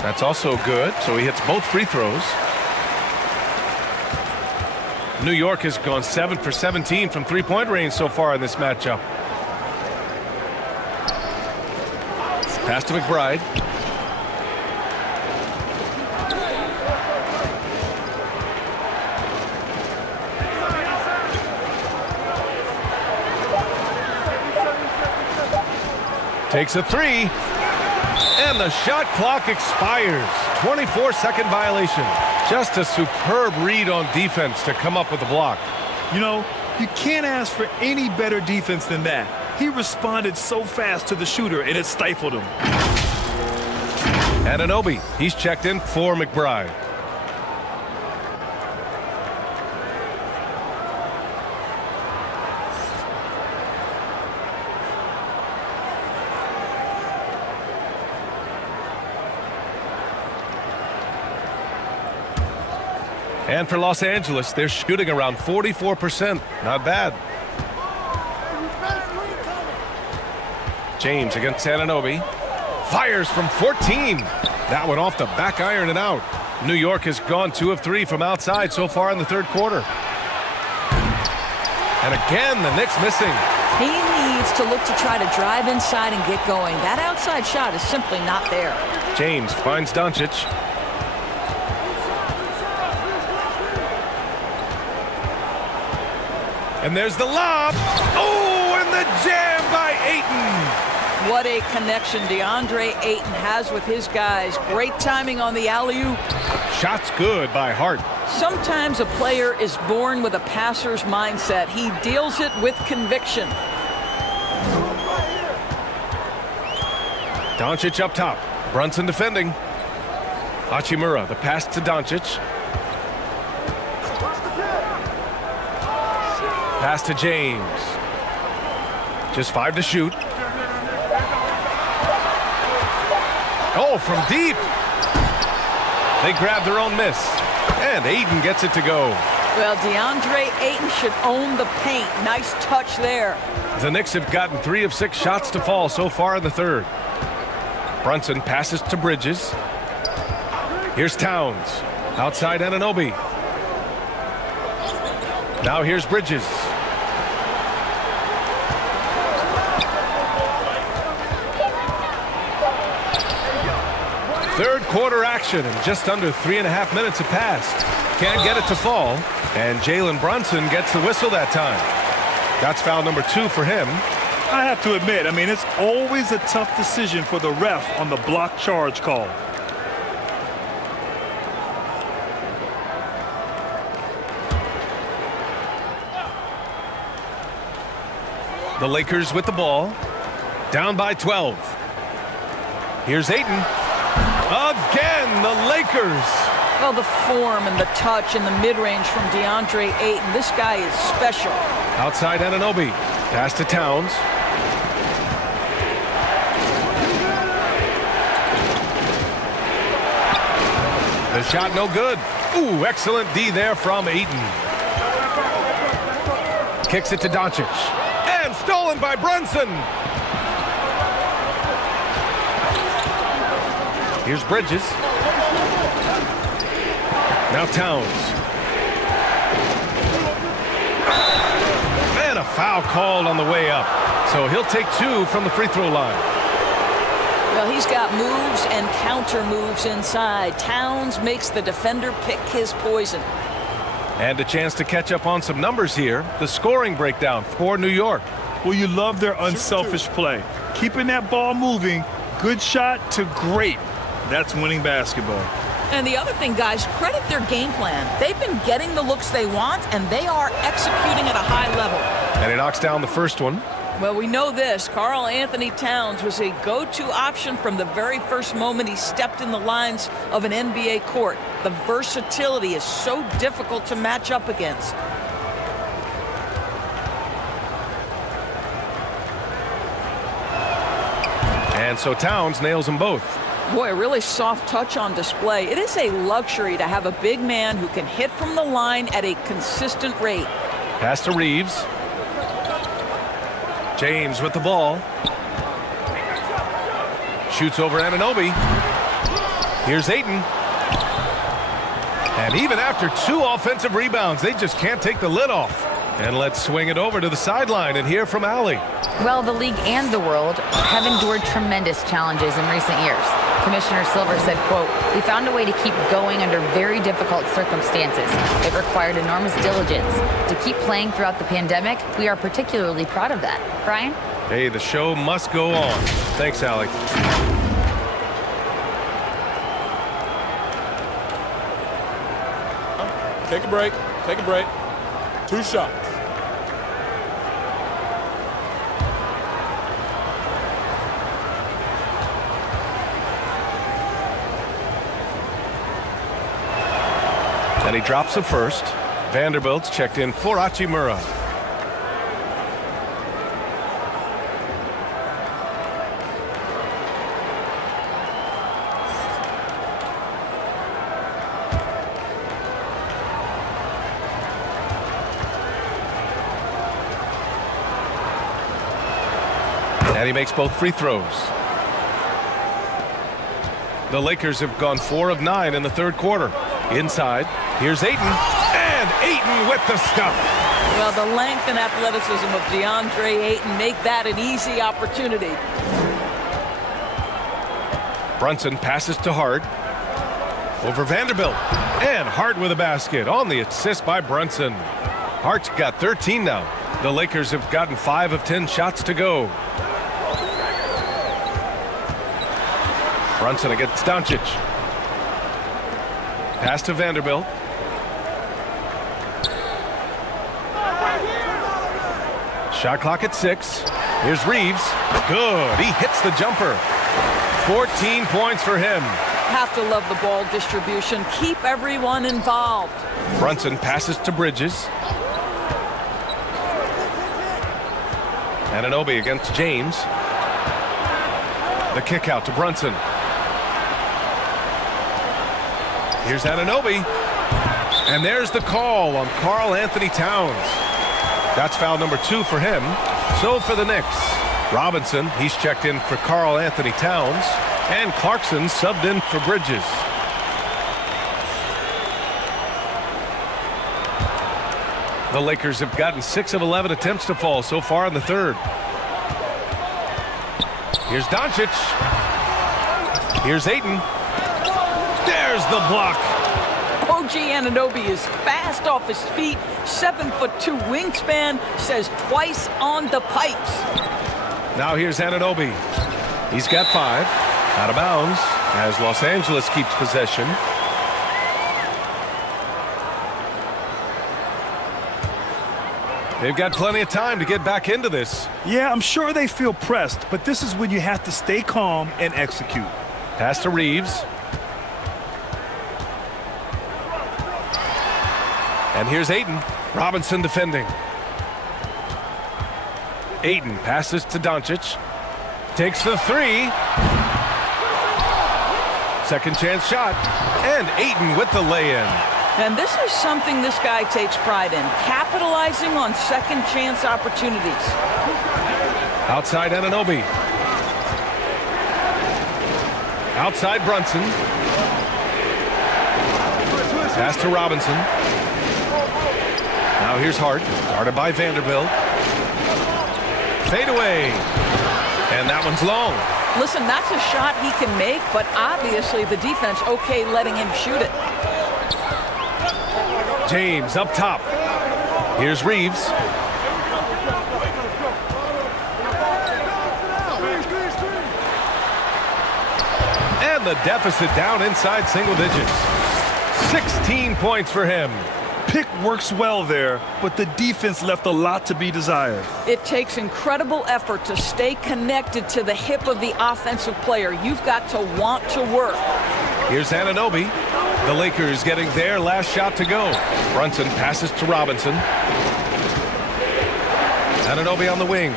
That's also good, so he hits both free throws. New York has gone 7 for 17 from three-point range so far in this matchup. Pass to McBride. Takes a three. And the shot clock expires. 24-second violation. Just a superb read on defense to come up with the block. You know, you can't ask for any better defense than that. He responded so fast to the shooter, and it stifled him. Anunoby, he's checked in for McBride. And for Los Angeles, they're shooting around 44%. Not bad. James against Anunoby. Fires from 14. That one off the back iron and out. New York has gone 2 of 3 from outside so far in the third quarter. And again, the Knicks missing. He needs to look to try to drive inside and get going. That outside shot is simply not there. James finds Doncic. And there's the lob. Oh, and the jam by Ayton. What a connection DeAndre Ayton has with his guys. Great timing on the alley-oop. Shot's good by Hart. Sometimes a player is born with a passer's mindset. He deals it with conviction. Doncic up top. Brunson defending. Hachimura, the pass to Doncic. Pass to James. Just 5 to shoot. Oh, from deep. They grab their own miss. And Ayton gets it to go. Well, DeAndre Ayton should own the paint. Nice touch there. The Knicks have gotten 3 of 6 shots to fall so far in the third. Brunson passes to Bridges. Here's Towns. Outside Anunoby. Now here's Bridges. Third quarter action, and just under 3.5 minutes have passed. Can't get it to fall, and Jalen Brunson gets the whistle that time. That's foul number 2 for him. I have to admit, I mean, it's always a tough decision for the ref on the block charge call. The Lakers with the ball. Down by 12. Here's Ayton. Again, the Lakers. Well, the form and the touch and the mid-range from DeAndre Ayton. This guy is special. Outside Anunoby. Pass to Towns. The shot no good. Ooh, excellent D there from Ayton. Kicks it to Doncic. And stolen by Brunson. Here's Bridges. Now Towns. And a foul called on the way up. So he'll take 2 from the free throw line. Well, he's got moves and counter moves inside. Towns makes the defender pick his poison. And a chance to catch up on some numbers here. The scoring breakdown for New York. Well, you love their unselfish play. Keeping that ball moving, good shot to great. That's winning basketball. And the other thing, guys, credit their game plan. They've been getting the looks they want, and they are executing at a high level. And he knocks down the first one. Well, we know this. Karl Anthony Towns was a go-to option from the very first moment he stepped in the lines of an NBA court. The versatility is so difficult to match up against. And so Towns nails them both. Boy, a really soft touch on display. It is a luxury to have a big man who can hit from the line at a consistent rate. Pass to Reeves. James with the ball. Shoots over Anunoby. Here's Ayton. And even after 2 offensive rebounds, they just can't take the lid off. And let's swing it over to the sideline and hear from Allie. Well, the league and the world have endured tremendous challenges in recent years. Commissioner Silver said, quote, "We found a way to keep going under very difficult circumstances. It required enormous diligence. To keep playing throughout the pandemic, we are particularly proud of that." Brian? Hey, the show must go on. Thanks, Alec. Take a break. Take a break. 2 shots. And he drops the first. Vanderbilt's checked in for Hachimura. And he makes both free throws. The Lakers have gone 4 of 9 in the third quarter. Inside, here's Ayton. And Ayton with the stuff. Well, the length and athleticism of DeAndre Ayton make that an easy opportunity. Brunson passes to Hart. Over Vanderbilt. And Hart with a basket on the assist by Brunson. Hart's got 13 now. The Lakers have gotten 5 of 10 shots to go. Brunson against Doncic. Pass to Vanderbilt. Shot clock at 6. Here's Reeves. Good. He hits the jumper. 14 points for him. Have to love the ball distribution. Keep everyone involved. Brunson passes to Bridges. Anunoby against James. The kick out to Brunson. Here's Anunoby. And there's the call on Karl Anthony Towns. That's foul number 2 for him. So for the Knicks, Robinson, he's checked in for Karl Anthony Towns. And Clarkson subbed in for Bridges. The Lakers have gotten 6 of 11 attempts to fall so far in the third. Here's Doncic. Here's Ayton. There's the block. OG Anunoby is fast off his feet. 7'2" wingspan, says twice on the pipes. Now here's Anunoby. He's got 5. Out of bounds as Los Angeles keeps possession. They've got plenty of time to get back into this. Yeah, I'm sure they feel pressed, but this is when you have to stay calm and execute. Pass to Reeves. And here's Ayton. Robinson defending. Ayton passes to Doncic. Takes the 3. Second chance shot. And Ayton with the lay-in. And this is something this guy takes pride in, capitalizing on second chance opportunities. Outside Anunoby. Outside Brunson. Pass to Robinson. Now here's Hart, guarded by Vanderbilt. Fade away. And that one's long. Listen, that's a shot he can make, but obviously the defense okay letting him shoot it. James up top. Here's Reeves. And the deficit down inside single digits. 16 points for him. Pick works well there, but the defense left a lot to be desired. It takes incredible effort to stay connected to the hip of the offensive player. You've got to want to work. Here's Anunoby. The Lakers getting their last shot to go. Brunson passes to Robinson. Anunoby on the wing.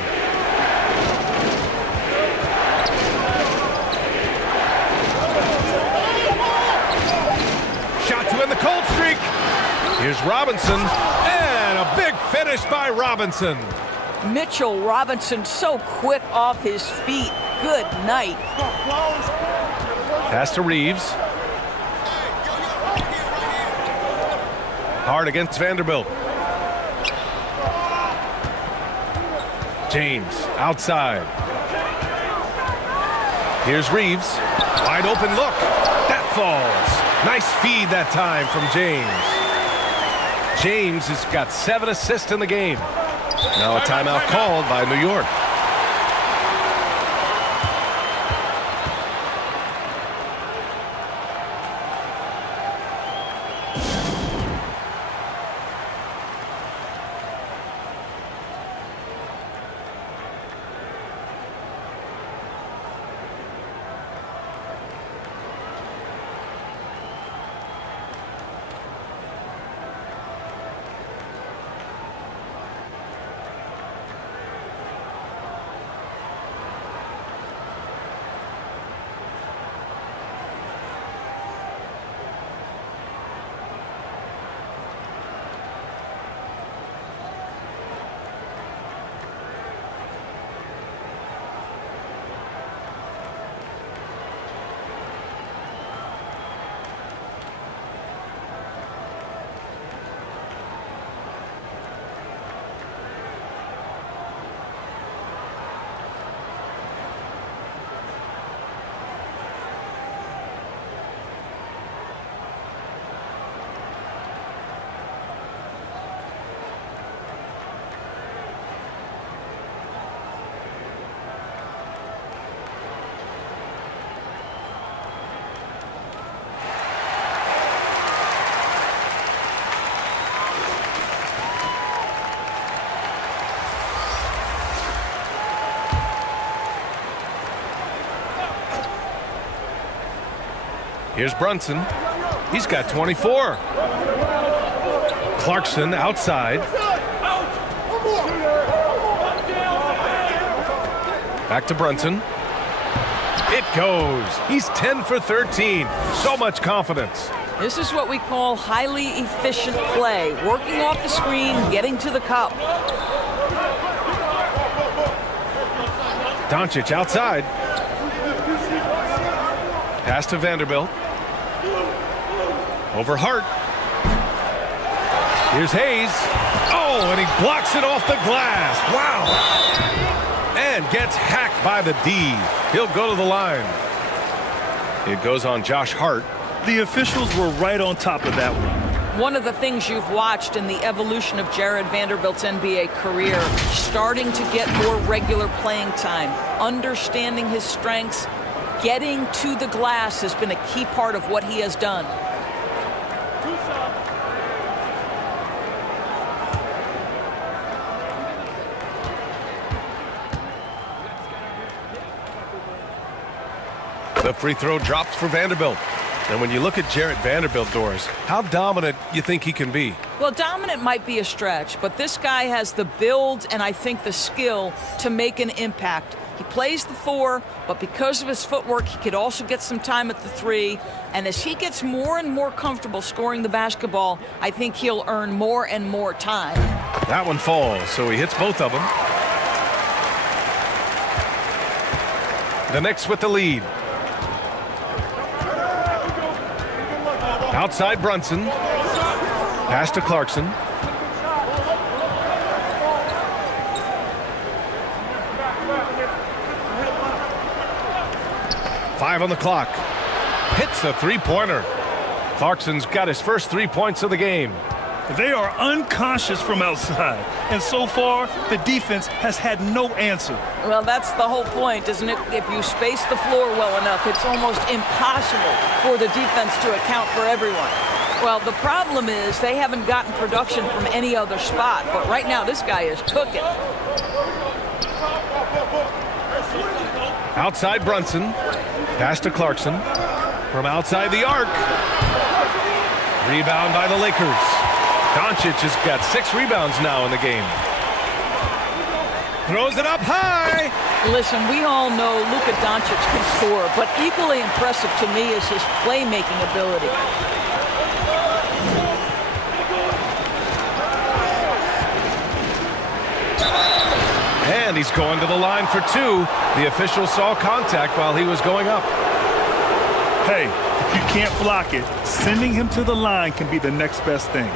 Shot to end the cold streak. Here's Robinson, and a big finish by Robinson. Mitchell Robinson so quick off his feet. Good night. Pass to Reeves. Hard against Vanderbilt. James outside. Here's Reeves. Wide open look. That falls. Nice feed that time from James. James has got 7 assists in the game. Now a timeout called by New York. Here's Brunson. He's got 24. Clarkson outside. Back to Brunson. It goes. He's 10 for 13. So much confidence. This is what we call highly efficient play. Working off the screen, getting to the cup. Doncic outside. Pass to Vanderbilt. Over Hart. Here's Hayes. Oh, and he blocks it off the glass. Wow. And gets hacked by the D. He'll go to the line. It goes on Josh Hart. The officials were right on top of that one. One of the things you've watched in the evolution of Jared Vanderbilt's NBA career, starting to get more regular playing time, understanding his strengths, getting to the glass has been a key part of what he has done. The free throw drops for Vanderbilt. And when you look at Jarrett Vanderbilt, Doris, how dominant you think he can be? Well, dominant might be a stretch, but this guy has the build and I think the skill to make an impact. He plays the 4, but because of his footwork, he could also get some time at the 3. And as he gets more and more comfortable scoring the basketball, I think he'll earn more and more time. That one falls, so he hits both of them. The Knicks with the lead. Outside Brunson. Pass to Clarkson. Five on the clock. Hits the three-pointer. Clarkson's got his first 3 points of the game. They are unconscious from outside, and so far the defense has had no answer. Well, that's the whole point, isn't it? If you space the floor well enough, it's almost impossible for the defense to account for everyone. Well, the problem is they haven't gotten production from any other spot, but right now this guy is cooking. Outside Brunson. Pass to Clarkson. From outside the arc. Rebound by the Lakers. Doncic has got 6 rebounds now in the game. Throws it up high. Listen, we all know Luka Doncic can score, but equally impressive to me is his playmaking ability. And he's going to the line for 2. The official saw contact while he was going up. Hey, if you can't block it, sending him to the line can be the next best thing.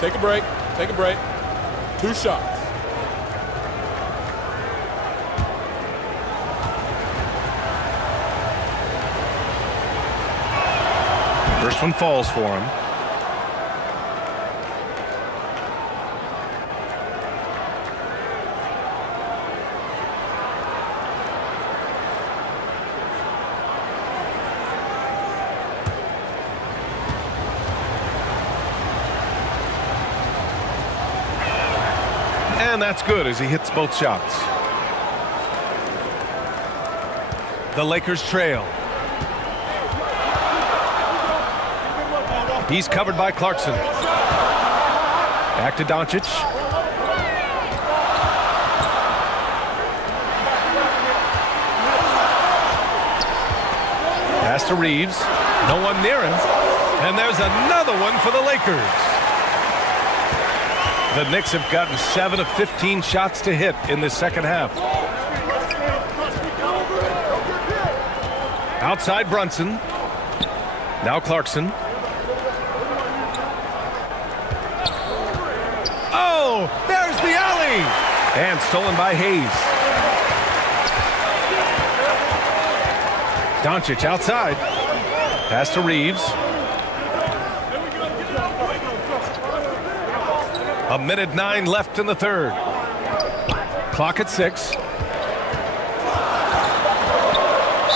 Take a break. Take a break. 2 shots. First one falls for him. And that's good as he hits both shots. The Lakers trail. He's covered by Clarkson. Back to Doncic. Pass to Reeves. No one near him. And there's another one for the Lakers. The Knicks have gotten 7 of 15 shots to hit in the second half. Outside Brunson. Now Clarkson. Oh, there's the alley! And stolen by Hayes. Doncic outside. Pass to Reeves. A minute 9 left in the third. Clock at 6.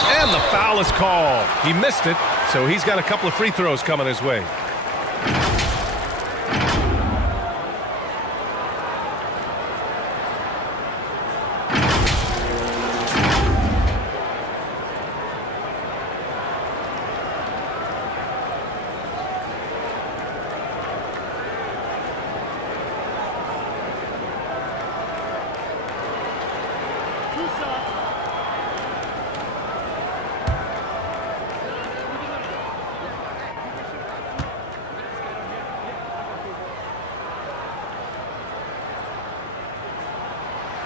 And the foul is called. He missed it, so he's got a couple of free throws coming his way.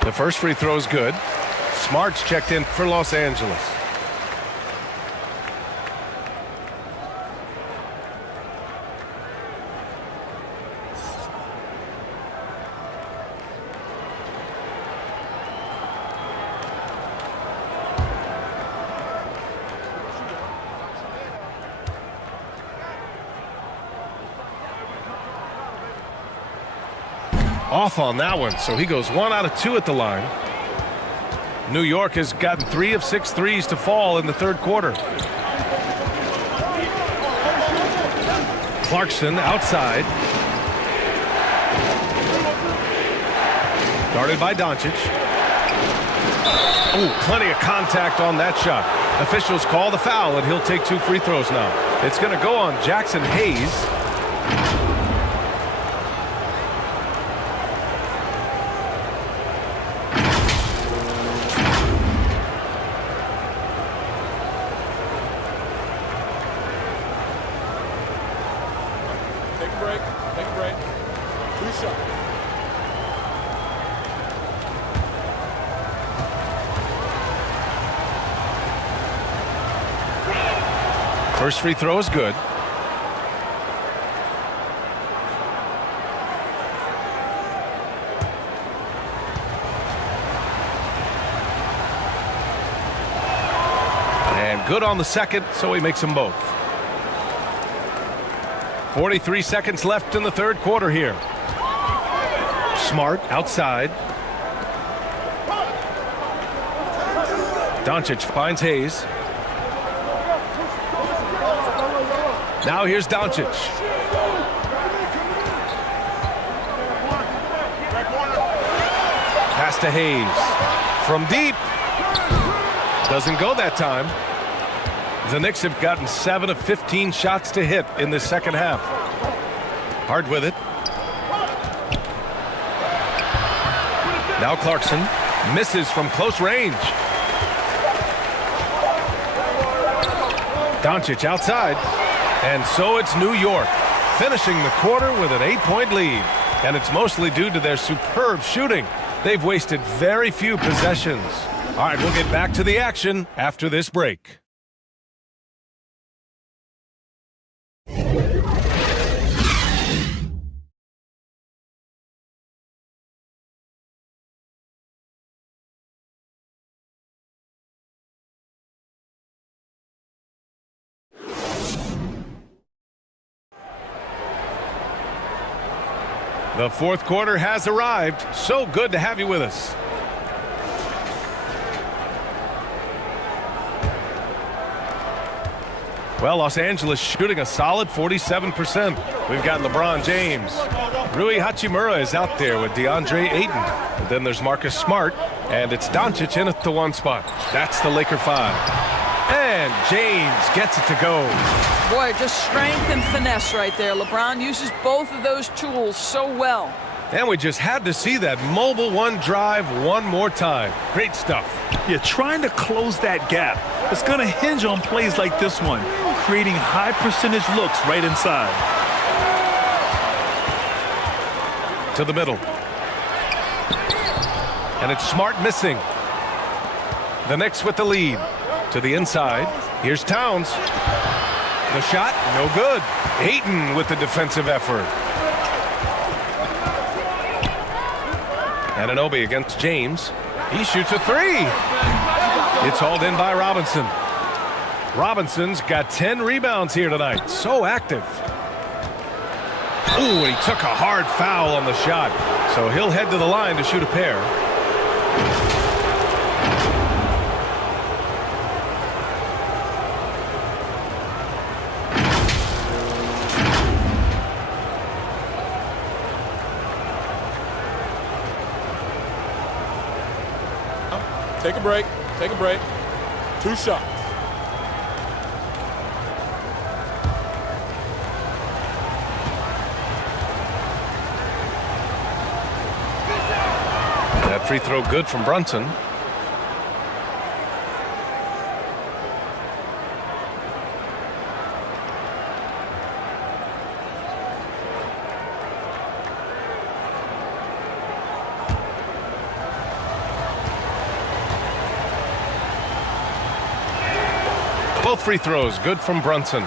The first free throw is good. Smart's checked in for Los Angeles. Off on that one, so he goes 1 out of 2 at the line. New York has gotten 3 of 6 threes to fall in the third quarter. Clarkson outside. Guarded by Doncic. Oh, plenty of contact on that shot. Officials call the foul, and he'll take 2 free throws now. It's going to go on Jackson Hayes. First free throw is good. And good on the second, so he makes them both. 43 seconds left in the third quarter here. Smart outside. Doncic finds Hayes. Now here's Doncic. Pass to Hayes. From deep. Doesn't go that time. The Knicks have gotten 7 of 15 shots to hit in the second half. Hard with it. Now Clarkson misses from close range. Doncic outside. And so it's New York, finishing the quarter with an 8-point lead. And it's mostly due to their superb shooting. They've wasted very few possessions. All right, we'll get back to the action after this break. The fourth quarter has arrived. So good to have you with us. Well, Los Angeles shooting a solid 47%. We've got LeBron James. Rui Hachimura is out there with DeAndre Ayton. And then there's Marcus Smart. And it's Doncic in at the 1 spot. That's the Laker 5. And James gets it to go. Boy, just strength and finesse right there. LeBron uses both of those tools so well. And we just had to see that mobile one drive one more time. Great stuff. Yeah, trying to close that gap. It's going to hinge on plays like this one, creating high percentage looks right inside. To the middle. And it's Smart missing. The Knicks with the lead. To the inside. Here's Towns. The shot, no good. Ayton with the defensive effort. Anunoby against James. He shoots a 3. It's hauled in by Robinson. Robinson's got 10 rebounds here tonight. So active. Ooh, he took a hard foul on the shot. So he'll head to the line to shoot a pair. Take a break. Take a break. 2 shots. That free throw good from Brunson. Both free throws good from Brunson.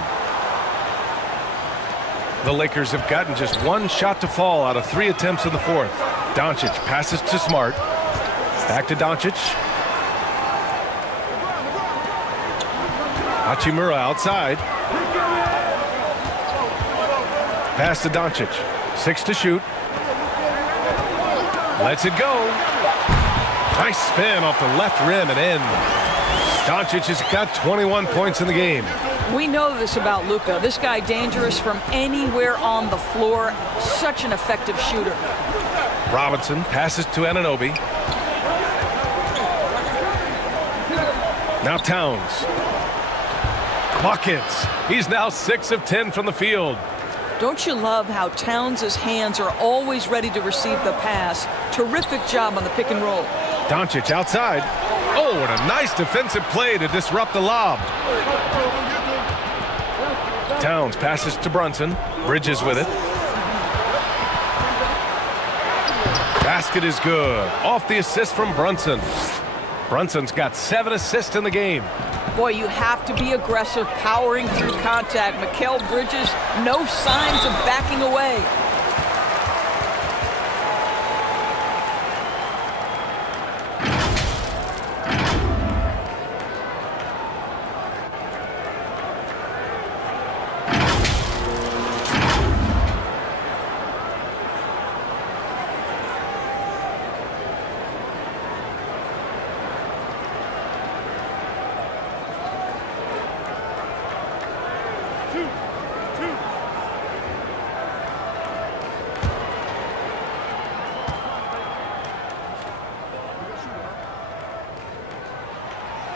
The Lakers have gotten just 1 shot to fall out of 3 attempts in the fourth. Doncic passes to Smart. Back to Doncic. Hachimura outside. Pass to Doncic. 6 to shoot. Lets it go. Nice spin off the left rim and in. Doncic has got 21 points in the game. We know this about Luka. This guy dangerous from anywhere on the floor. Such an effective shooter. Robinson passes to Anunoby. Now Towns. Buckets. He's now 6 of 10 from the field. Don't you love how Towns' hands are always ready to receive the pass? Terrific job on the pick and roll. Doncic outside. Oh, and a nice defensive play to disrupt the lob. Towns passes to Brunson. Bridges with it. Basket is good. Off the assist from Brunson. Brunson's got 7 assists in the game. Boy, you have to be aggressive, powering through contact. Mikal Bridges, no signs of backing away.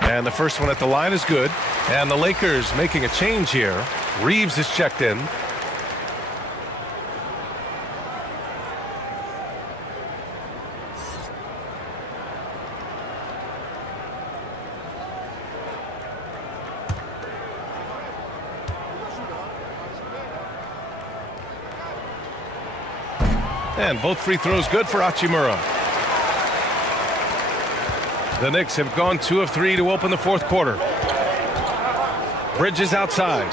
And the first one at the line is good. And the Lakers making a change here. Reeves is checked in. And both free throws good for Hachimura. The Knicks have gone 2 of 3 to open the fourth quarter. Bridges outside.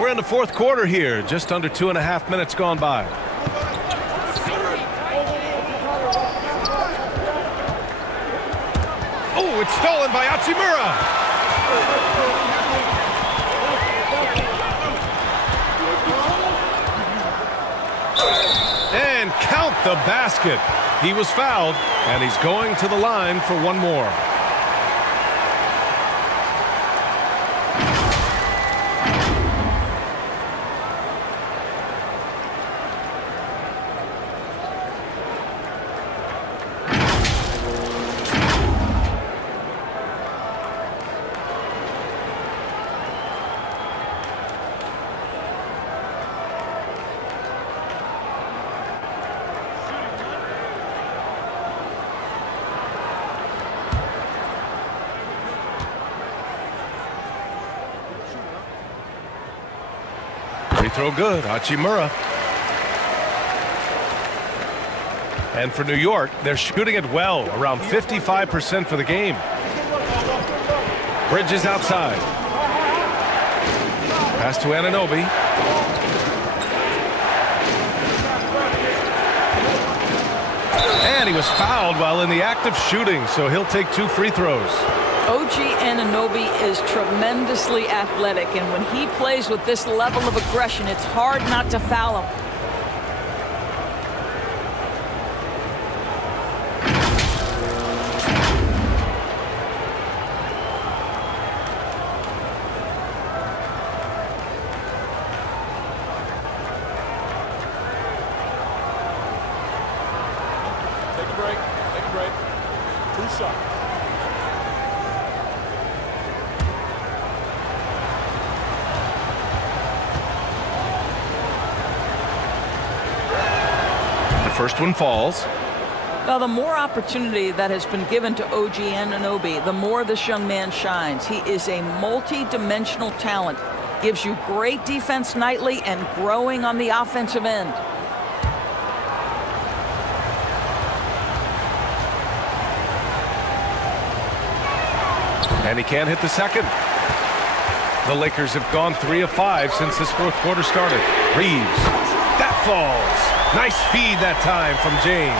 We're in the fourth quarter here, just under 2.5 minutes gone by. Oh, it's stolen by Hachimura. And count the basket. He was fouled, and he's going to the line for one more. Free throw good, Hachimura. And for New York, they're shooting it well, around 55% for the game. Bridges outside. Pass to Anunoby. And he was fouled while in the act of shooting, so he'll take 2 free throws. OG Anunoby is tremendously athletic, and when he plays with this level of aggression, it's hard not to foul him. Take a break. Take a break. 2 shots. The first one falls. Now, the more opportunity that has been given to OG Anunoby, the more this young man shines. He is a multi-dimensional talent. Gives you great defense nightly and growing on the offensive end. And he can't hit the second. The Lakers have gone 3 of 5 since this fourth quarter started. Reeves. That falls. Nice feed that time from James.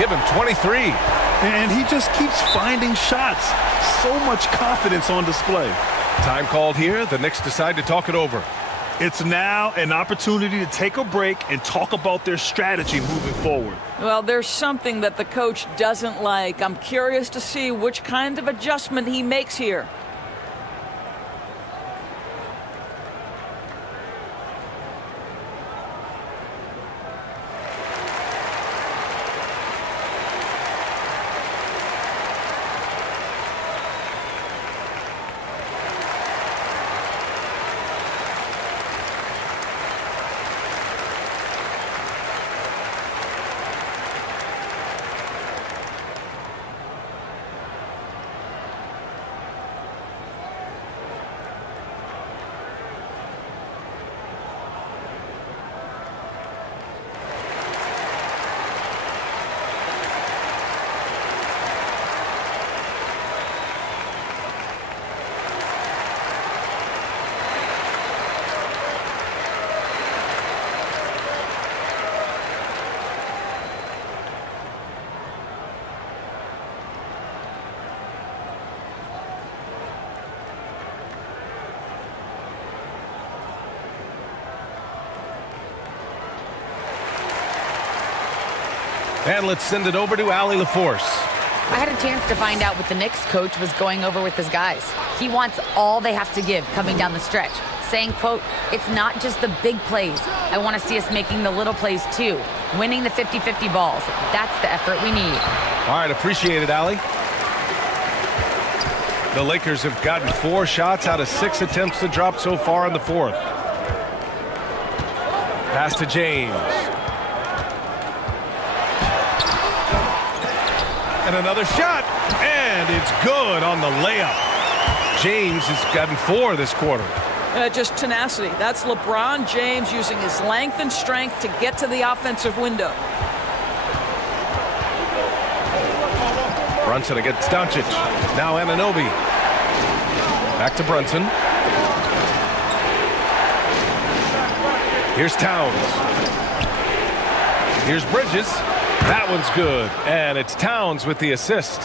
Give him 23. And he just keeps finding shots. So much confidence on display. Time called here. The Knicks decide to talk it over. It's now an opportunity to take a break and talk about their strategy moving forward. Well, there's something that the coach doesn't like. I'm curious to see which kind of adjustment he makes here. And let's send it over to Allie LaForce. I had a chance to find out what the Knicks coach was going over with his guys. He wants all they have to give coming down the stretch, saying, quote, it's not just the big plays. I want to see us making the little plays too, winning the 50-50 balls. That's the effort we need. All right, appreciate it, Allie. The Lakers have gotten 4 shots out of 6 attempts to drop so far in the fourth. Pass to James. And another shot, and it's good on the layup. James has gotten 4 this quarter. Just tenacity. That's LeBron James using his length and strength to get to the offensive window. Brunson against Doncic. Now Anunoby. Back to Brunson. Here's Towns. Here's Bridges. That one's good. And it's Towns with the assist.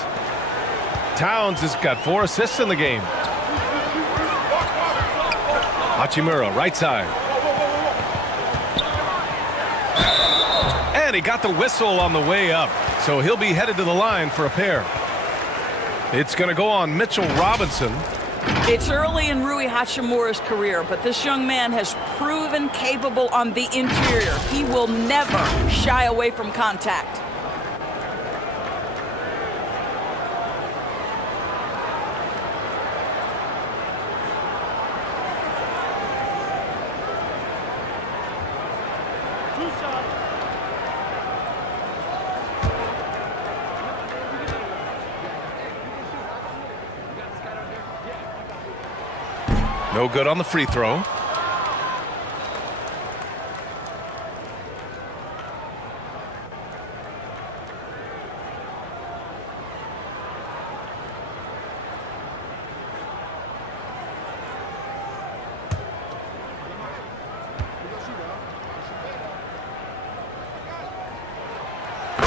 Towns has got 4 assists in the game. Hachimura, right side. And he got the whistle on the way up. So he'll be headed to the line for a pair. It's going to go on Mitchell Robinson. It's early in Rui Hachimura's career, but this young man has proven capable on the interior. He will never shy away from contact. No good on the free throw.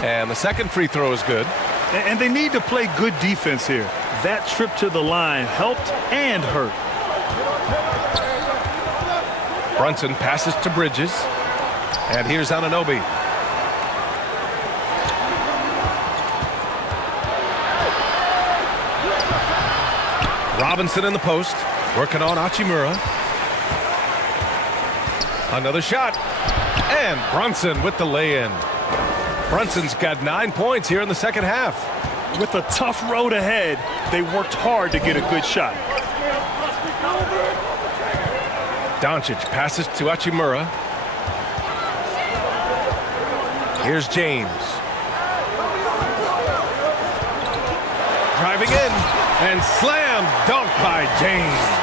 And the second free throw is good. And they need to play good defense here. That trip to the line helped and hurt. Brunson passes to Bridges. And here's Anunoby. Robinson in the post. Working on Hachimura. Another shot. And Brunson with the lay-in. Brunson's got 9 points here in the second half. With a tough road ahead, they worked hard to get a good shot. Doncic passes to Hachimura. Here's James. Driving in and slam dunk by James.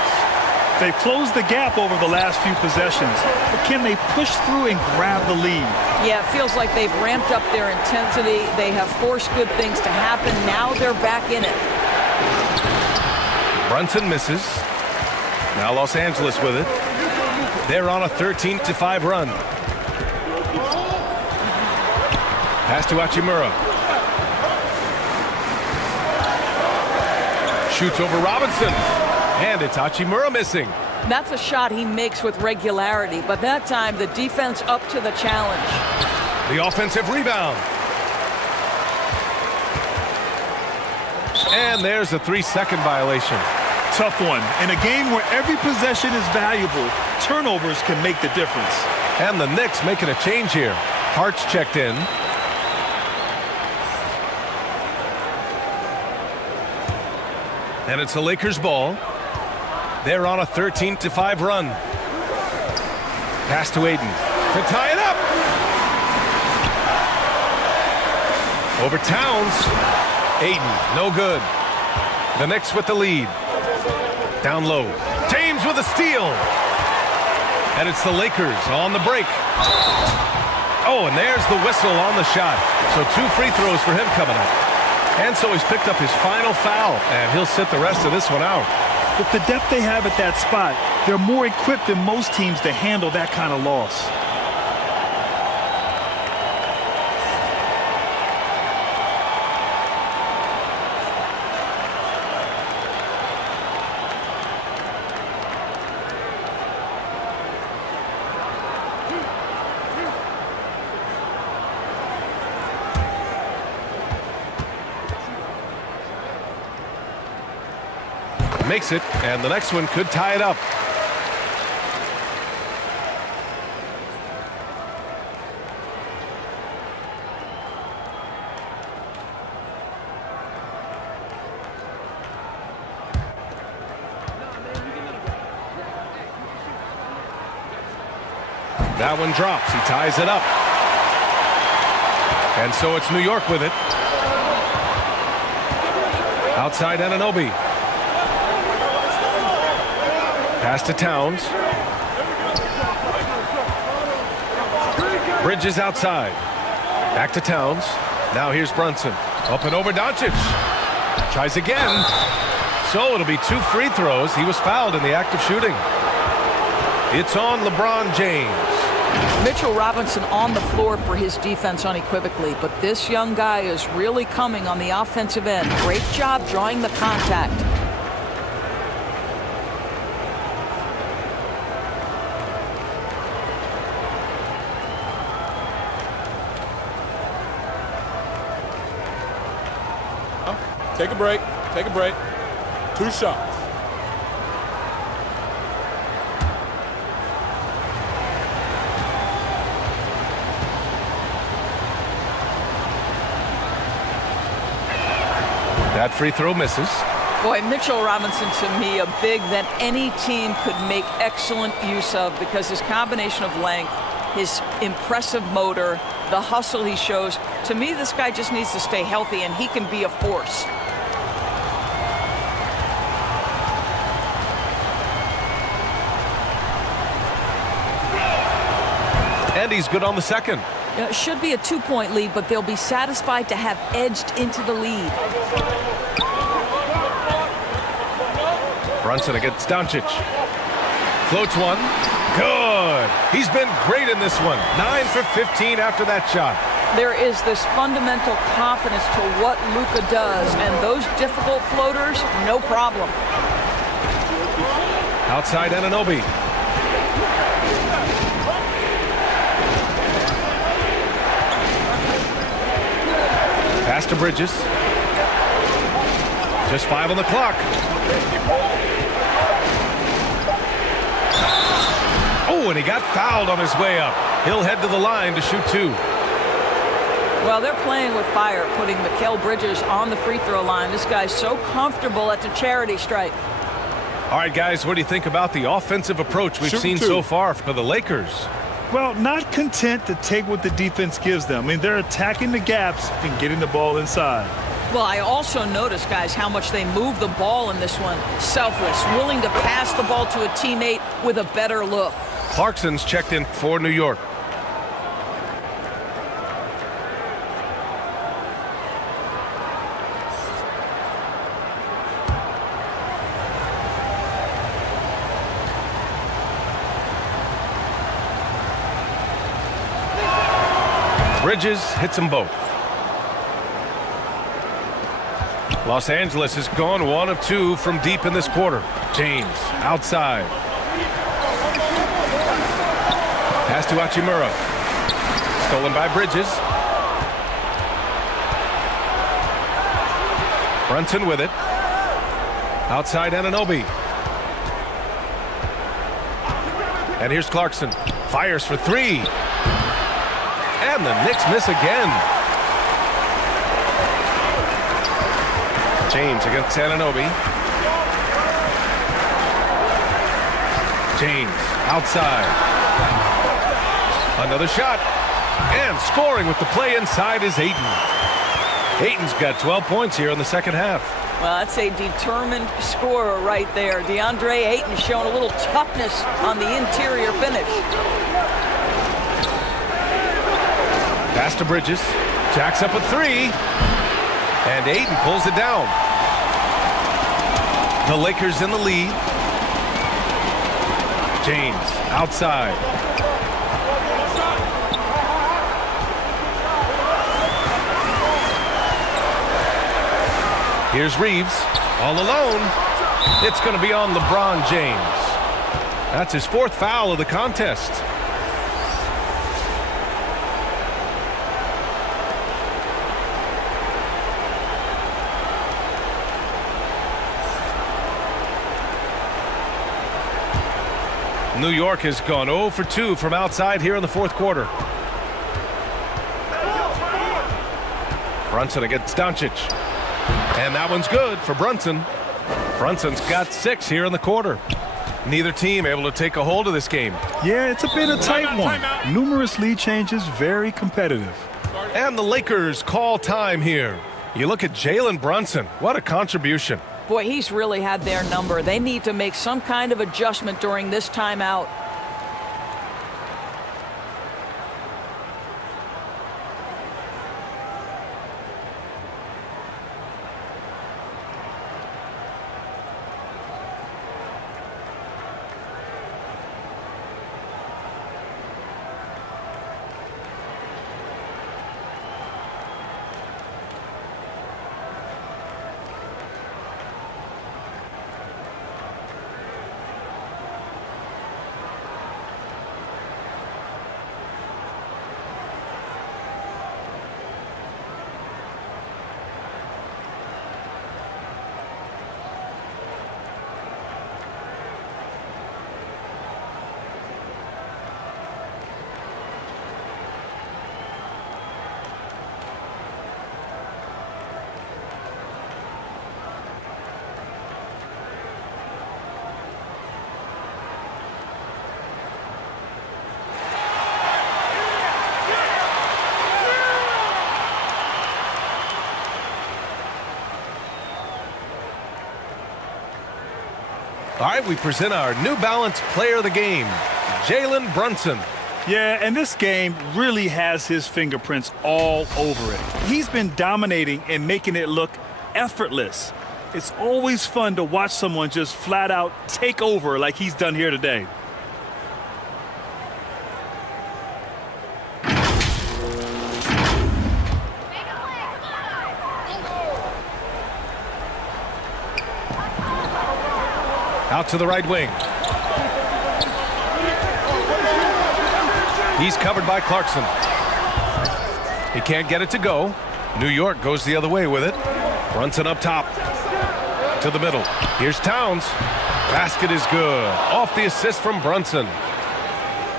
They've closed the gap over the last few possessions, but can they push through and grab the lead? Yeah, it feels like they've ramped up their intensity. They have forced good things to happen. Now they're back in it. Brunson misses. Now Los Angeles with it. They're on a 13-5 run. Pass to Hachimura. Shoots over Robinson. And it's Hachimura missing. That's a shot he makes with regularity, but that time the defense up to the challenge. The offensive rebound. And there's a 3-second violation. Tough one. In a game where every possession is valuable, turnovers can make the difference. And the Knicks making a change here. Hart's checked in. And it's the Lakers ball. They're on a 13-5 run. Pass to Aiden to tie it up. Over Towns. Aiden, no good. The Knicks with the lead. Down low. James with a steal. And it's the Lakers on the break. Oh, and there's the whistle on the shot. So 2 free throws for him coming up. And so he's picked up his final foul, and he'll sit the rest of this one out. With the depth they have at that spot, they're more equipped than most teams to handle that kind of loss. Makes it, and the next one could tie it up. That one drops. He ties it up. And so it's New York with it. Outside Anunoby. Pass to Towns. Bridges outside. Back to Towns. Now here's Brunson. Up and over Doncic. Tries again. So it'll be 2 free throws. He was fouled in the act of shooting. It's on LeBron James. Mitchell Robinson on the floor for his defense unequivocally, but this young guy is really coming on the offensive end. Great job drawing the contact. Take a break. Take a break. 2 shots. That free throw misses. Boy, Mitchell Robinson, to me, a big that any team could make excellent use of because his combination of length, his impressive motor, the hustle he shows. To me, this guy just needs to stay healthy, and he can be a force. And he's good on the second. It should be a 2-point lead, but they'll be satisfied to have edged into the lead. Brunson against Doncic. Floats one. Good. He's been great in this one. 9 for 15 after that shot. There is this fundamental confidence to what Luka does, and those difficult floaters, no problem. Outside Anunoby. Pass to Bridges. Just 5 on the clock. Oh, and he got fouled on his way up. He'll head to the line to shoot 2. Well, they're playing with fire, putting Mikal Bridges on the free throw line. This guy's so comfortable at the charity stripe. All right, guys, what do you think about the offensive approach we've seen so far for the Lakers? Well, not content to take what the defense gives them. I mean, they're attacking the gaps and getting the ball inside. Well, I also noticed, guys, how much they move the ball in this one. Selfless, willing to pass the ball to a teammate with a better look. Clarkson's checked in for New York. Bridges hits them both. Los Angeles has gone 1 of 2 from deep in this quarter. James outside. Pass to Hachimura. Stolen by Bridges. Brunson with it. Outside Anunoby. And here's Clarkson. Fires for 3. And the Knicks miss again. James against Anunoby. James outside. Another shot. And scoring with the play inside is Ayton. Ayton's got 12 points here in the second half. Well, that's a determined scorer right there. DeAndre Ayton showing a little toughness on the interior finish. Pass to Bridges. Jacks up a 3. And Ayton pulls it down. The Lakers in the lead. James outside. Here's Reeves all alone. It's going to be on LeBron James. That's his 4th foul of the contest. New York has gone 0 for 2 from outside here in the 4th quarter. Brunson against Doncic. And that one's good for Brunson. Brunson's got 6 here in the quarter. Neither team able to take a hold of this game. Yeah, it's been a tight one. Numerous lead changes, very competitive. And the Lakers call time here. You look at Jalen Brunson. What a contribution. Boy, he's really had their number. They need to make some kind of adjustment during this timeout. All right, we present our New Balance player of the game, Jalen Brunson. Yeah, and this game really has his fingerprints all over it. He's been dominating and making it look effortless. It's always fun to watch someone just flat out take over like he's done here today. Out to the right wing. He's covered by Clarkson. He can't get it to go. New York goes the other way with it. Brunson up top. To the middle. Here's Towns. Basket is good. Off the assist from Brunson.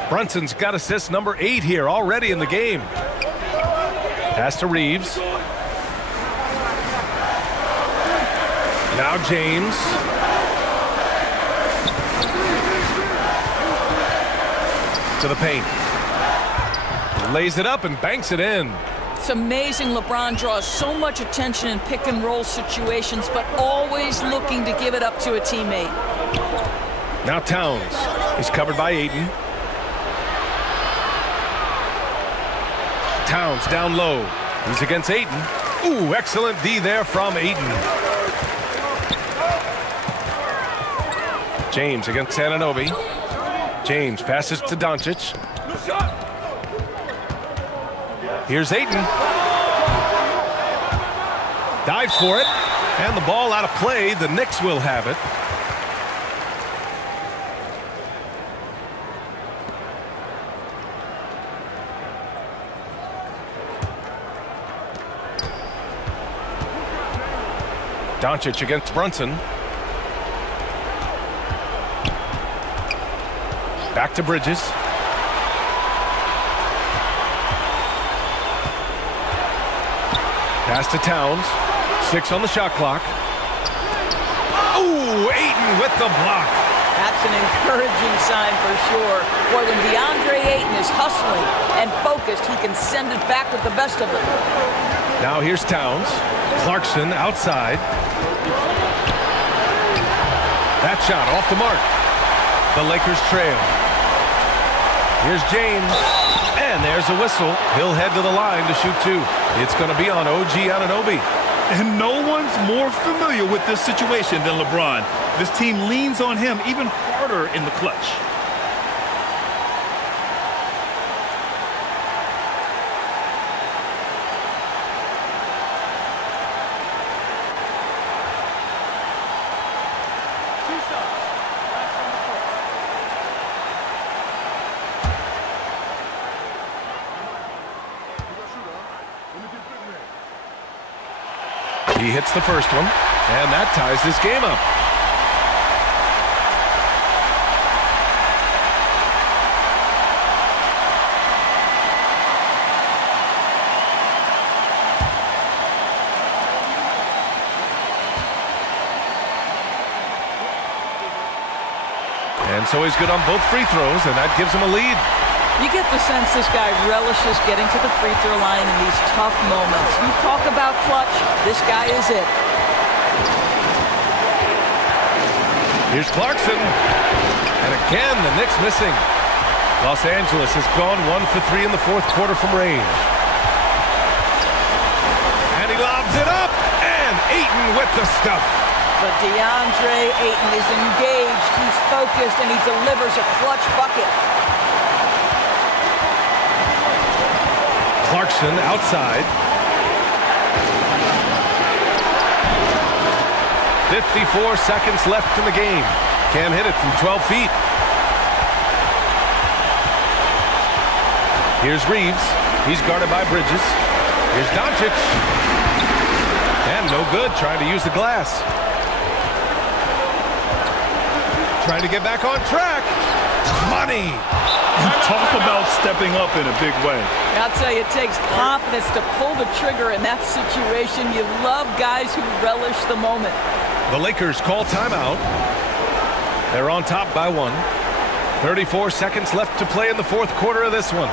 Brunson's got assist number 8 here already in the game. Pass to Reeves. Now James. To the paint. Lays it up and banks it in. It's amazing LeBron draws so much attention in pick and roll situations, but always looking to give it up to a teammate. Now Towns. He's covered by Ayton. Towns down low. He's against Ayton. Ooh, excellent D there from Ayton. James against Anunoby. James passes to Doncic. Here's Ayton. Dives for it. And the ball out of play. The Knicks will have it. Doncic against Brunson. Back to Bridges. Pass to Towns. 6 on the shot clock. Ooh, Ayton with the block. That's an encouraging sign for sure. Boy, when DeAndre Ayton is hustling and focused, he can send it back with the best of them. Now here's Towns. Clarkson outside. That shot off the mark. The Lakers trail. Here's James. And there's a whistle. He'll head to the line to shoot 2. It's going to be on OG Anunoby. And no one's more familiar with this situation than LeBron. This team leans on him even harder in the clutch. He hits the first one, and that ties this game up. And so he's good on both free throws, and that gives him a lead. You get the sense this guy relishes getting to the free throw line in these tough moments. You talk about clutch, this guy is it. Here's Clarkson. And again, the Knicks missing. Los Angeles has gone 1 for 3 in the fourth quarter from range. And he lobs it up. And Ayton with the stuff. But DeAndre Ayton is engaged, he's focused, and he delivers a clutch bucket. Clarkson outside. 54 seconds left in the game. Can't hit it from 12 feet. Here's Reeves. He's guarded by Bridges. Here's Doncic. And no good, trying to use the glass. Trying to get back on track. Money. And talk about stepping up in a big way. I'll tell you, it takes confidence to pull the trigger in that situation. You love guys who relish the moment. The Lakers call timeout. They're on top by 1. 34 seconds left to play in the fourth quarter of this one.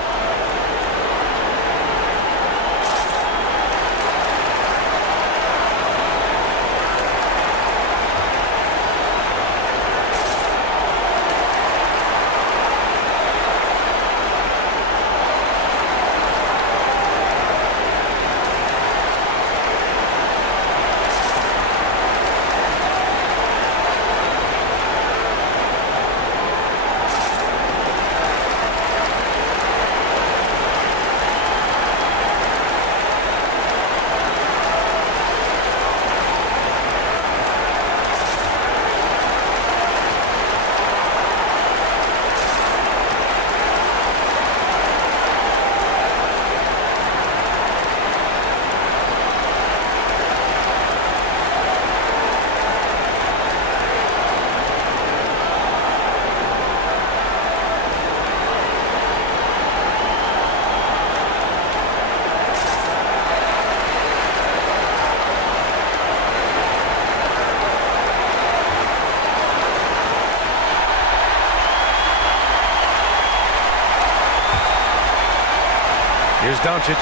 Doncic.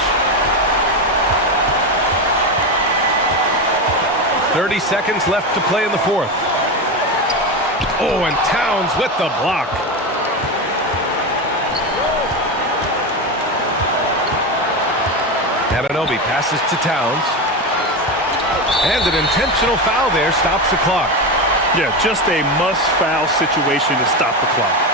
30 seconds left to play in the fourth. Oh, and Towns with the block. Anunoby passes to Towns. And an intentional foul there stops the clock. Yeah, just a must-foul situation to stop the clock.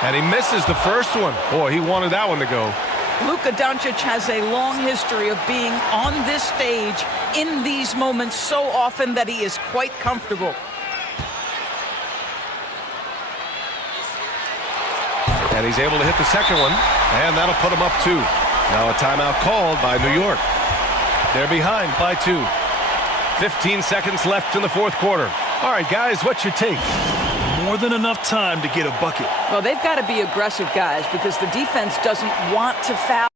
And he misses the first one. Boy, he wanted that one to go. Luka Doncic has a long history of being on this stage in these moments so often that he is quite comfortable. And he's able to hit the second one, and that'll put him up 2. Now a timeout called by New York. They're behind by 2. 15 seconds left in the fourth quarter. All right, guys, what's your take? More than enough time to get a bucket. Well, they've got to be aggressive, guys, because the defense doesn't want to foul.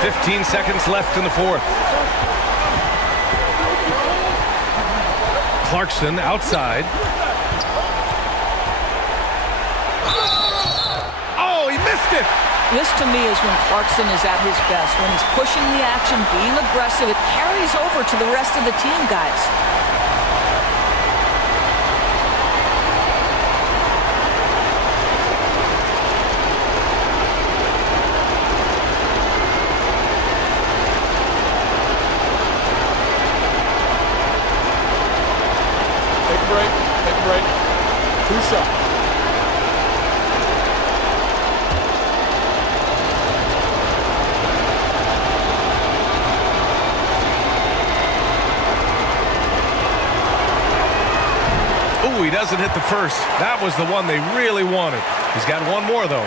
Fifteen seconds left in the fourth. Clarkson outside. Oh, he missed it! This, to me, is when Clarkson is at his best. When he's pushing the action, being aggressive, it carries over to the rest of the team, guys. Take a break. 2 shots. Ooh, he doesn't hit the first. That was the one they really wanted. He's got one more, though.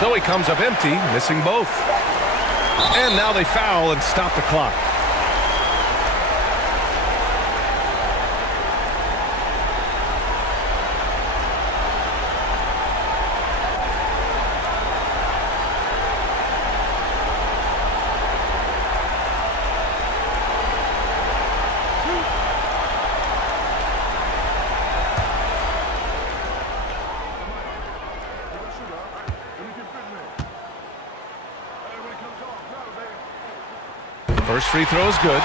So he comes up empty, missing both. And now they foul and stop the clock. First free throw is good,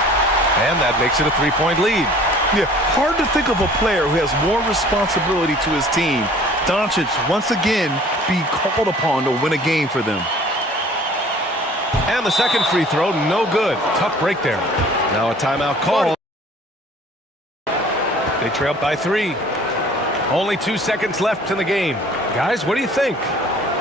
and that makes it a 3-point lead. Yeah, hard to think of a player who has more responsibility to his team. Doncic, once again, being called upon to win a game for them. And the second free throw, no good. Tough break there. Now a timeout call. They trailed by 3. Only 2 seconds left in the game. Guys, what do you think?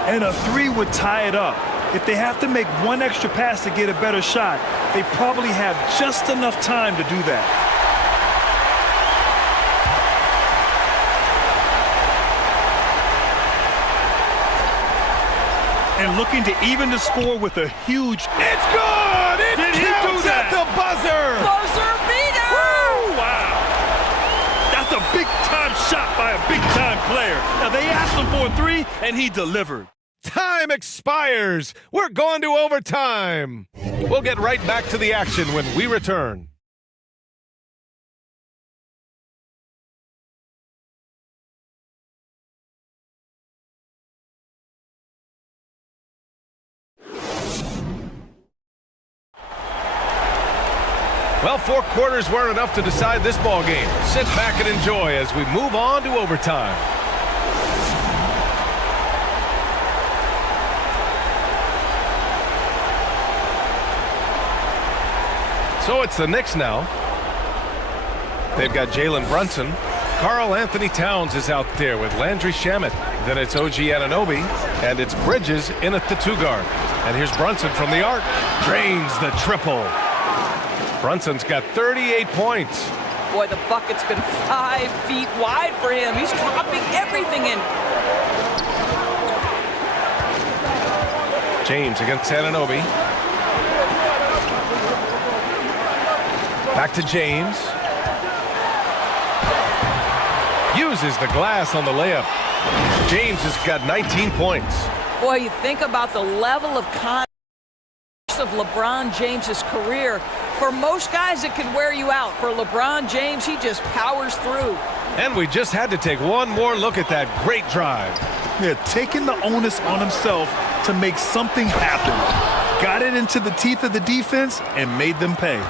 And a 3 would tie it up. If they have to make one extra pass to get a better shot, they probably have just enough time to do that. And looking to even the score with a huge... It's good! It counts at the buzzer! Buzzer beater! Woo! Wow! That's a big-time shot by a big-time player. Now, they asked him for a 3, and he delivered. Time expires. We're going to overtime. We'll get right back to the action when we return. Well, 4 quarters weren't enough to decide this ball game. Sit back and enjoy as we move on to overtime. So it's the Knicks now. They've got Jalen Brunson. Karl Anthony Towns is out there with Landry Shamet. Then it's OG Anunoby, and it's Bridges in at the 2 guard. And here's Brunson from the arc. Drains the triple. Brunson's got 38 points. Boy, the bucket's been 5 feet wide for him. He's dropping everything in. James against Anunoby. Back to James. Uses the glass on the layup. James has got 19 points. Boy, you think about the level of confidence of LeBron James's career. For most guys, it can wear you out. For LeBron James, he just powers through. And we just had to take one more look at that great drive. Yeah, taking the onus on himself to make something happen. Got it into the teeth of the defense and made them pay.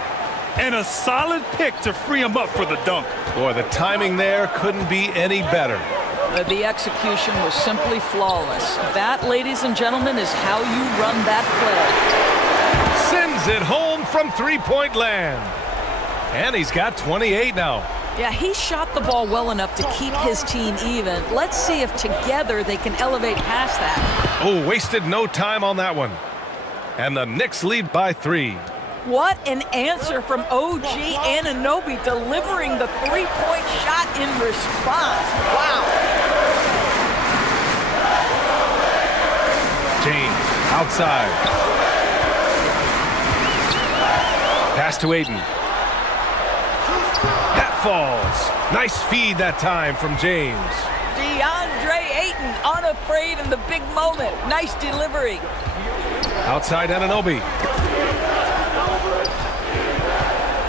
And a solid pick to free him up for the dunk. Boy, the timing there couldn't be any better. The execution was simply flawless. That, ladies and gentlemen, is how you run that play. Sends it home from 3-point land. And he's got 28 now. Yeah, he shot the ball well enough to keep his team even. Let's see if together they can elevate past that. Oh, wasted no time on that one. And the Knicks lead by 3. What an answer from OG Anunoby, delivering the 3-point shot in response. Wow. James outside. Pass to Ayton. That falls. Nice feed that time from James. DeAndre Ayton, unafraid in the big moment. Nice delivery. Outside Anunoby.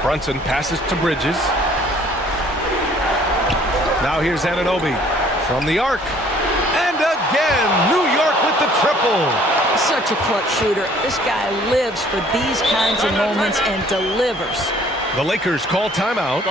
Brunson passes to Bridges. Now here's Anunoby from the arc. And again, New York with the triple. Such a clutch shooter. This guy lives for these kinds of moments and delivers. The Lakers call timeout.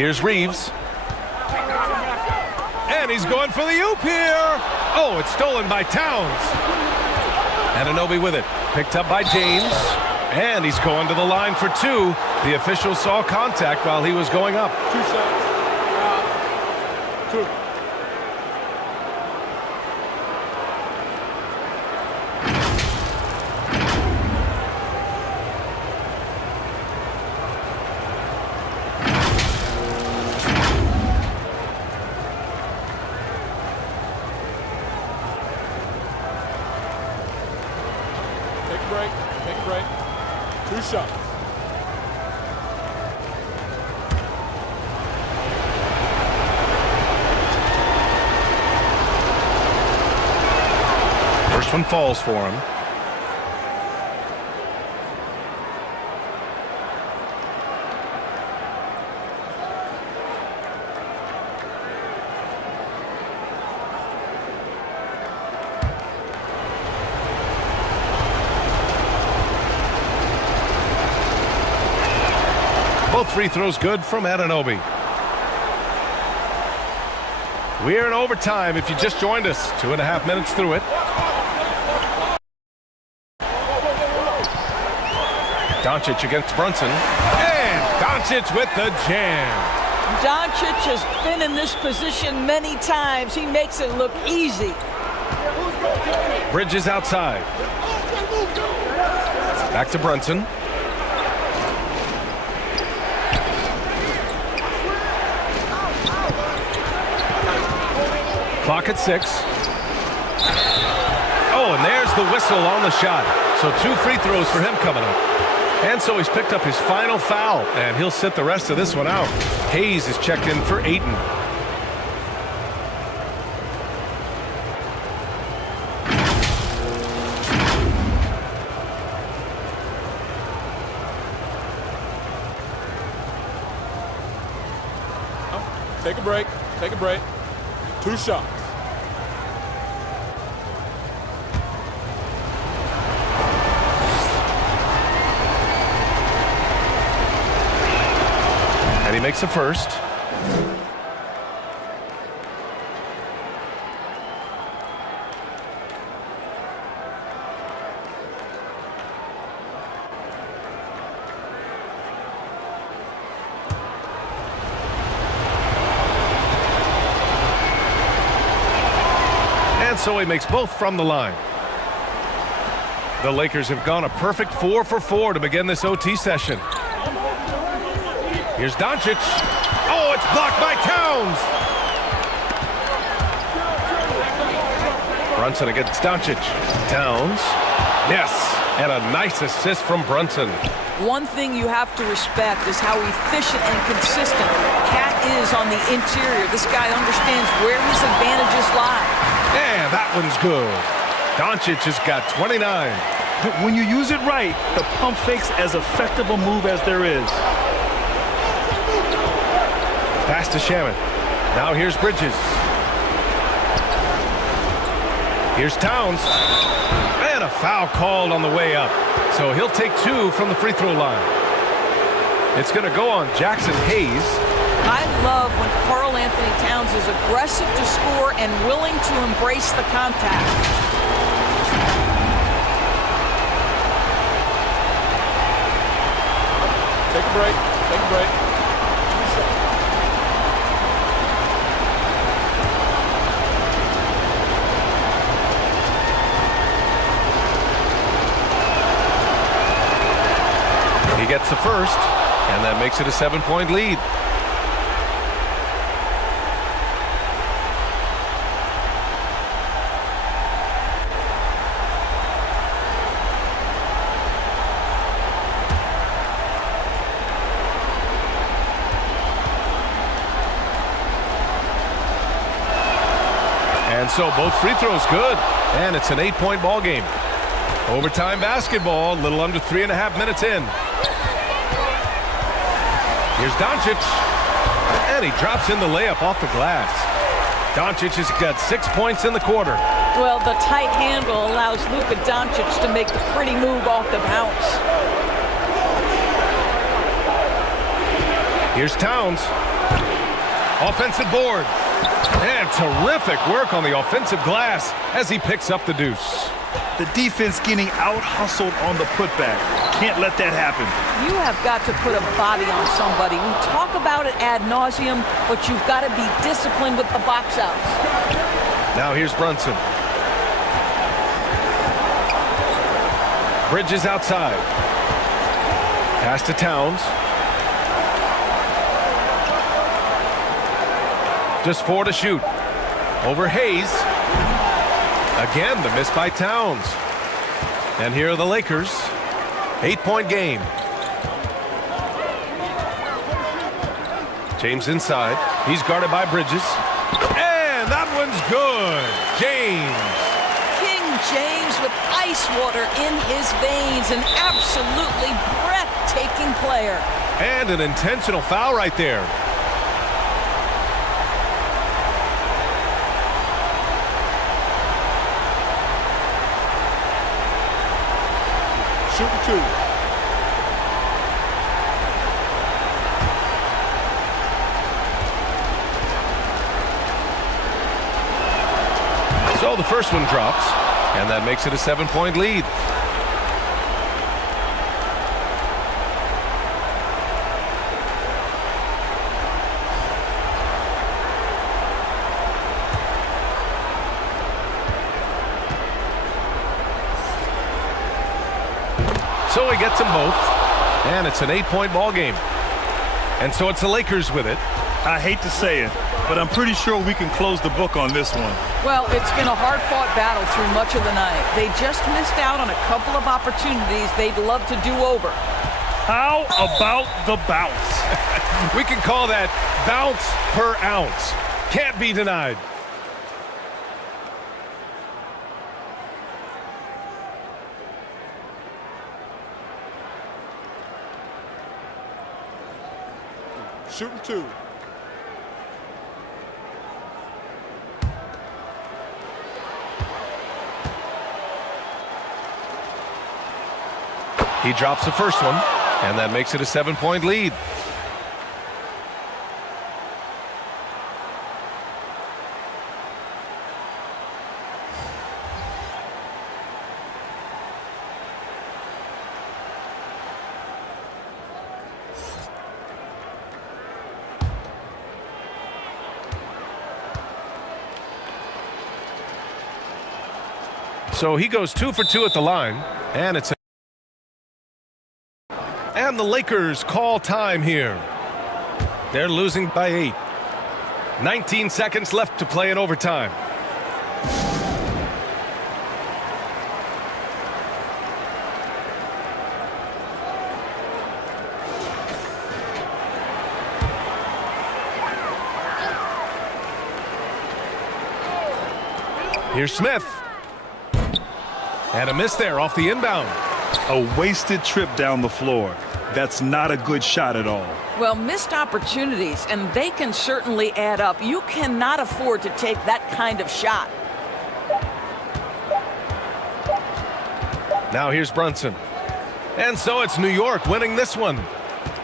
Here's Reeves. And he's going for the oop here. Oh, it's stolen by Towns. Anunoby with it. Picked up by James. And he's going to the line for two. The official saw contact while he was going up. 2 shots. 2. Take a break. Take a break. 2 shots. First one falls for him. Both free throws good from Anunoby. We're in overtime if you just joined us. 2.5 minutes through it. Doncic against Brunson. And Doncic with the jam. Doncic has been in this position many times. He makes it look easy. Bridges outside. Back to Brunson. Clock at 6. Oh, and there's the whistle on the shot. So 2 free throws for him coming up. And so he's picked up his final foul, and he'll sit the rest of this one out. Hayes is checked in for Ayton. Take a break. Take a break. 2 shots. And he makes a first. And so he makes both from the line. The Lakers have gone a perfect 4 for 4 to begin this OT session. Here's Doncic. Oh, it's blocked by Towns. Brunson against Doncic. Towns. Yes, and a nice assist from Brunson. One thing you have to respect is how efficient and consistent Cat is on the interior. This guy understands where his advantages lie. And that one's good. Doncic has got 29. When you use it right, the pump fake's as effective a move as there is. Pass to Shaman. Now here's Bridges. Here's Towns. And a foul called on the way up. So he'll take 2 from the free throw line. It's going to go on Jackson Hayes. I love when Karl Anthony Towns is aggressive to score and willing to embrace the contact. Take a break. Take a break. 2 shots. He gets the first, and that makes it a 7-point lead. And so both free throws good, and it's an 8-point ball game. Overtime basketball, a little under 3.5 minutes in. Here's Doncic, and he drops in the layup off the glass. Doncic has got 6 points in the quarter. Well, the tight handle allows Luka Doncic to make the pretty move off the bounce. Here's Towns. Offensive board. And terrific work on the offensive glass as he picks up the deuce. The defense getting out-hustled on the putback. Can't let that happen. You have got to put a body on somebody. We talk about it ad nauseum, but you've got to be disciplined with the box outs. Now here's Brunson. Bridges outside. Pass to Towns. Just 4 to shoot. Over Hayes. Again, the miss by Towns. And here are the Lakers. 8-point game. James inside. He's guarded by Bridges. And that one's good. James. King James with ice water in his veins. An absolutely breathtaking player. And an intentional foul right there. Shooting 2. So the first one drops, and that makes it a 7-point lead. So he gets them both, and it's an 8-point ball game. And so it's the Lakers with it. I hate to say it, but I'm pretty sure we can close the book on this one. Well, it's been a hard-fought battle through much of the night. They just missed out on a couple of opportunities they'd love to do over. How about the bounce? We can call that bounce per ounce. Can't be denied. Shooting 2. He drops the first one, and that makes it a 7-point lead. So he goes 2 for 2 at the line, and it's and the Lakers call time here. They're losing by 8. 19 seconds left to play in overtime. Here's Smith. And a miss there off the inbound. A wasted trip down the floor. That's not a good shot at all. Well, missed opportunities, and they can certainly add up. You cannot afford to take that kind of shot. Now here's Brunson. And so it's New York winning this one.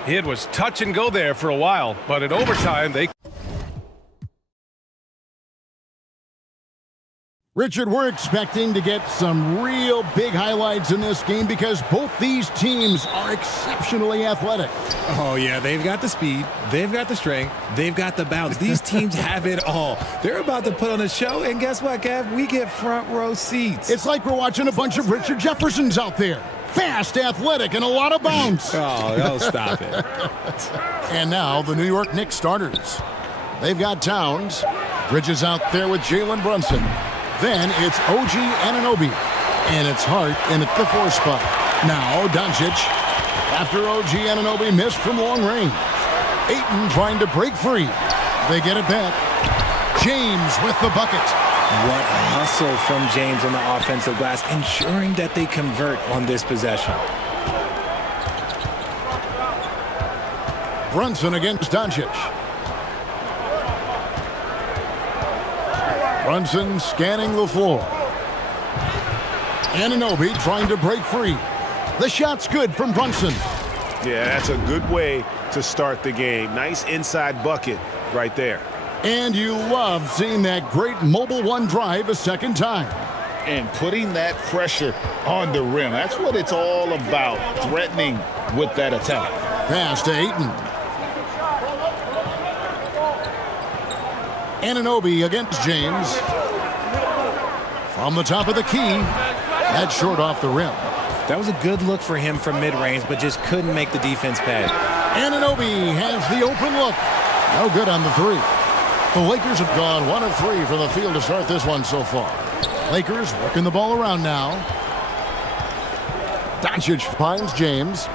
It was touch and go there for a while, but in overtime they... Richard, we're expecting to get some real big highlights in this game because both these teams are exceptionally athletic. Oh, yeah, they've got the speed, they've got the strength, they've got the bounce. These teams have it all. They're about to put on a show, and guess what, Kev? We get front row seats. It's like we're watching a bunch of Richard Jeffersons out there. Fast, athletic, and a lot of bounce. Oh, stop it. And now the New York Knicks starters. They've got Towns. Bridges out there with Jalen Brunson. Then it's OG Anunoby, and it's Hart in at the 4 spot. Now Doncic, after OG Anunoby missed from long range. Ayton trying to break free. They get it back. James with the bucket. What a hustle from James on the offensive glass, ensuring that they convert on this possession. Brunson against Doncic. Brunson scanning the floor. Anunoby trying to break free. The shot's good from Brunson. Yeah, that's a good way to start the game. Nice inside bucket. right there. And you love seeing that great mobile one drive a second time. And putting that pressure on the rim. That's what it's all about, threatening with that attack. Pass to Ayton. Anunoby against James. From the top of the key. That's short off the rim. That was a good look for him from mid-range, but just couldn't make the defense pay. Anunoby has the open look. No good on the three. The Lakers have gone 1 of 3 from the field to start this one so far. Lakers working the ball around now. Doncic finds James.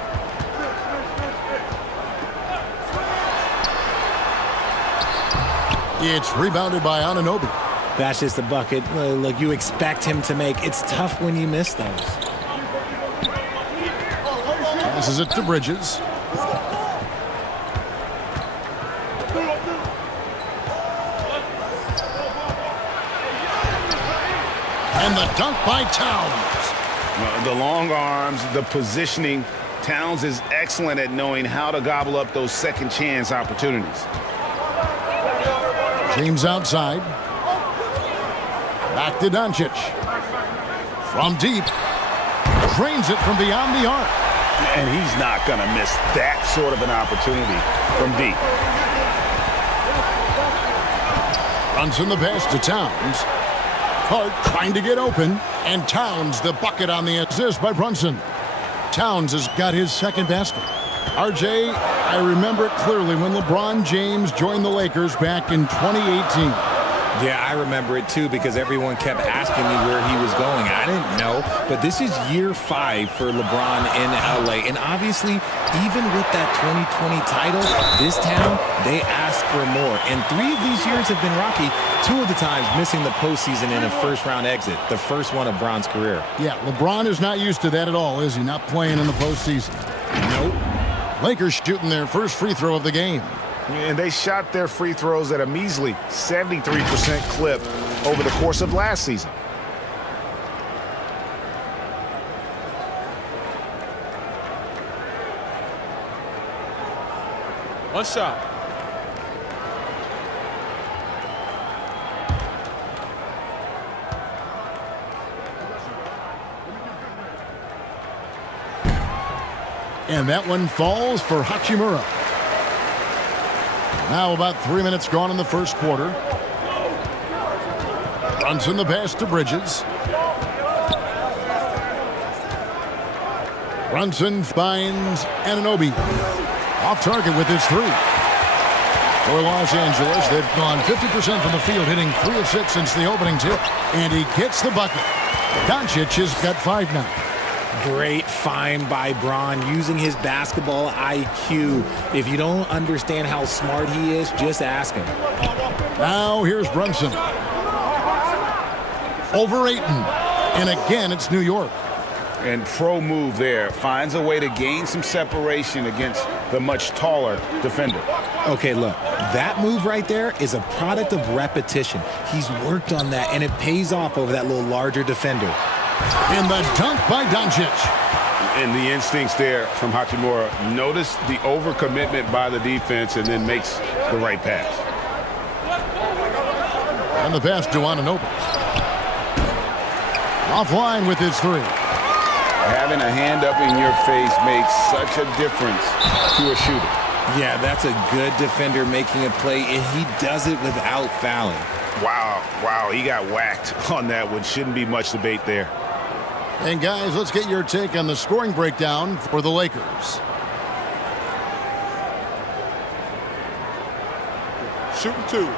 It's rebounded by Anunoby. That's just a bucket. Look, you expect him to make. It's tough when you miss those. Passes it to Bridges. And the dunk by Towns. The long arms, the positioning. Towns is excellent at knowing how to gobble up those second chance opportunities. James outside. Back to Doncic. From deep. Drains it from beyond the arc. And he's not going to miss that sort of an opportunity from deep. Brunson the pass to Towns. Hart trying to get open. And Towns the bucket on the assist by Brunson. Towns has got his second basket. RJ, I remember it clearly when LeBron James joined the Lakers back in 2018. Yeah, I remember it too because everyone kept asking me where he was going. I didn't know, but this is year 5 for LeBron in LA. And obviously, even with that 2020 title, this town, they ask for more. And 3 of these years have been rocky. 2 of the times missing the postseason in a first-round exit, the first one of Bron's career. Yeah, LeBron is not used to that at all, is he? Not playing in the postseason. Nope. Lakers shooting their first free throw of the game. And they shot their free throws at a measly 73% clip over the course of last season. One shot. And that one falls for Hachimura. Now about 3 minutes gone in the first quarter. Brunson the pass to Bridges. Brunson finds Anunoby. Off target with his 3. For Los Angeles, they've gone 50% from the field, hitting 3 of 6 since the opening tip. And he gets the bucket. Doncic has got 5 now. Great find by Bron, using his basketball IQ. If you don't understand how smart he is, just ask him. Now here's Brunson. Over Ayton. And again, it's New York. And pro move there. Finds a way to gain some separation against the much taller defender. Okay, look, that move right there is a product of repetition. He's worked on that, and it pays off over that little larger defender. And the dunk by Doncic. And the instincts there from Hachimura. Notice the overcommitment by the defense and then makes the right pass. And the pass to Anunoby. Offline with his 3. Having a hand up in your face makes such a difference to a shooter. Yeah, that's a good defender making a play, and he does it without fouling. Wow, he got whacked on that one. Shouldn't be much debate there. And guys, let's get your take on the scoring breakdown for the Lakers. Shooting 2.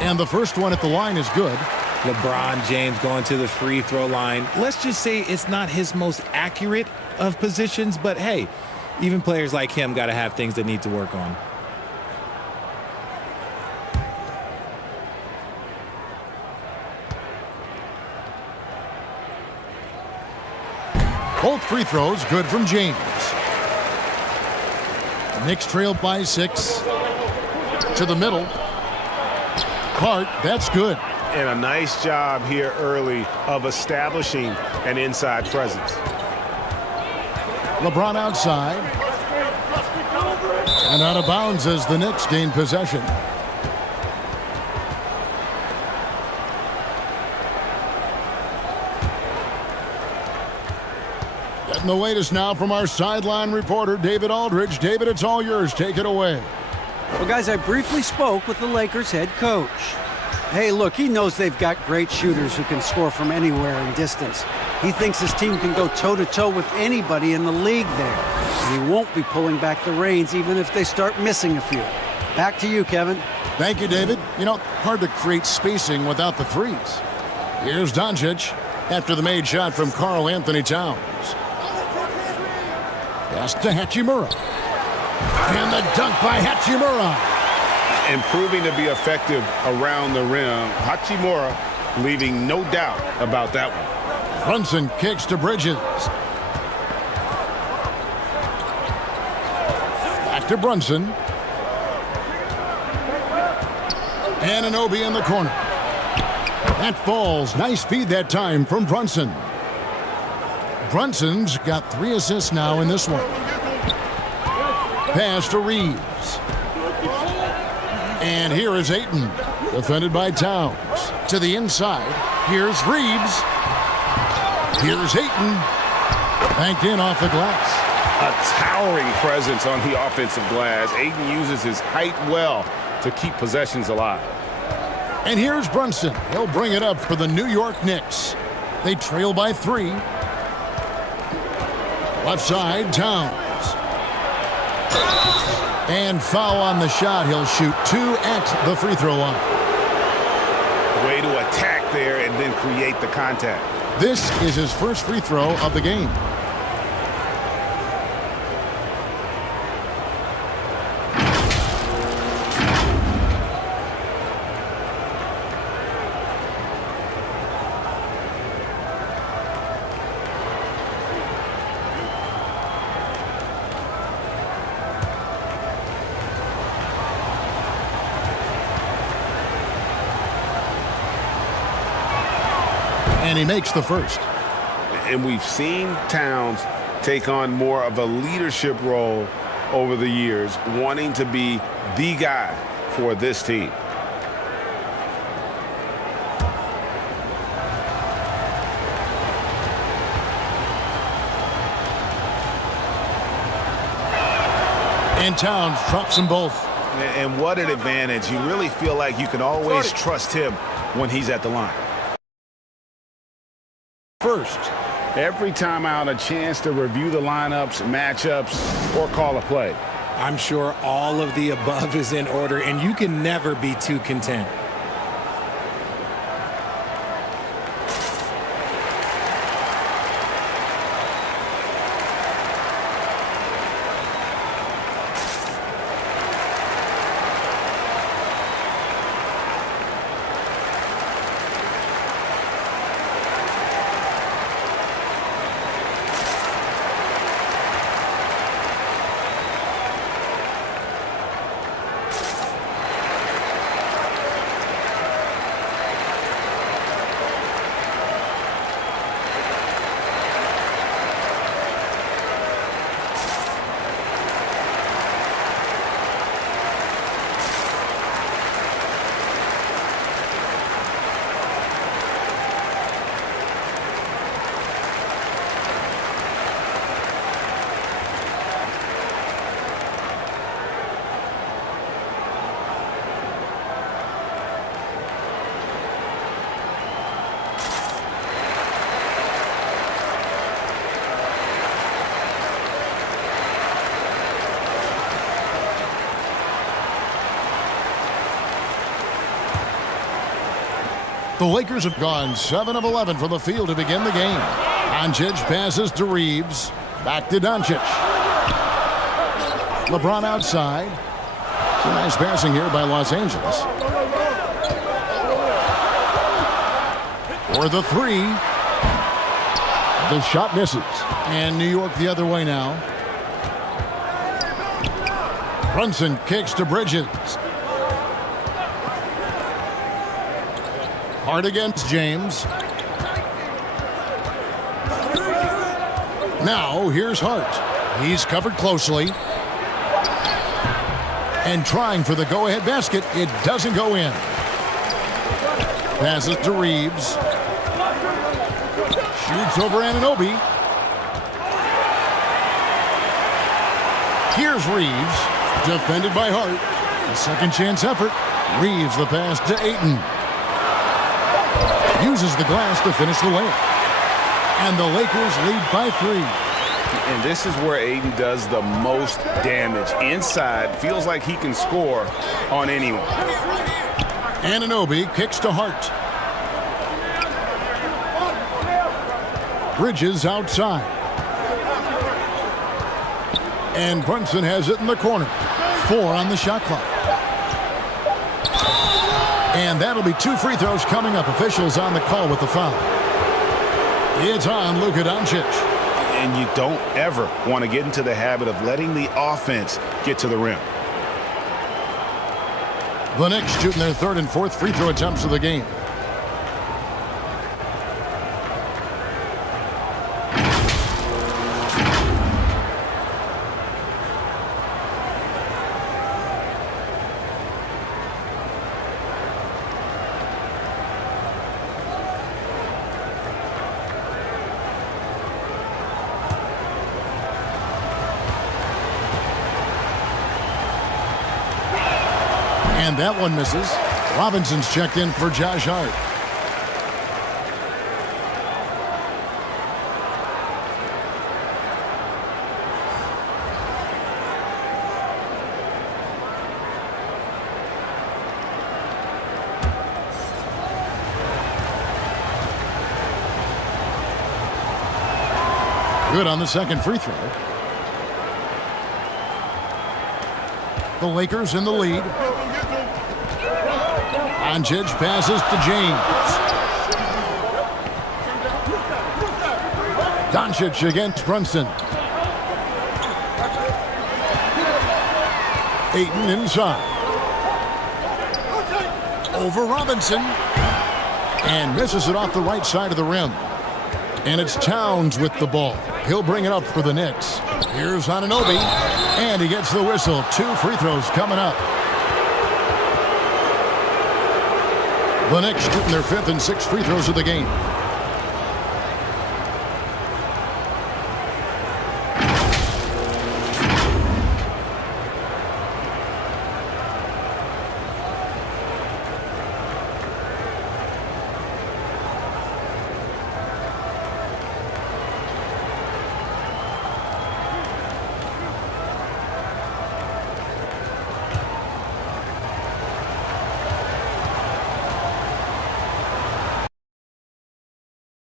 And the first one at the line is good. LeBron James going to the free throw line. Let's just say it's not his most accurate of positions, but hey, even players like him got to have things they need to work on. Both free throws good from James. Knicks trailed by 6. To the middle. Hart, that's good. and a nice job here early of establishing an inside presence. LeBron outside. And out of bounds as the Knicks gain possession. Getting the latest now from our sideline reporter, David Aldridge. David, it's all yours. Take it away. Well, guys, I briefly spoke with the Lakers head coach. Hey, look, he knows they've got great shooters who can score from anywhere in distance. He thinks his team can go toe-to-toe with anybody in the league there. And he won't be pulling back the reins even if they start missing a few. Back to you, Kevin. Thank you, David. You know, hard to create spacing without the threes. Here's Doncic after the made shot from Karl Anthony Towns. Pass to Hachimura. And the dunk by Hachimura. And proving to be effective around the rim. Hachimura leaving no doubt about that one. Brunson kicks to Bridges. Back to Brunson. And Anunoby in the corner. That falls. Nice feed that time from Brunson. Brunson's got 3 assists now in this one. Pass to Reeves. And here is Ayton, defended by Towns. To the inside. Here's Reeves. Here's Ayton. Banked in off the glass. A towering presence on the offensive glass. Ayton uses his height well to keep possessions alive. And here's Brunson. He'll bring it up for the New York Knicks. They trail by 3. Left side, Towns. And foul on the shot. He'll shoot 2 at the free throw line. Way to attack there and then create the contact. This is his first free throw of the game. And he makes the first. And we've seen Towns take on more of a leadership role over the years, wanting to be the guy for this team. And Towns drops them both. And what an advantage. You really feel like you can always trust him when he's at the line. First. Every time out, a chance to review the lineups, matchups, or call a play. I'm sure all of the above is in order, and you can never be too content. The Lakers have gone 7 of 11 from the field to begin the game. Doncic passes to Reeves. Back to Doncic. LeBron outside. Some nice passing here by Los Angeles. For the 3. The shot misses. And New York the other way now. Brunson kicks to Bridges. Hart against James. Now here's Hart. He's covered closely. And trying for the go-ahead basket. It doesn't go in. Passes to Reeves. Shoots over Anunoby. Here's Reeves. Defended by Hart. A second chance effort. Reeves the pass to Ayton. Uses the glass to finish the layup. And the Lakers lead by 3. And this is where Ayton does the most damage. Inside, feels like he can score on anyone. Anunoby kicks to Hart. Bridges outside. And Brunson has it in the corner. 4 on the shot clock. And that'll be 2 free throws coming up. Officials on the call with the foul. It's on Luka Doncic. And you don't ever want to get into the habit of letting the offense get to the rim. The Knicks shooting their 3rd and 4th free throw attempts of the game. And that one misses. Robinson's checked in for Josh Hart. Good on the second free throw. The Lakers in the lead. Doncic passes to James. Doncic against Brunson. Ayton inside. Over Robinson. And misses it off the right side of the rim. And it's Towns with the ball. He'll bring it up for the Knicks. Here's Anunoby. And he gets the whistle. 2 free throws coming up. The Knicks shooting their 5th and 6th free throws of the game.